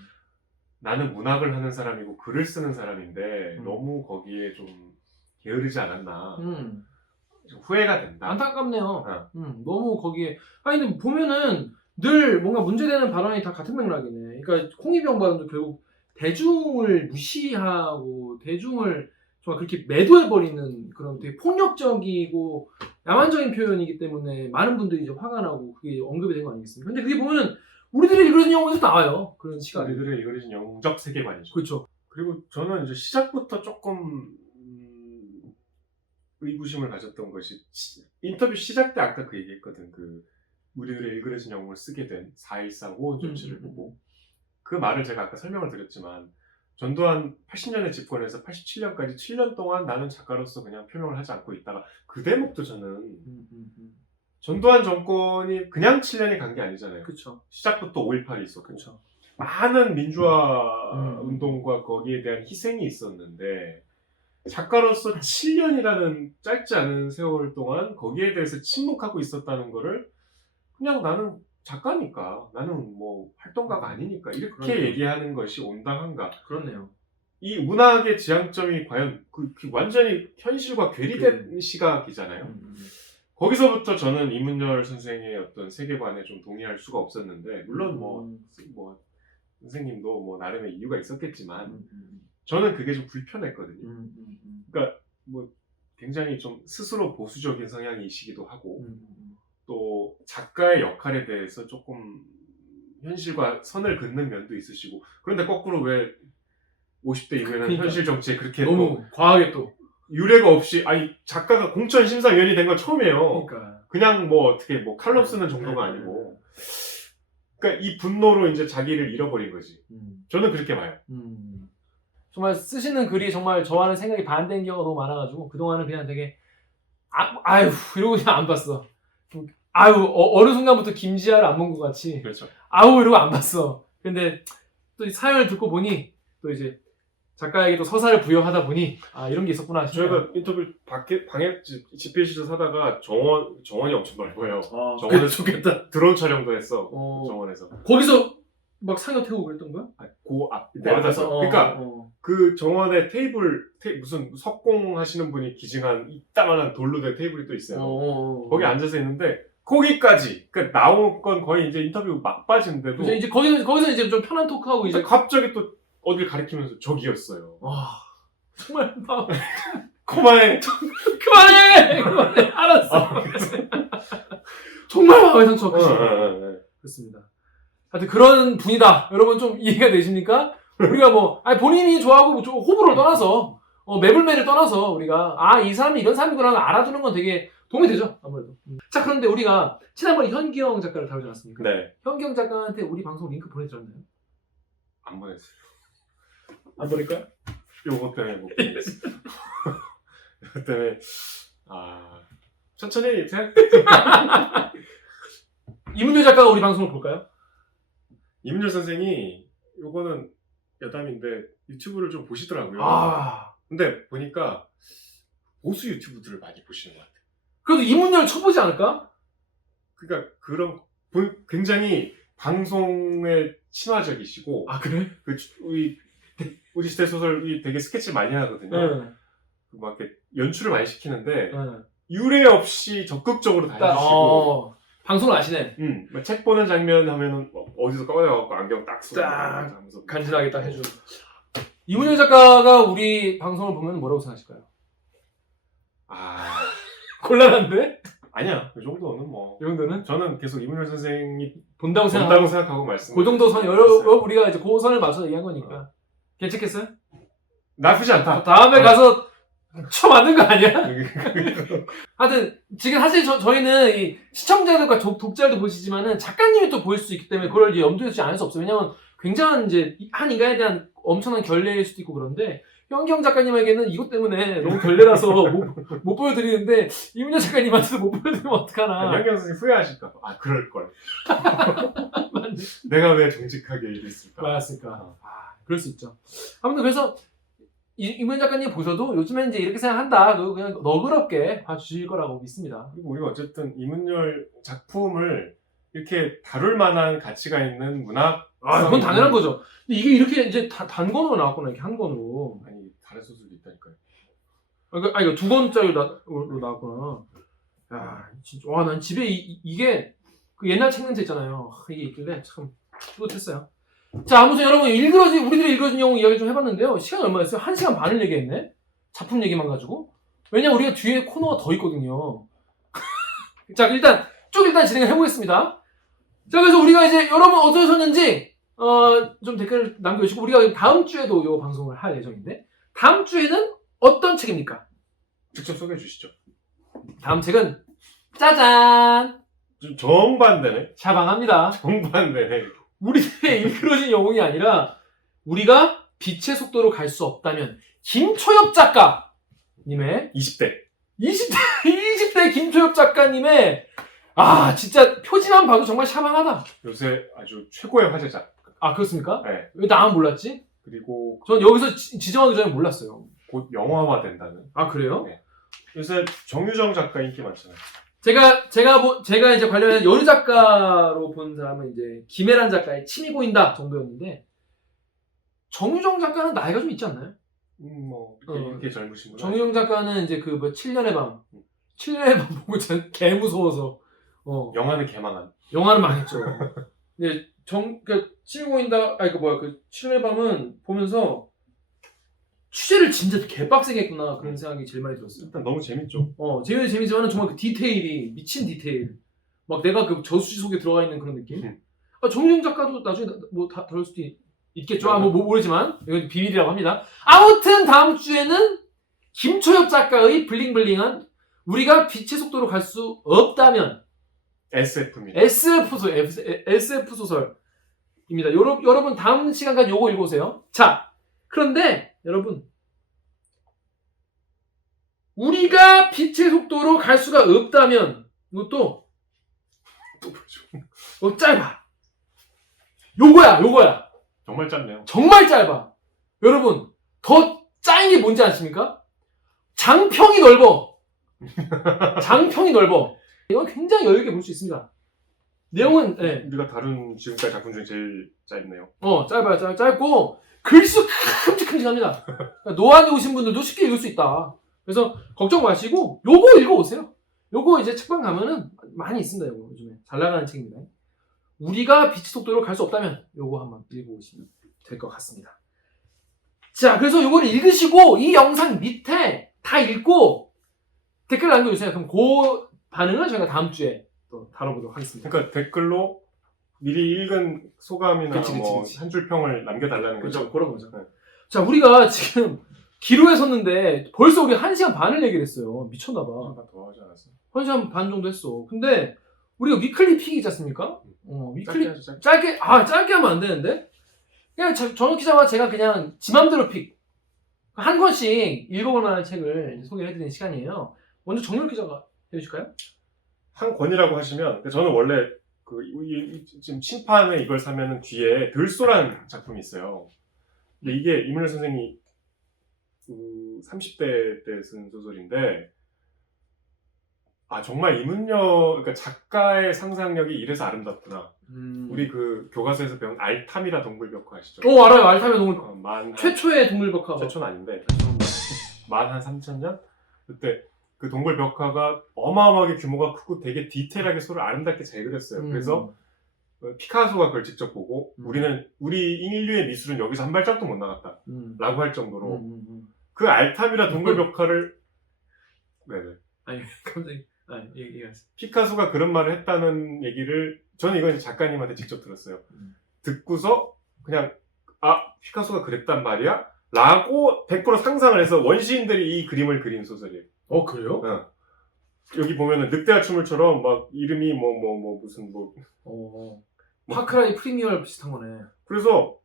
나는 문학을 하는 사람이고 글을 쓰는 사람인데 너무 거기에 좀 게으르지 않았나. 좀 후회가 된다. 안타깝네요. 너무 거기에 근데 보면은 늘 뭔가 문제되는 발언이 다 같은 맥락이네. 그러니까 홍위병 발언도 결국 대중을 무시하고 대중을 정말 그렇게 매도해버리는 그런 되게 폭력적이고 야만적인 표현이기 때문에 많은 분들이 이제 화가 나고 그게 언급이 된 거 아니겠습니까? 근데 그게 보면은 우리들이 일그러진 영웅에서 나와요. 그런 시각. 우리들의 이거는 영웅적 세계관이죠. 그렇죠. 그리고 저는 이제 시작부터 조금 의구심을 가졌던 것이 인터뷰 시작 때 아까 그 얘기했거든. 우리들의 일그러진 영웅을 쓰게 된 4.13 호원 조치를 보고 그 말을 제가 아까 설명을 드렸지만 전두환 80년에 집권해서 87년까지 7년 동안 나는 작가로서 그냥 표명을 하지 않고 있다가 그 대목도 저는 전두환 정권이 그냥 7년이 간 게 아니잖아요. 그쵸. 시작부터 5.18이 있었고 그쵸. 많은 민주화 운동과 거기에 대한 희생이 있었는데 작가로서 7년이라는 짧지 않은 세월 동안 거기에 대해서 침묵하고 있었다는 거를 그냥 나는 작가니까 나는 뭐 활동가가 아니니까 이렇게 그러네요. 얘기하는 것이 온당한가. 그렇네요. 이 문학의 지향점이 과연 그 완전히 현실과 괴리된 시각이잖아요. 거기서부터 저는 이문열 선생의 어떤 세계관에 좀 동의할 수가 없었는데 물론 뭐 선생님도 뭐 나름의 이유가 있었겠지만 저는 그게 좀 불편했거든요. 그러니까 뭐 굉장히 좀 스스로 보수적인 성향이시기도 하고 또 작가의 역할에 대해서 조금 현실과 선을 긋는 면도 있으시고 그런데 거꾸로 왜 50대 이후에는 그러니까. 현실 정치에 그렇게 너무 또 과하게 또. 유례가 없이 아니 작가가 공천심사위원이 된 건 처음이에요. 그러니까. 그냥 뭐 어떻게 뭐 칼럼 쓰는 정도가 아니고 그러니까 이 분노로 이제 자기를 잃어버린 거지. 저는 그렇게 봐요. 정말 쓰시는 글이 정말 저와는 생각이 반대인 경우가 너무 많아가지고 그동안은 그냥 되게 아유 이러고 그냥 안 봤어. 아유 어느 순간부터 김지아를 안 본 것 같이 그렇죠. 아우 이러고 안 봤어. 근데 또 이 사연을 듣고 보니 또 이제 작가에게 또 서사를 부여하다 보니 아 이런 게 있었구나 싶어요. 저희가 인터뷰 방에 집필실에서 사다가 정원이 엄청 넓어요. 아, 정원에서 좋겠다. 드론 촬영도 했어. 어. 정원에서. 거기서 막 상여 태우고 그랬던 거야? 그 앞 내려가서. 그러니까 그 정원에 테이블 무슨 석공 하시는 분이 기증한 이따만한 돌로 된 테이블이 또 있어요. 거기 앉아서 있는데 거기까지 그러니까 나온 건 거의 이제 인터뷰 막바지인데도 이제 거기서 이제 좀 편한 토크하고 이제 갑자기 또 어딜 가리키면서 저기였어요. 와 정말 막 코마에 그만해 알았어. 정말 마음의 상처가 크시네요. 그렇습니다. 하여튼 그런 분이다. 여러분 좀 이해가 되십니까? 우리가 뭐 아니 본인이 좋아하고 뭐 호불호를 떠나서 매불매를 떠나서 우리가 이 사람이 이런 사람이구나 알아두는 건 되게 도움이 되죠 아무래도. 자 그런데 우리가 지난번에 현기영 작가를 다루지 않았습니까? 네. 현기영 작가한테 우리 방송 링크 보내드렸나요? 안 보냈어요. 안 보낼까요? 요거 때문에 못 보냈어. 요거 때문에 천천히 생각. 이문열 작가가 우리 방송을 볼까요? 이문열 선생이 요거는 여담인데 유튜브를 좀 보시더라고요. 근데 보니까 보수 유튜브들을 많이 보시는 것 같아요. 그래도 이문열 쳐보지 않을까? 그러니까 그런 굉장히 방송에 친화적이시고 그래? 우리 시대 소설이 되게 스케치를 많이 하거든요. 막 이렇게 연출을 많이 시키는데 유례 없이 적극적으로 다 해주시고 방송을 아시네. 책 보는 장면 하면은 어디서 꺼내갖고 안경 딱 쓰고 딱 하면서 간지나게 딱 해주는. 이문열 작가가 우리 방송을 보면 뭐라고 생각하실까요? 곤란한데? 아니야. 그 정도는 뭐. 이 정도는? 저는 계속 이문열 선생이 본다고 생각하고 말씀. 그 정도 선, 우리가 이제 그 선을 맞춰서 얘기한 거니까. 괜찮겠어요? 나쁘지 않다. 다음에 가서 쳐 맞는 거 아니야? 하여튼, 지금 사실 저희는 이 시청자들과 독자들도 보시지만은 작가님이 또 보일 수 있기 때문에 그걸 이제 염두에 두지 않을 수 없어요. 왜냐면 굉장한 이제 한 인간에 대한 엄청난 결례일 수도 있고 그런데 현기영 작가님에게는 이것 때문에 너무 결례라서 못 보여드리는데 이문열 작가님한테도 못 보여드리면 어떡하나. 현기영 선생님 후회하실까 봐. 그럴걸. 내가 왜 정직하게 얘기했을까. 맞았을까. 그럴 수 있죠. 아무튼 그래서 이문열 작가님 보셔도 요즘엔 이제 이렇게 생각한다. 그냥 너그럽게 봐주실 거라고 믿습니다. 그리고 우리가 어쨌든 이문열 작품을 이렇게 다룰 만한 가치가 있는 문학. 그건 당연한 거죠. 근데 이게 이렇게 이제 단권으로 나왔구나, 이렇게 한 권으로. 아니, 다른 소설도 있다니까요. 이거 두 권짜리로 나왔구나. 야, 진짜. 와, 난 집에 이게 그 옛날 책면체 있잖아요. 이게 있길래 참 뿌듯했어요. 자, 아무튼 여러분, 우리들이 읽어준 영웅 이야기 좀 해봤는데요. 시간이 얼마였어요? 1시간 반을 얘기했네? 작품 얘기만 가지고. 왜냐면 우리가 뒤에 코너가 더 있거든요. 자, 일단 진행을 해보겠습니다. 자, 그래서 우리가 이제 여러분 어떠셨는지, 좀 댓글을 남겨주시고, 우리가 다음 주에도 이 방송을 할 예정인데, 다음 주에는 어떤 책입니까? 직접 소개해 주시죠. 다음 책은, 짜잔! 좀 정반대네. 샤방합니다. 정반대네. 우리들의 일그러진 영웅이 아니라, 우리가 빛의 속도로 갈 수 없다면 김초엽 작가님의 20대 김초엽 작가님의 진짜 표지만 봐도 정말 샤망하다. 요새 아주 최고의 화제작. 아 그렇습니까? 네. 왜 나만 몰랐지? 그리고 전 여기서 지정하기 전에 몰랐어요. 곧 영화화 된다는. 아 그래요? 네. 요새 정유정 작가 인기 많잖아요. 제가 이제 관련해서 여류 작가로 본 사람은 이제 김혜란 작가의 침이 보인다 정도였는데 정유정 작가는 나이가 좀 있지 않나요? 뭐 이렇게 젊으신 분. 정유정 작가는 이제 그 7년의 밤 7년의 밤 보고 전 개 무서워서 영화는 개망한. 영화는 망했죠. 근데 침이 보인다 그 7년의 밤은 보면서 취재를 진짜 개빡세게 했구나 그런 생각이 제일 많이 들었어요. 일단 너무 재밌죠. 재미지만은 정말 그 디테일이 미친 디테일. 막 내가 그 저수지 속에 들어가 있는 그런 느낌. 정유정 작가도 나중에 뭐 다 다룰 수도 있겠죠. 뭐 모르지만 이건 비밀이라고 합니다. 아무튼 다음 주에는 김초엽 작가의 블링블링한 우리가 빛의 속도로 갈 수 없다면 SF입니다. SF 소설입니다. 여러분 다음 시간까지 요거 읽어오세요. 자, 그런데 여러분 우리가 빛의 속도로 갈 수가 없다면 이것도 짧아. 요거야. 정말 짧네요. 정말 짧아. 여러분 더 짜인 게 뭔지 아십니까? 장평이 넓어. 이건 굉장히 여유 있게 볼 수 있습니다. 내용은 우리가 다룬 지금까지 작품 중에 제일 짧네요. 짧고 글수 큼직큼직합니다. 그러니까 노안에 오신 분들도 쉽게 읽을 수 있다. 그래서 걱정 마시고 요거 읽어오세요. 요거 이제 책방 가면은 많이 있습니다. 요거 요즘에 잘 나가는 책입니다. 우리가 빛의 속도로 갈 수 없다면 요거 한번 읽어보시면 될 것 같습니다. 자, 그래서 요거를 읽으시고 이 영상 밑에 다 읽고 댓글 남겨주세요. 그럼 그 반응은 저희가 다음 주에 또 다뤄보도록 하겠습니다. 그러니까 댓글로 미리 읽은 소감이나 그치. 한 줄 평을 남겨달라는 거죠. 그런 거죠. 네. 자, 우리가 지금 기로에 섰는데 벌써 우리 1시간 반을 얘기를 했어요. 미쳤나봐. 더 하지 않았어? 1시간 반 정도 했어. 근데 우리가 위클리 픽이 있지 않습니까? 위클리 짧게 하죠, 짧게 하면 안 되는데? 그냥 정혁 기자와 제가 그냥 지 맘대로 픽. 한 권씩 읽어볼 만한 책을 소개해드리는 시간이에요. 먼저 정혁 기자가 해주실까요? 한 권이라고 하시면 저는 원래 지금 심판에 이걸 사면은 뒤에 들소란 작품이 있어요. 근데 이게 이문열 선생이 30대 때 쓴 소설인데 정말 그러니까 작가의 상상력이 이래서 아름답구나. 우리 그 교과서에서 배운 알탐이라 동물벽화 아시죠? 알아요. 알타미아 동물 최초의 동물벽화. 최초는 아닌데 만 한 3,000년? 그때 그 동물벽화가 어마어마하게 규모가 크고 되게 디테일하게 서로 아름답게 잘 그렸어요. 그래서 피카소가 그걸 직접 보고 우리 인류의 미술은 여기서 한 발짝도 못 나갔다 라고 할 정도로 그 알탐이라 동물벽화를 네네. 아니 갑자기 얘기하세요. 피카소가 그런 말을 했다는 얘기를 저는 이건 작가님한테 직접 들었어요. 듣고서 그냥 피카소가 그랬단 말이야? 라고 100% 상상을 해서 원시인들이 이 그림을 그린 소설이에요. 그래요? 여기 보면은 늑대와 춤을처럼 막 이름이 무슨 파크라이 프리미어 비슷한 거네. 그래서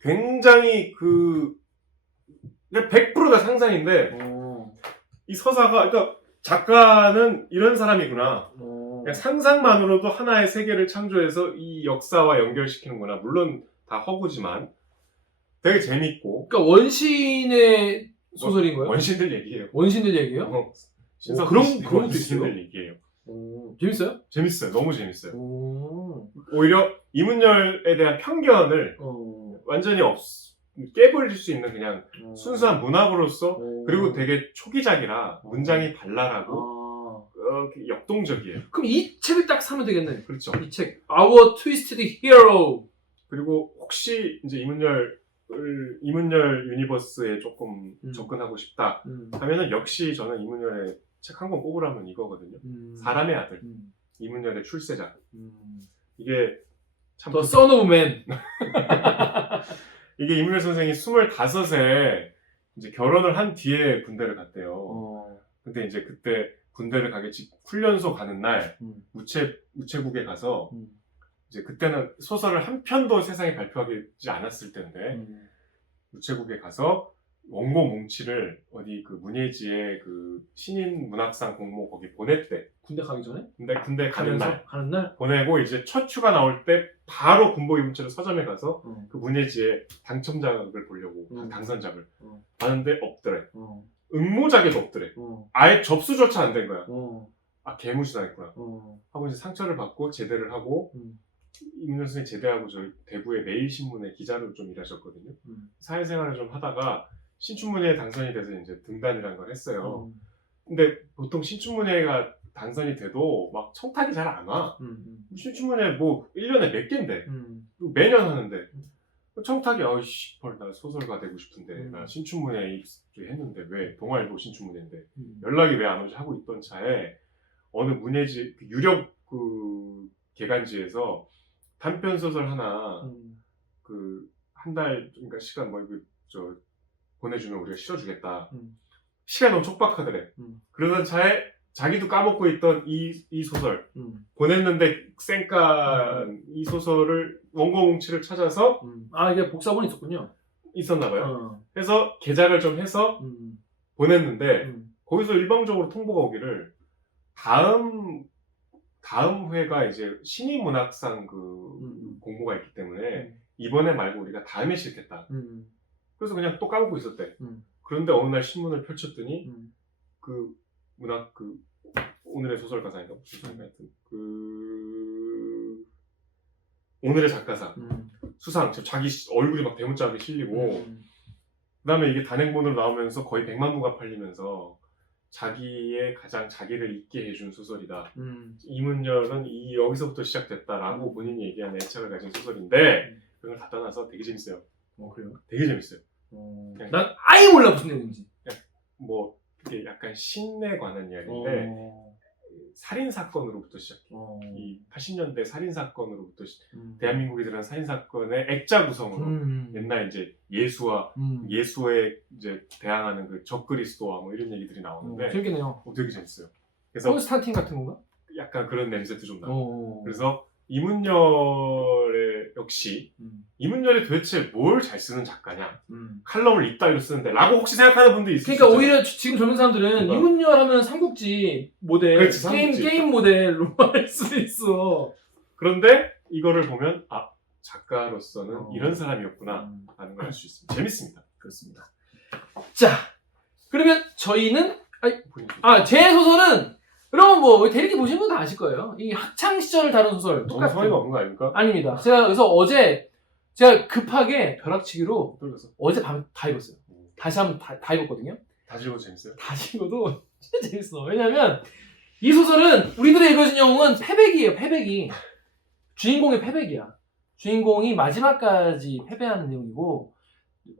굉장히 그냥 100% 다 상상인데 이 서사가 그러니까 작가는 이런 사람이구나. 그냥 상상만으로도 하나의 세계를 창조해서 이 역사와 연결시키는구나. 물론 다 허구지만 되게 재밌고. 그러니까 원시인의 소설인 거예요? 원신들 얘기예요. 원신들 얘기예요? 그런 것도 있어요? 원신들 얘기예요. 재밌어요? 재밌어요. 너무 재밌어요. 오히려 이문열에 대한 편견을 완전히 깨버릴 수 있는 그냥 순수한 문학으로서 그리고 되게 초기작이라 문장이 발랄하고 역동적이에요. 그럼 이 책을 딱 사면 되겠네. 그렇죠. 이 책 Our Twisted Hero. 그리고 혹시 이제 이문열 유니버스에 조금 접근하고 싶다 하면은 역시 저는 이문열의 책 한 권 뽑으라면 이거거든요. 사람의 아들. 이문열의 출세작. 이게 참 The Son of Man. 이게 이문열 선생이 25에 이제 결혼을 한 뒤에 군대를 갔대요. 근데 이제 그때 군대를 가게 훈련소 가는 날 우체국에 가서 이제 그때는 소설을 한 편도 세상에 발표하지 않았을 때인데 우체국에 가서 원고 뭉치를 어디 그 문예지의 그 신인 문학상 공모 거기 보냈대. 군대 가기 전에? 군대 가는 날 가는 날? 보내고 이제 첫 휴가 나올 때 바로 군복이 문체로 서점에 가서 어. 그 문예지의 당첨작을 보려고 당선작을 봤는데 없더래. 응모작에도 없더래. 아예 접수조차 안 된 거야. 아 개무시당했구나. 하고 이제 상처를 받고 제대를 하고 이문열 선생님 제대하고 저희 대구의 매일신문에 기자로 좀 일하셨거든요. 사회생활을 좀 하다가 신춘문예에 당선이 돼서 이제 등단이라는 걸 했어요. 근데 보통 신춘문예가 당선이 돼도 막 청탁이 잘 안 와. 신춘문예 뭐 1년에 몇 개인데 매년 하는데 청탁이 어이씨 나 소설가 되고 싶은데 나 신춘문예 입주했는데 왜 동아일보 신춘문예인데 연락이 왜 안 오지 하고 있던 차에 어느 문예지 유력 그 개간지에서 단편 소설 하나 그 한 달 그러니까 시간 뭐 저 보내주면 우리가 실어주겠다. 시간이 너무 촉박하더래. 그러던 차에 자기도 까먹고 있던 이 소설 보냈는데 쌩깐 이 소설을 원고 뭉치를 찾아서 아 이게 복사본이 있었군요. 있었나봐요. 그래서 개작을 좀 해서 보냈는데 거기서 일방적으로 통보가 오기를 다음 회가 이제 신인 문학상 그 공모가 있기 때문에 이번에 말고 우리가 다음에 싣겠다. 그래서 그냥 또 까먹고 있었대. 그런데 어느 날 신문을 펼쳤더니 그 문학 그 오늘의 소설가상인가 무슨 상인가 하여튼 그 오늘의 작가상 수상 자기 얼굴이 막 대문짝하게 실리고 그다음에 이게 단행본으로 나오면서 거의 100만 부가 팔리면서 자기의 가장 자기를 잊게 해준 소설이다. 이문열은 여기서부터 시작됐다라고 본인이 얘기한 애착을 가진 소설인데 그걸 다 떠나서 되게 재밌어요. 그래요? 되게 재밌어요. 난 아예 몰라 무슨 내용인지. 뭐 이게 약간 신에 관한 이야기인데 살인 사건으로부터 시작해. 이 80년대 살인 사건으로부터 대한민국이 일어난 살인 사건의 액자 구성으로 옛날 이제 예수와 예수에 이제 대항하는 그 적그리스도와 뭐 이런 얘기들이 나오는데 재밌겠네요. 되게 재밌어요. 그래서 콘스탄틴 같은 건가? 약간 그런 냄새도 좀 나고. 그래서 이문열의 역시 이문열이 도대체 뭘 잘 쓰는 작가냐? 칼럼을 이따위로 쓰는데 라고 혹시 생각하는 분들이 있을 수 있죠. 그러니까 오히려 지금 젊은 사람들은 이문열 하면 삼국지 모델, 그렇지, 삼국지. 게임 모델로 할 수도 있어. 그런데 이거를 보면 아 작가로서는 이런 사람이었구나 라는 걸 알 수 있습니다. 재밌습니다. 그렇습니다. 자, 그러면 저희는 제 소설은 여러분 뭐 대리기 보신 분 다 아실 거예요. 이 학창 시절을 다룬 소설 너무 똑같은. 성의가 없는 거 아닙니까? 아닙니다. 제가 그래서 어제 제가 급하게 벼락치기로 돌려서 어제 밤 다 읽었어요. 다시 한번 다 읽었거든요. 다시 읽어도 재밌어요? 다시 읽어도 진짜 재밌어. 왜냐면 이 소설은 우리들의 읽어진 영웅은 패배기예요. 패배기. 주인공의 패배기야. 주인공이 마지막까지 패배하는 내용이고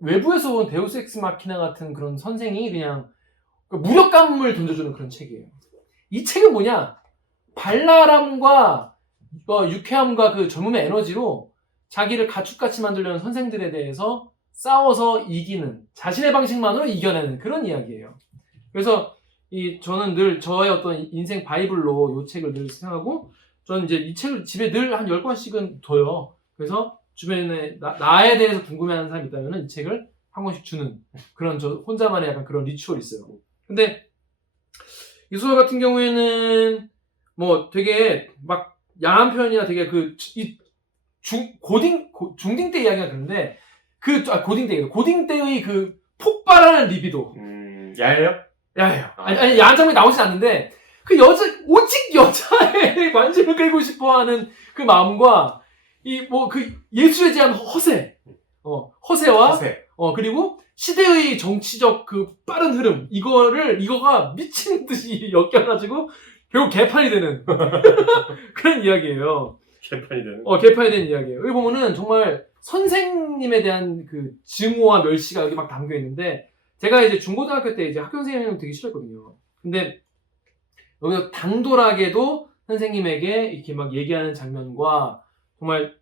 외부에서 온 데우스 엑스 마키나 같은 그런 선생이 그냥 무력감을 던져주는 그런 책이에요. 이 책은 뭐냐? 발랄함과 유쾌함과 그 젊음의 에너지로 자기를 가축같이 만들려는 선생들에 대해서 싸워서 이기는, 자신의 방식만으로 이겨내는 그런 이야기예요. 그래서 저는 늘 저의 어떤 인생 바이블로 이 책을 늘 생각하고 저는 이제 이 책을 집에 늘 한 10권씩은 둬요. 그래서 주변에 나에 대해서 궁금해하는 사람이 있다면 이 책을 한 권씩 주는 그런 저 혼자만의 약간 그런 리추얼이 있어요. 근데 이 소설 같은 경우에는 뭐 되게 막 야한 표현이나 되게 중딩 때 이야기가 그런데 고딩 때의 그 폭발하는 리비도. 야해요? 야해요. 아니 야한 장면이 나오진 않는데 오직 여자의 관심을 끌고 싶어 하는 그 마음과 예수에 대한 허세와 그리고 시대의 정치적 그 빠른 흐름 이거가 미친 듯이 엮여가지고 결국 개판이 되는 그런 이야기예요. 개판이 되는 이야기예요. 여기 보면은 정말 선생님에 대한 그 증오와 멸시가 여기 막 담겨 있는데 제가 이제 중고등학교 때 이제 학교 선생님을 되게 싫어했거든요. 근데 여기서 당돌하게도 선생님에게 이렇게 막 얘기하는 장면과 정말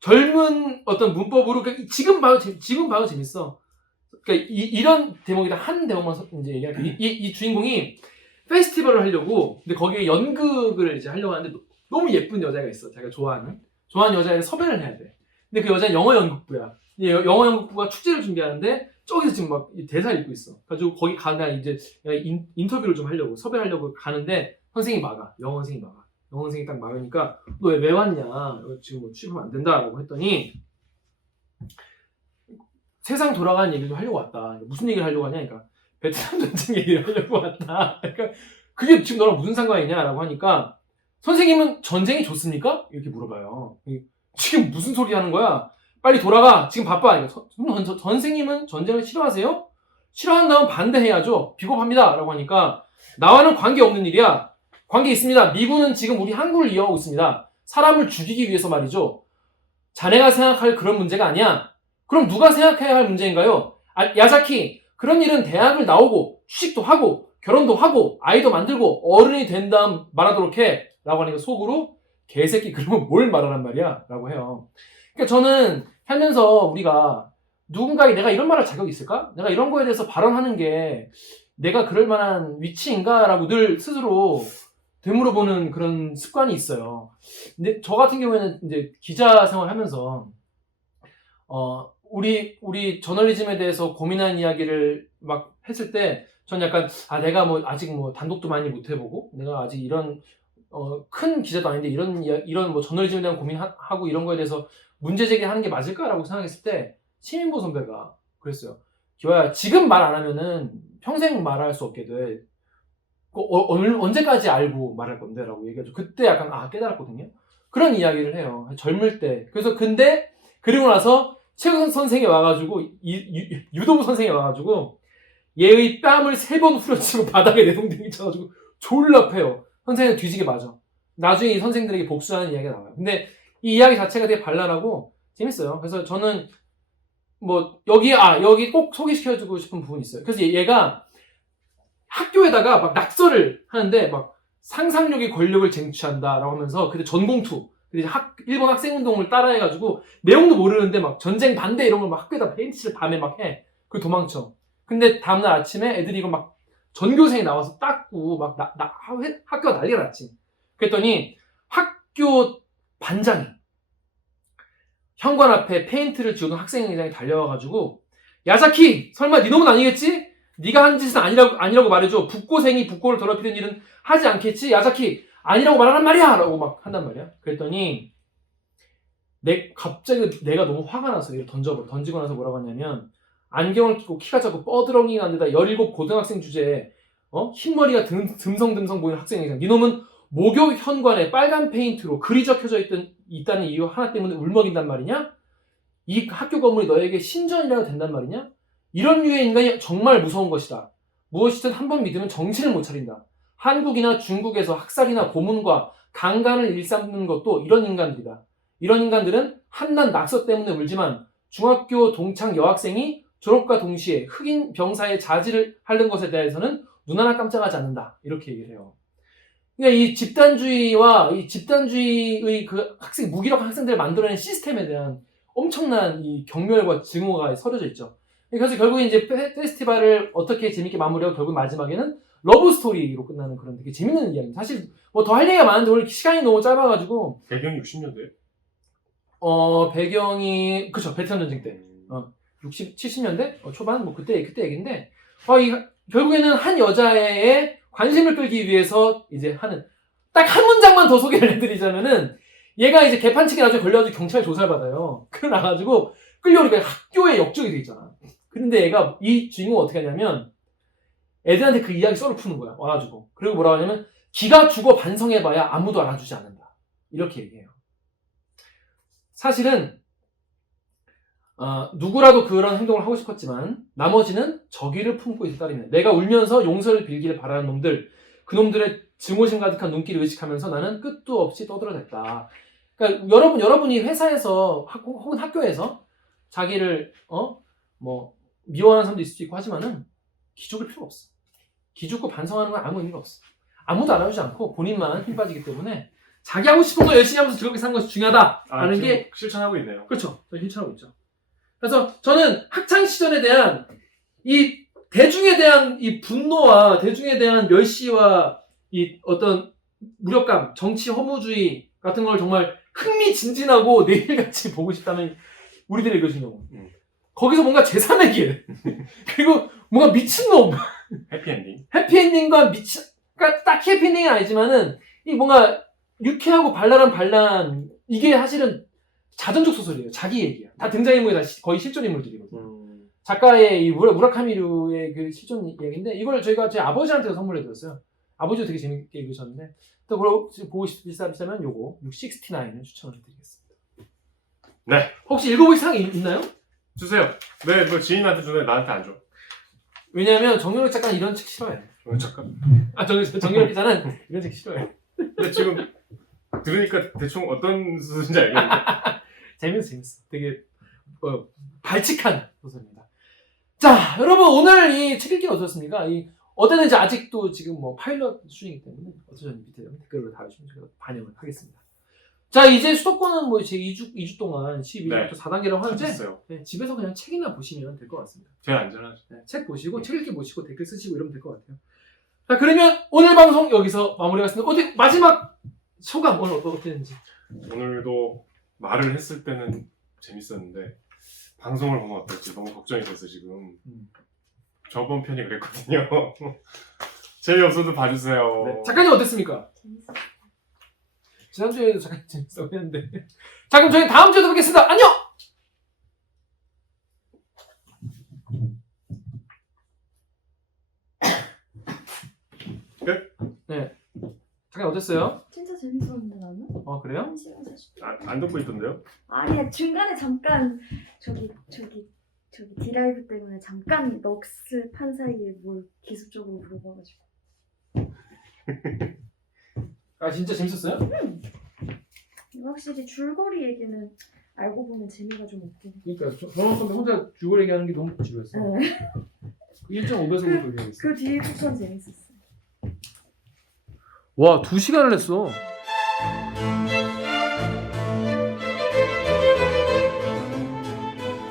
젊은 어떤 문법으로 지금 봐도 재밌어. 그러니까 이런 대목이다. 한 대목만 이제 얘기할게요. 이 주인공이 페스티벌을 하려고 근데 거기에 연극을 이제 하려고 하는데 너무 예쁜 여자가 있어. 자기가 좋아하는 여자애를 섭외를 해야 돼. 근데 그 여자는 영어 연극부야. 영어 연극부가 축제를 준비하는데 저기서 지금 막 대사를 읽고 있어. 그래가지고 거기 가나 이제 인터뷰를 좀 하려고 섭외하려고 가는데 선생님이 막아. 영어 선생님이 막아. 영어 선생님이 딱 막으니까 너 왜 왔냐? 지금 뭐 취급하면 안 된다라고 했더니 세상 돌아가는 얘기도 하려고 왔다. 무슨 얘기를 하려고 하냐? 그러니까 베트남 전쟁 얘기를 하려고 왔다. 그러니까 그게 지금 너랑 무슨 상관이냐라고 하니까 선생님은 전쟁이 좋습니까? 이렇게 물어봐요. 지금 무슨 소리 하는 거야? 빨리 돌아가. 지금 바빠. 선생님은 전쟁을 싫어하세요? 싫어한다면 반대해야죠. 비겁합니다. 라고 하니까 나와는 관계없는 일이야. 관계 있습니다. 미군은 지금 우리 항구를 이용하고 있습니다. 사람을 죽이기 위해서 말이죠. 자네가 생각할 그런 문제가 아니야. 그럼 누가 생각해야 할 문제인가요? 야자키, 그런 일은 대학을 나오고 취직도 하고 결혼도 하고 아이도 만들고 어른이 된 다음 말하도록 해. 라고 하니까 속으로 개새끼 그러면 뭘 말하란 말이야? 라고 해요. 그러니까 저는 살면서 우리가 누군가에게 내가 이런 말할 자격이 있을까? 내가 이런 거에 대해서 발언하는 게 내가 그럴 만한 위치인가? 라고 늘 스스로 되물어보는 그런 습관이 있어요. 근데 저 같은 경우에는 이제 기자 생활하면서 우리 저널리즘에 대해서 고민한 이야기를 막 했을 때 전 약간 내가 뭐 아직 뭐 단독도 많이 못 해보고 내가 아직 이런 큰 기자도 아닌데 이런 뭐 저널리즘에 대한 고민하고 이런 거에 대해서 문제 제기하는 게 맞을까라고 생각했을 때 시민보 선배가 그랬어요. 기화야, 지금 말 안 하면은 평생 말할 수 없게 돼. 언제까지 알고 말할 건데? 라고 얘기하죠. 그때 약간 깨달았거든요. 그런 이야기를 해요. 젊을 때. 그래서 그리고 나서 최근 선생이 와가지고 유도부 선생이 와가지고 얘의 뺨을 3번 후려치고 바닥에 내동댕이 쳐가지고 졸라 패요. 선생은 뒤지게 맞아. 나중에 이 선생들에게 복수하는 이야기가 나와요. 근데 이 이야기 자체가 되게 발랄하고 재밌어요. 그래서 저는 뭐 여기 꼭 소개시켜주고 싶은 부분이 있어요. 그래서 얘가 학교에다가 막 낙서를 하는데 막 상상력이 권력을 쟁취한다라고 하면서 그때 전공투 일본 학생운동을 따라해가지고 내용도 모르는데 막 전쟁 반대 이런 걸 막 학교에다 페인트칠 밤에 막 해. 그리고 도망쳐. 근데 다음날 아침에 애들이 이거 막 전교생이 나와서 닦고 막 학교가 난리가 났지. 그랬더니 학교 반장이 현관 앞에 페인트를 지우던 학생회장이 달려와가지고 야자키, 설마 네 놈은 아니겠지? 네가 한 짓은 아니라고 말해줘. 북고생이 북고를 더럽히는 일은 하지 않겠지? 야자키, 아니라고 말하란 말이야! 라고 막 한단 말이야. 그랬더니 갑자기 내가 너무 화가 나서 이걸 던지고 나서 뭐라고 하냐면 안경을 끼고 키가 작고 뻐드렁이가 안 되다 17 고등학생 주제에 흰머리가 듬성듬성 보이는 학생회장. 네 놈은 목욕 현관에 빨간 페인트로 글이 적혀져 있다는 이유 하나 때문에 울먹인단 말이냐? 이 학교 건물이 너에게 신전이라도 된단 말이냐? 이런 류의 인간이 정말 무서운 것이다. 무엇이든 한번 믿으면 정신을 못 차린다. 한국이나 중국에서 학살이나 고문과 강간을 일삼는 것도 이런 인간들이다. 이런 인간들은 한낱 낙서 때문에 울지만 중학교 동창 여학생이 졸업과 동시에 흑인 병사의 자질을 하는 것에 대해서는 눈 하나 깜짝하지 않는다. 이렇게 얘기를 해요. 그러니까 이 집단주의의 그 무기력한 학생들을 만들어낸 시스템에 대한 엄청난 이 경멸과 증오가 서려져 있죠. 그래서 결국에 이제 페스티벌을 어떻게 재밌게 마무리하고 결국 마지막에는 러브 스토리로 끝나는 그런 되게 재밌는 이야기입니다. 사실 뭐 더 할 얘기가 많은데 오늘 시간이 너무 짧아가지고 배경이 60년대? 배경이 그쵸, 베트남 전쟁 때 60, 70년대 초반 뭐 그때 얘기인데 결국에는 한 여자의 관심을 끌기 위해서 이제 하는 딱 한 문장만 더 소개를 해드리자면은 얘가 이제 개판치기 나중에 걸려가지고 경찰 조사를 받아요. 그래 나가지고 끌려오니까 학교에 역적이 돼 있잖아. 근데 얘가 이 주인공은 어떻게 하냐면 애들한테 그 이야기 썰을 푸는 거야. 와가지고 그리고 뭐라고 하냐면 기가 죽어 반성해봐야 아무도 알아주지 않는다. 이렇게 얘기해요. 사실은 누구라도 그런 행동을 하고 싶었지만 나머지는 저기를 품고 있을 따름이야. 내가 울면서 용서를 빌기를 바라는 놈들, 그 놈들의 증오심 가득한 눈길을 의식하면서 나는 끝도 없이 떠들어댔다. 그러니까 여러분이 회사에서 혹은 학교에서 자기를 뭐 미워하는 사람도 있을 수 있고 하지만은 기죽을 필요가 없어. 기죽고 반성하는 건 아무 의미가 없어. 아무도 알아주지 않고 본인만 힘 빠지기 때문에 자기 하고 싶은 거 열심히 하면서 즐겁게 사는 것이 중요하다라는 게 실천하고 있네요. 그렇죠. 실천하고 있죠. 그래서 저는 학창 시절에 대한 이 대중에 대한 이 분노와 대중에 대한 멸시와 이 어떤 무력감, 정치 허무주의 같은 걸 정말 흥미진진하고 내일같이 보고 싶다면 우리들의 이루어진 영혼. 거기서 뭔가 제3의 길. 그리고 뭔가 미친놈. 해피엔딩. 해피엔딩과 그러니까 딱히 해피엔딩은 아니지만은, 이 뭔가 유쾌하고 발랄한 반란, 이게 사실은 자전적 소설이에요. 자기 얘기야. 다 등장인물이 다 거의 실존 인물들이거든요. 작가의 이 무라카미류의 그 실존 이야기인데, 이걸 저희가 제 아버지한테 선물해드렸어요. 아버지도 되게 재밌게 읽으셨는데, 또 그걸 보고 싶으시다면 요거 669을 추천을 드리겠습니다. 네. 혹시 읽어보실 생각이 있나요? 주세요. 네, 너 지인한테 주네. 나한테 안 줘. 왜냐하면 정유럽 작가는 이런 책 싫어해. 잠깐. 정유럽 기자는 이런 책 싫어해. 근데 지금 들으니까 대충 어떤 수준인지 알겠는데. 재밌어. 되게 발칙한 소설입니다. 자, 여러분 오늘 이 책 읽기 어떠셨습니까? 어땠는지 아직도 지금 뭐 파일럿 중이기 때문에 어떠셨는지 밑에 댓글로 달아주시면 제가 반영을 하겠습니다. 자, 이제 수도권은 뭐 제 2주 동안 12주부터 4단계라고 하는데, 네, 집에서 그냥 책이나 보시면 될 것 같습니다. 제일 안전하죠. 네, 책 보시고 책 읽기 보시고 댓글 쓰시고 이러면 될 것 같아요. 자, 그러면 오늘 방송 여기서 마무리하겠습니다. 어디 마지막 소감 오늘 어땠는지. 오늘도 말을 했을 때는 재밌었는데 방송을 보면 어떨지 너무 걱정이 돼서 지금 저번 편이 그랬거든요. 재미없어도 봐주세요. 네, 작가님 어땠습니까? 재밌었어요. 지난주에도 작가님 재밌었다고 했는데. 자, 그럼 저희 다음 주에도 뵙겠습니다. 안녕! 끝? 네. 작가님 어땠어요? 진짜 재밌었는데 나는? 그래요? 1시간 40분. 안 듣고 있던데요? 아니야 중간에 잠깐 저기 디라이브 때문에 잠깐 넋을 판 사이에 뭘 기술적으로 물어봐가지고. 진짜 재밌었어요? 확실히 줄거리 얘기는 알고 보면 재미가 좀 없긴 해. 그러니까 정원 선배 혼자 줄거리 얘기하는 게 너무 지루했어. 네. 1.5배속으로 돌려야겠어. 그 뒤부터는 재밌었어. 와, 2시간을 했어.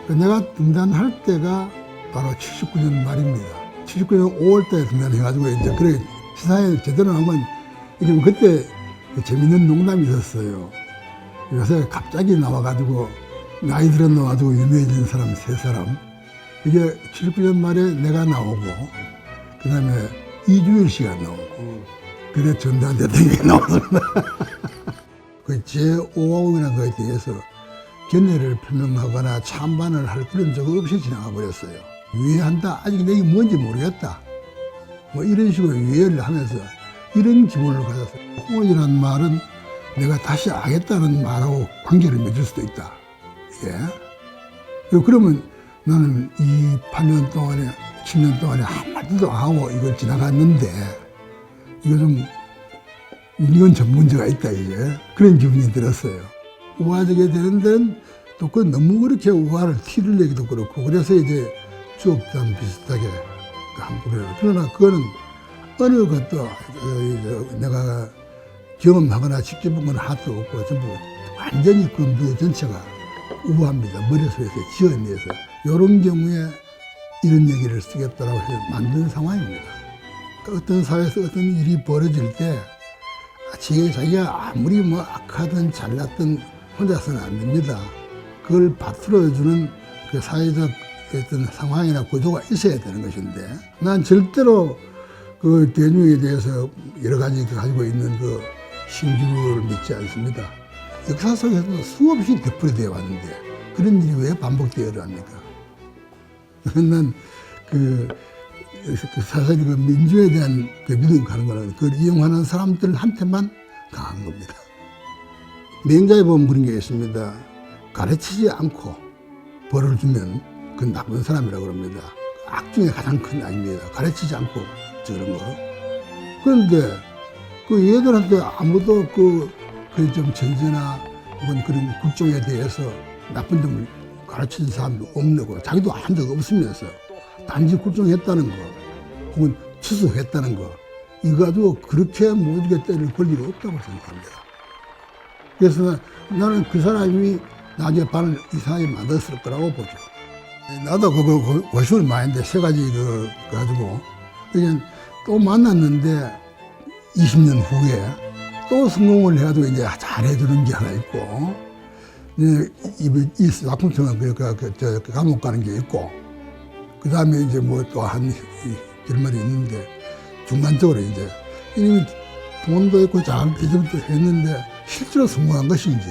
내가 등단할 때가 바로 79년 말입니다. 79년 5월달에 등단해가지고 이제 그래 시사에 제대로 나온 건 이게 그때 재밌는 농담이 있었어요. 요새 갑자기 나와가지고 나이 들어 나와가지고 유명해진 사람 3사람. 이게 79년 말에 내가 나오고 그 다음에 이주일 씨가 나오고 그래 전두환 대통령이 나왔습니다. 그 제5호이라는 거에 대해서 견해를 표명하거나 찬반을 할 그런 적 없이 지나가 버렸어요. 유예한다. 아직 내게 뭔지 모르겠다. 뭐 이런 식으로 유예를 하면서 이런 기분을 가졌어요. 홍원이라는 말은 내가 다시 알겠다는 말하고 관계를 맺을 수도 있다. 예. 그러면 나는 이 8년 동안에 10년 동안에 한마디도 안 하고 이걸 지나갔는데 이건 좀 문제가 있다 이제 그런 기분이 들었어요. 우화적이 되는 데는 또 그 너무 그렇게 우화를 티를 내기도 그렇고 그래서 이제 추억담 비슷하게 한번 그래요. 그러나 그거는 어느 것도 내가 경험하거나 직접 본 건 하나도 없고 전부 완전히 그 무대 전체가 우화입니다. 머릿속에서 지어내서 이런 경우에 이런 얘기를 쓰겠다라고 해서 만든 상황입니다. 어떤 사회에서 어떤 일이 벌어질 때 자기가 아무리 뭐 악하든 잘났든 혼자서는 안 됩니다. 그걸 받들어주는 그 사회적 어떤 상황이나 구조가 있어야 되는 것인데 난 절대로 그 대중에 대해서 여러 가지 가지고 있는 그 신기루를 믿지 않습니다. 역사 속에서도 수없이 되풀이되어 왔는데 그런 일이 왜 반복되어야 합니까? 난 사실 그 민주에 대한 그 믿음 가는 거는 그걸 이용하는 사람들한테만 강한 겁니다. 맹자에 보면 그런 게 있습니다. 가르치지 않고 벌을 주면 그건 나쁜 사람이라고 그럽니다. 악 중에 가장 큰 악입니다. 가르치지 않고 저런 거. 그런데 그 얘들한테 아무도 좀 전제나 혹은 그런 국정에 대해서 나쁜 점을 가르치는 사람도 없는 거, 자기도 한 적 없으면서 단지 국정했다는 거, 혹은 추수했다는 거, 이거 가지고 그렇게 모두게 때릴 권리가 없다고 생각합니다. 그래서 나는 그 사람이 나중에 반을 이상하게 만들었을 거라고 보죠. 나도 그거 고심을 많이 했는데, 3가지 가지고, 그냥 또 만났는데, 20년 후에 또 성공을 해가지고 이제 잘해주는 게 하나 있고, 이 작품성은 저 감옥 가는 게 있고, 그 다음에 이제 뭐 또 한 결말이 있는데, 중간적으로 이제, 이미 돈도 있고 잘 기술도 했는데, 실제로 성공한 것인지,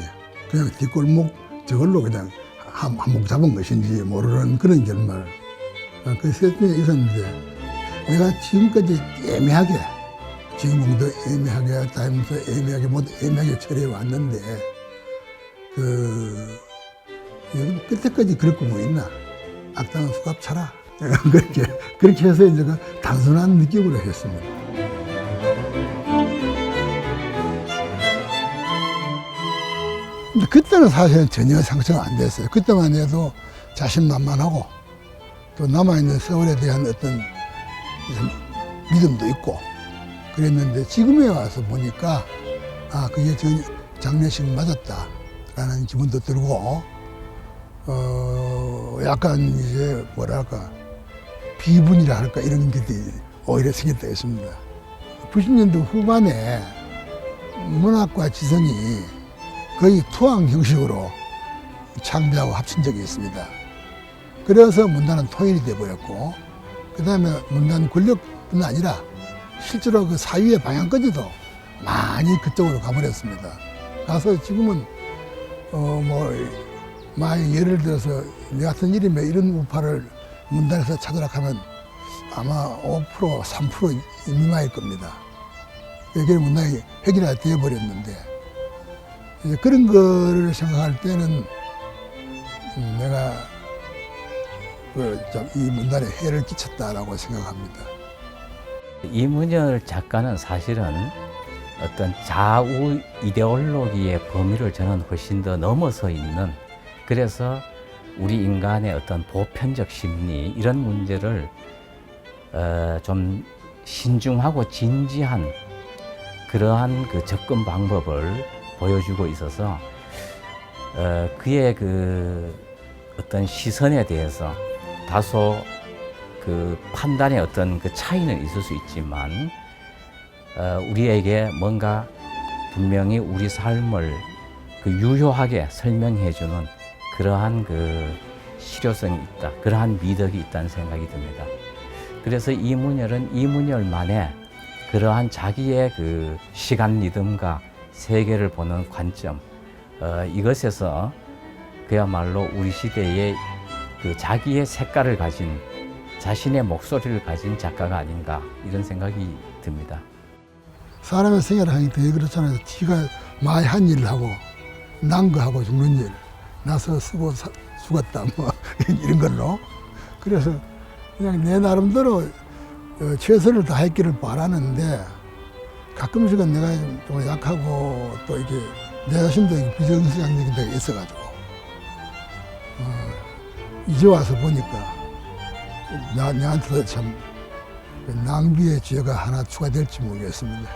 그냥 뒷골목 저걸로 그냥 한몫 잡은 것인지 모르는 그런 결말. 그 세팅이 있었는데, 내가 지금까지 애매하게, 지금도 애매하게, 타임도 애매하게, 모두 애매하게 처리해 왔는데, 여기 끝에까지 그럴 거뭐 있나? 악당은 수갑 차라. 그렇게 해서 이제 그 단순한 느낌으로 했습니다. 근데 그때는 사실은 전혀 상처가 안 됐어요. 그때만 해도 자신만만하고 또 남아있는 세월에 대한 어떤 믿음도 있고 그랬는데 지금에 와서 보니까 그게 장례식 맞았다라는 기분도 들고 약간 이제 뭐랄까 비분이라 할까 이런 게 오히려 생겼다 했습니다. 90년대 후반에 문학과 지성이 거의 투항 형식으로 창비하고 합친 적이 있습니다. 그래서 문단은 통일이 돼버렸고 그 다음에 문단 권력뿐 아니라 실제로 그 사회의 방향까지도 많이 그쪽으로 가버렸습니다. 가서 지금은 만약 예를 들어서 내 같은 이름에 이런 우파를 문단에서 찾으라 하면 아마 5% 3% 미만일 겁니다. 그게 문단이 획일화 되어버렸는데 이제 그런 거를 생각할 때는 내가 이 문단에 해를 끼쳤다라고 생각합니다. 이문열 작가는 사실은 어떤 좌우 이데올로기의 범위를 저는 훨씬 더 넘어서 있는, 그래서 우리 인간의 어떤 보편적 심리 이런 문제를 좀 신중하고 진지한 그러한 그 접근 방법을 보여주고 있어서 그의 그 어떤 시선에 대해서 다소 그 판단의 어떤 그 차이는 있을 수 있지만 우리에게 뭔가 분명히 우리 삶을 그 유효하게 설명해주는 그러한 그 실효성이 있다, 그러한 미덕이 있다는 생각이 듭니다. 그래서 이문열은 이문열만의 그러한 자기의 그 시간 리듬과 세계를 보는 관점, 이것에서 그야말로 우리 시대의 그 자기의 색깔을 가진, 자신의 목소리를 가진 작가가 아닌가 이런 생각이 듭니다. 사람의 생애를 하니까 되게 그렇잖아요. 지가 많이 한 일을 하고 난 거 하고 죽는 일, 나서 쓰고 죽었다 뭐 이런 걸로. 그래서 그냥 내 나름대로 최선을 다했기를 바라는데 가끔씩은 내가 좀 약하고 또 이렇게 내 자신도 비정상적인 데가 있어가지고 이제 와서 보니까 나한테도 참 낭비의 죄가 하나 추가될지 모르겠습니다.